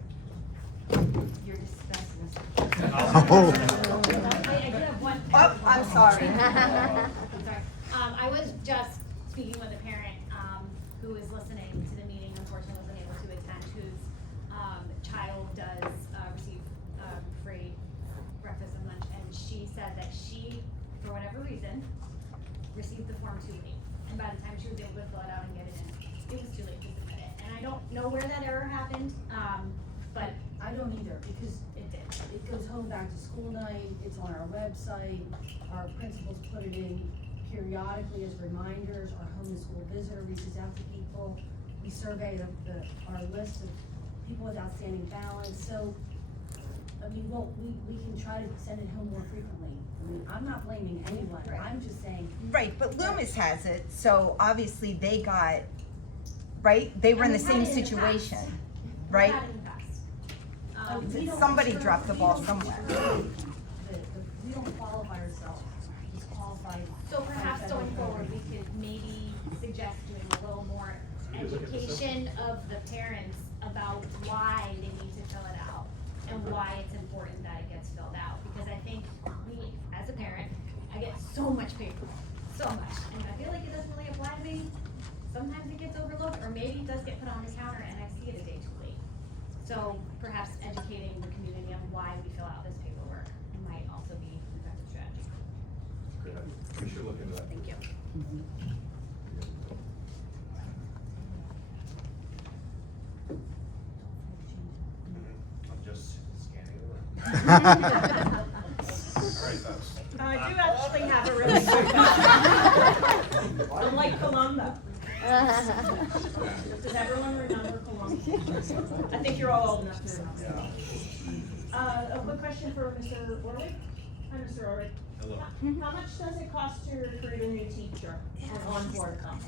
You're dismissed, Mr. I do have one. Oh, I'm sorry. I'm sorry. I was just speaking with a parent, who is listening to the meeting, unfortunately wasn't able to attend, whose, child does, receive, free breakfast and lunch, and she said that she, for whatever reason, received the form too late. And by the time she was able to fill it out and get it in, it was too late to submit it. And I don't know where that error happened, but I don't either, because it did. it goes home back to school night, it's on our website, our principals put it in periodically as reminders, our home and school visitor reaches out to people. We survey our list of people with outstanding balance, so, I mean, we can try to send it home more frequently. I mean, I'm not blaming anyone, I'm just saying. Right, but Loomis has it, so obviously they got, right? They were in the same situation, right? We don't Somebody serve- dropped the we ball don't somewhere. serve we don't qualify ourselves, as qualified. So perhaps going forward, we could maybe suggest doing a little more education of the parents about why they need to fill it out and why it's important that it gets filled out. Because I think we, as a parent, I get so much paperwork, so much, and I feel like it doesn't really apply to me. Sometimes it gets overlooked, or maybe it does get put on the counter and I see it a day too late. So perhaps educating the community on why we fill out this paperwork might also be an effective strategy. Good. We should look into that. Thank you. I'm just scanning the room. All right, folks. I do actually have a really quick unlike Columbo. Does everyone remember Columbo? I think you're all old enough to remember. A quick question for Mr. Orwick. Hi, Mr. Orwick. Hello. How much does it cost to recruit a new teacher and onboard them?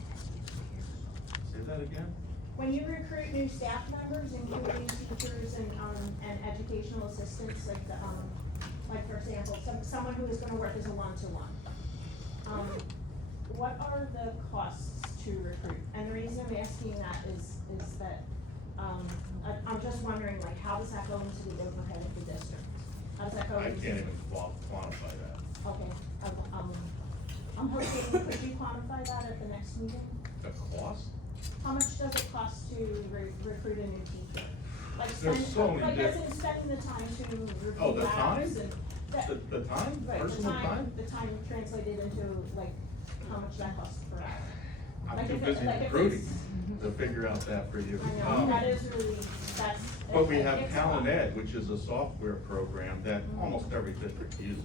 Say that again? When you recruit new staff members, including teachers and educational assistants, like for example, someone who is gonna work as a one-to-one. What are the costs to recruit? And the reason I'm asking that is that, I'm just wondering, like, how does that go into the overhead of the district? How does that go I into? can't even quantify that. Okay, I'm hoping, could you quantify that at the next meeting? The cost? How much does it cost to recruit a new teacher? Like There's spend, so many like as in different- spending the time to review Oh, the time? labs and. The time? Right, Personal time? the time translated into like, how much that costs per hour. I'm Like too if it- busy like if recruiting it's- to figure out that for you. I know, that is really, that's. But we it- have it's a Talent lot. Ed, which is a software program that almost every district uses,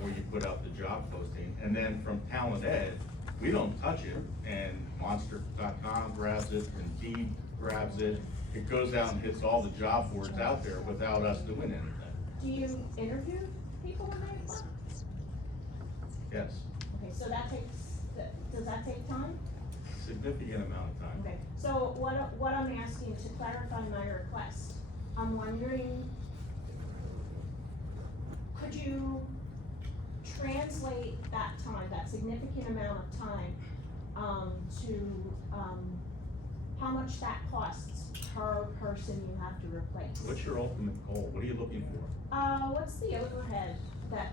where you put out the job posting. And then from Talent Ed, we don't touch it, and Monster.com grabs it, Indeed grabs it. It goes out and hits all the job boards out there without us doing anything. Do you interview people when they apply? Yes, Okay, so that takes, does that take time? significant amount of time. Okay, so what I'm asking, to clarify my request, I'm wondering, could you translate that time, that significant amount of time, to, how much that costs per person you have to replace. What's your ultimate goal? What are you looking for? What's the overhead that,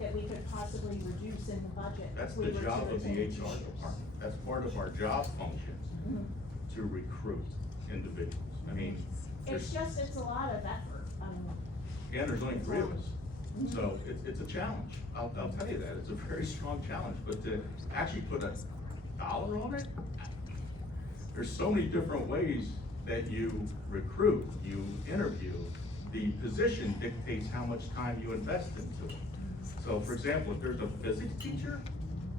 that we could possibly reduce in the budget? That's if we the were to job of the retain HR teachers? department. That's part of our job function, to recruit individuals. I mean, It's it's a lot of effort, again, there's only 3 of us. So it's a challenge. I'll tell you that. It's a very strong challenge, but to actually put a dollar on it, there's so many different ways that you recruit, you interview. The position dictates how much time you invest into it. So for example, if there's a physics teacher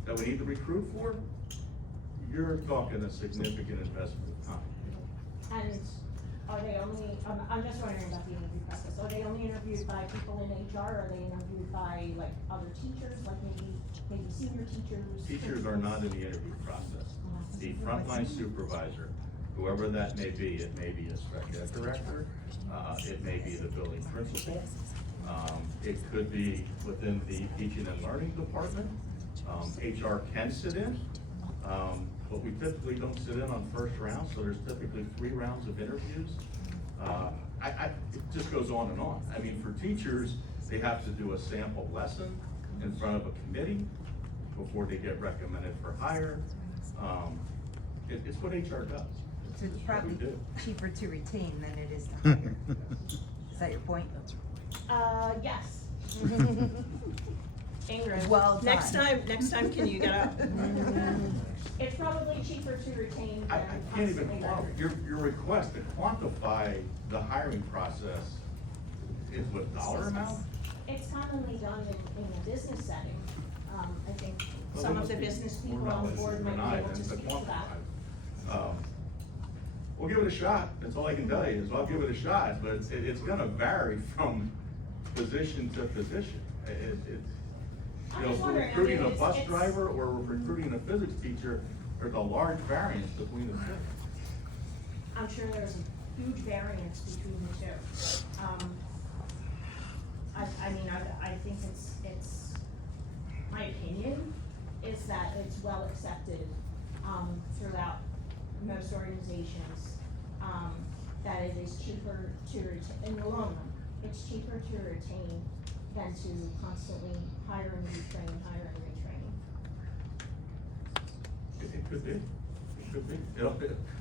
that we need to recruit for, you're talking a significant investment of time. And are they only, I'm just wondering about the interview process, are they only interviewed by people in HR, or are they interviewed by like other teachers, like maybe senior teachers? Teachers are not in the interview process. The frontline supervisor, whoever that may be, it may be a special ed director, it may be the building principal, it could be within the teaching and learning department. HR can sit in, but we typically don't sit in on first round, so there's typically 3 rounds of interviews. It just goes on and on. I mean, for teachers, they have to do a sample lesson in front of a committee before they get recommended for hire. It's what HR does. So it's what probably we do. cheaper to retain than it is to hire. Is that your point? Yes. Ingrid. Well done. Next time, can you get up? It's probably cheaper to retain I than can't even, constantly. your request to quantify the hiring process is what dollar amount? It's commonly done in a business setting. I think Well, some we of the must be business more people on the knowledgeable board than might I be able am to speak to that. quantify. We'll give it a shot, that's all I can tell you, is I'll give it a shot, but it's gonna vary from position to position. I'm You know, just if we're wondering, I recruiting mean, a it's- bus it's- driver or we're recruiting a physics teacher, there's a large variance between the two. I'm sure there's a huge variance between the two. I think it's, my opinion is that it's well accepted, throughout most organizations, that it is cheaper to retain, in the long run, it's cheaper to retain than to constantly hire and retrain, hire and retrain. It could be, it could be.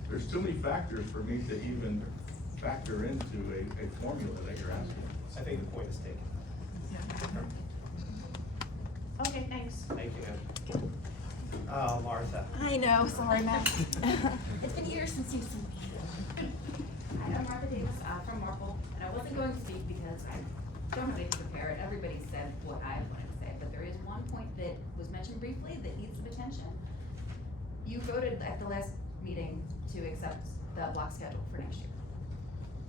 There's too many factors for me to even factor into a formula that you're asking. I think the point is taken. Okay, thanks. Thank you, Martha. I know, sorry, Matt. It's been years since you've seen me. Hi, I'm Martha Davis from Marple, and I wasn't going to speak because I don't have anything prepared. Everybody said what I wanted to say, but there is one point that was mentioned briefly that needs some attention. You voted at the last meeting to accept the block schedule for next year.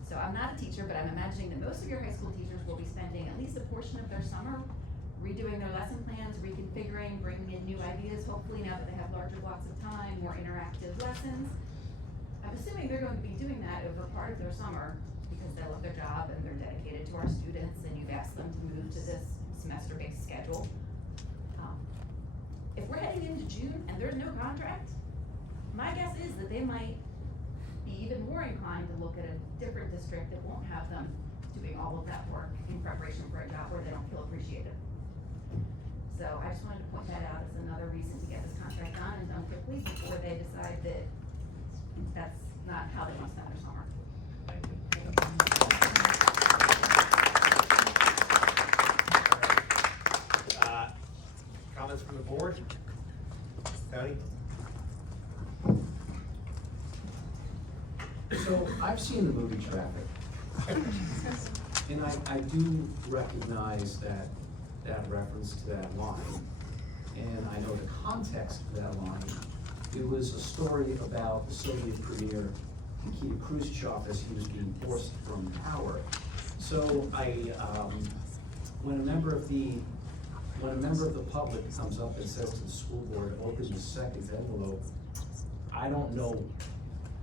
So I'm not a teacher, but I'm imagining that most of your high school teachers will be spending at least a portion of their summer redoing their lesson plans, reconfiguring, bringing in new ideas, hopefully now that they have larger blocks of time, more interactive lessons. I'm assuming they're going to be doing that over part of their summer because they love their job and they're dedicated to our students, and you've asked them to move to this semester-based schedule. If we're heading into June and there's no contract, my guess is that they might be even more inclined to look at a different district that won't have them doing all of that work in preparation for a job where they don't feel appreciated. So I just wanted to point that out as another reason to get this contract done and done quickly before they decide that that's not how they want to spend their summer. Comments from the board? Tony? So I've seen the movie Traffic. And I do recognize that reference to that line. And I know the context of that line. It was a story about the Soviet premier Nikita Khrushchev as he was being forced from power. So when a member of the public comes up and says to the school board, open the second envelope, I don't know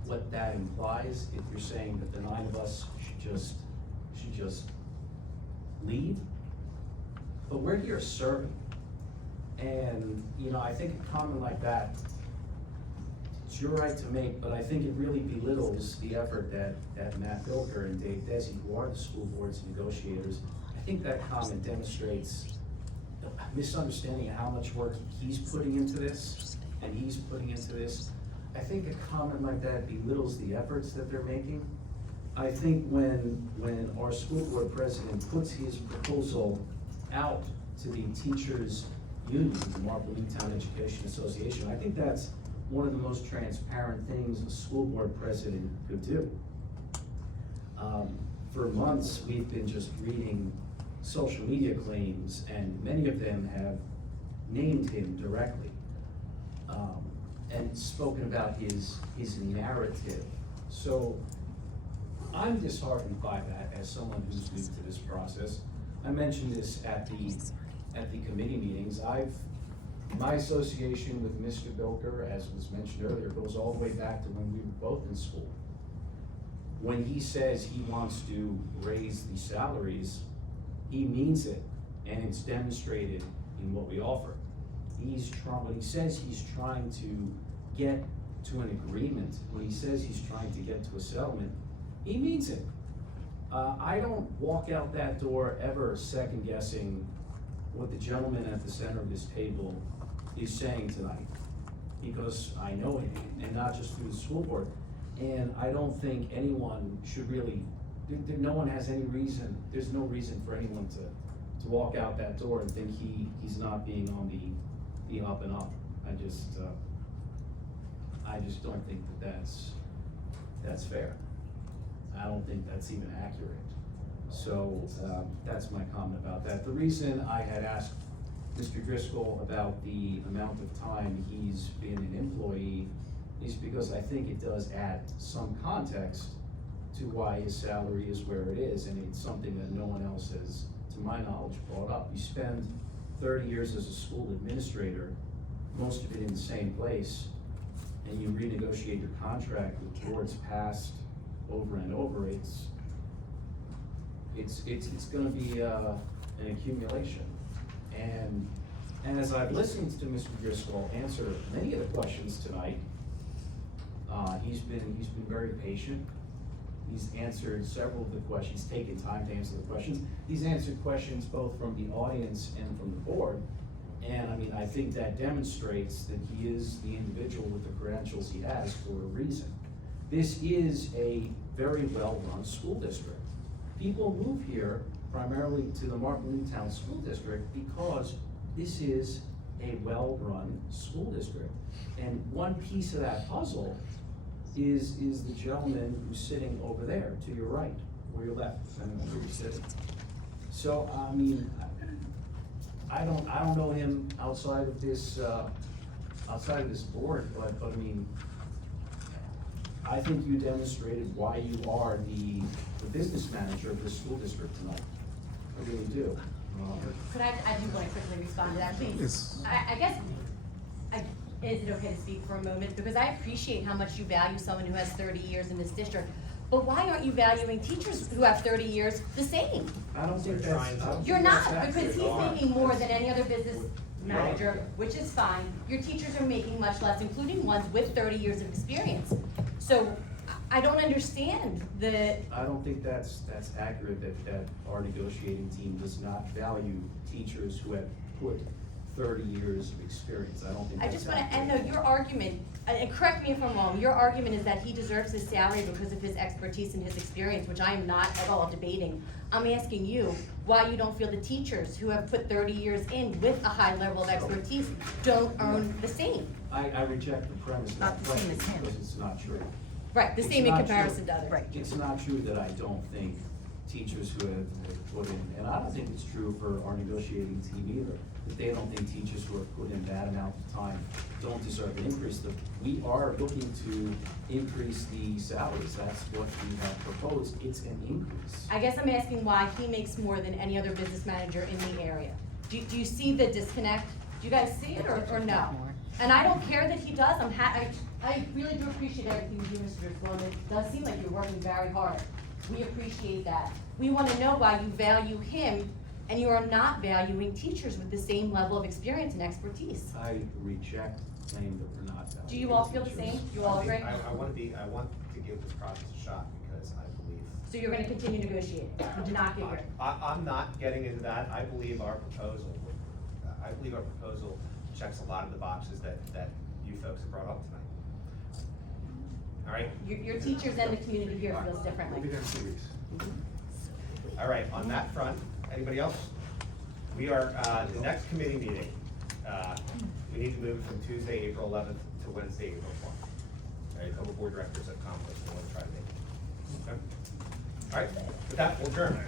what that implies. If you're saying that the 9 of us should just leave, but we're here serving. And, I think a comment like that it's your right to make, but I think it really belittles the effort that Matt Bilker and Dave Desi, who are the school board's negotiators. I think that comment demonstrates a misunderstanding of how much work he's putting into this, and he's putting into this. I think a comment like that belittles the efforts that they're making. I think when our school board president puts his proposal out to the teachers' union, the Marple Newtown Education Association, I think that's one of the most transparent things a school board president could do. For months, we've been just reading social media claims, and many of them have named him directly, and spoken about his narrative. So I'm disheartened by that as someone who's new to this process. I mentioned this at the committee meetings. My association with Mr. Bilker, as was mentioned earlier, goes all the way back to when we were both in school. When he says he wants to raise the salaries, he means it, and it's demonstrated in what we offer. When he says he's trying to get to an agreement, when he says he's trying to get to a settlement, he means it. I don't walk out that door ever second guessing what the gentleman at the center of this table is saying tonight, because I know him, and not just through the school board. And I don't think anyone should really, no one has any reason, there's no reason for anyone to walk out that door and think he's not being on the up and up. I just don't think that's fair. I don't think that's even accurate. So that's my comment about that. The reason I had asked Mr. Driscoll about the amount of time he's been an employee is because I think it does add some context to why his salary is where it is, and it's something that no one else has, to my knowledge, brought up. You spend 30 years as a school administrator, most of it in the same place, and you renegotiate your contract with boards passed over and over. It's gonna be an accumulation. And as I've listened to Mr. Driscoll answer many of the questions tonight, he's been very patient. He's answered several of the questions, taken time to answer the questions. He's answered questions both from the audience and from the board. And I mean, I think that demonstrates that he is the individual with the credentials he has for a reason. This is a very well-run school district. People move here primarily to the Marple Newtown School District because this is a well-run school district. And one piece of that puzzle is the gentleman who's sitting over there to your right, or your left, depending on where you're sitting. So, I mean, I don't know him outside of this board, but I mean, I think you demonstrated why you are the business manager of this school district tonight. I really do. Could I do want to quickly respond to that, please? Yes. I guess, is it okay to speak for a moment? Because I appreciate how much you value someone who has 30 years in this district, but why aren't you valuing teachers who have 30 years the same? I don't think that's. You're not, because he's making more than any other business manager, which is fine. Your teachers are making much less, including ones with 30 years of experience. So I don't understand I don't think that's accurate, that our negotiating team does not value teachers who have put 30 years of experience. I don't think that's accurate. and no, your argument, and correct me if I'm wrong, your argument is that he deserves his salary because of his expertise and his experience, which I am not at all debating. I'm asking you why you don't feel the teachers who have put 30 years in with a high level of expertise don't earn the same. I reject the premise of that question because it's not true. Right, the It's same in not comparison true. to others. Right. It's not true that I don't think teachers who have put in, and I don't think it's true for our negotiating team either, that they don't think teachers who have put in that amount of time don't deserve an increase. We are looking to increase the salaries. That's what we have proposed. It's an increase. I guess I'm asking why he makes more than any other business manager in the area. Do you see the disconnect? Do you guys see it or no? And I don't care that he does. I really do appreciate everything you do, Mr. Driscoll. It does seem like you're working very hard. We appreciate that. We want to know why you value him and you are not valuing teachers with the same level of experience and expertise. I reject claim that we're not valuing Do you all feel the teachers. same? You all agree? I want to give this process a shot because I believe. So you're gonna continue negotiating? You did not get your, I'm not getting into that. I believe our proposal checks a lot of the boxes that you folks have brought up tonight. All right? your teachers and the community here feels differently. We'll be there in 2 weeks. All right, on that front, anybody else? We are, the next committee meeting, we need to move it from Tuesday, April 11th to Wednesday, April 12th. All right, a couple board directors have conflicts, they want to try to make it. Okay? All right, with that, we'll adjourn.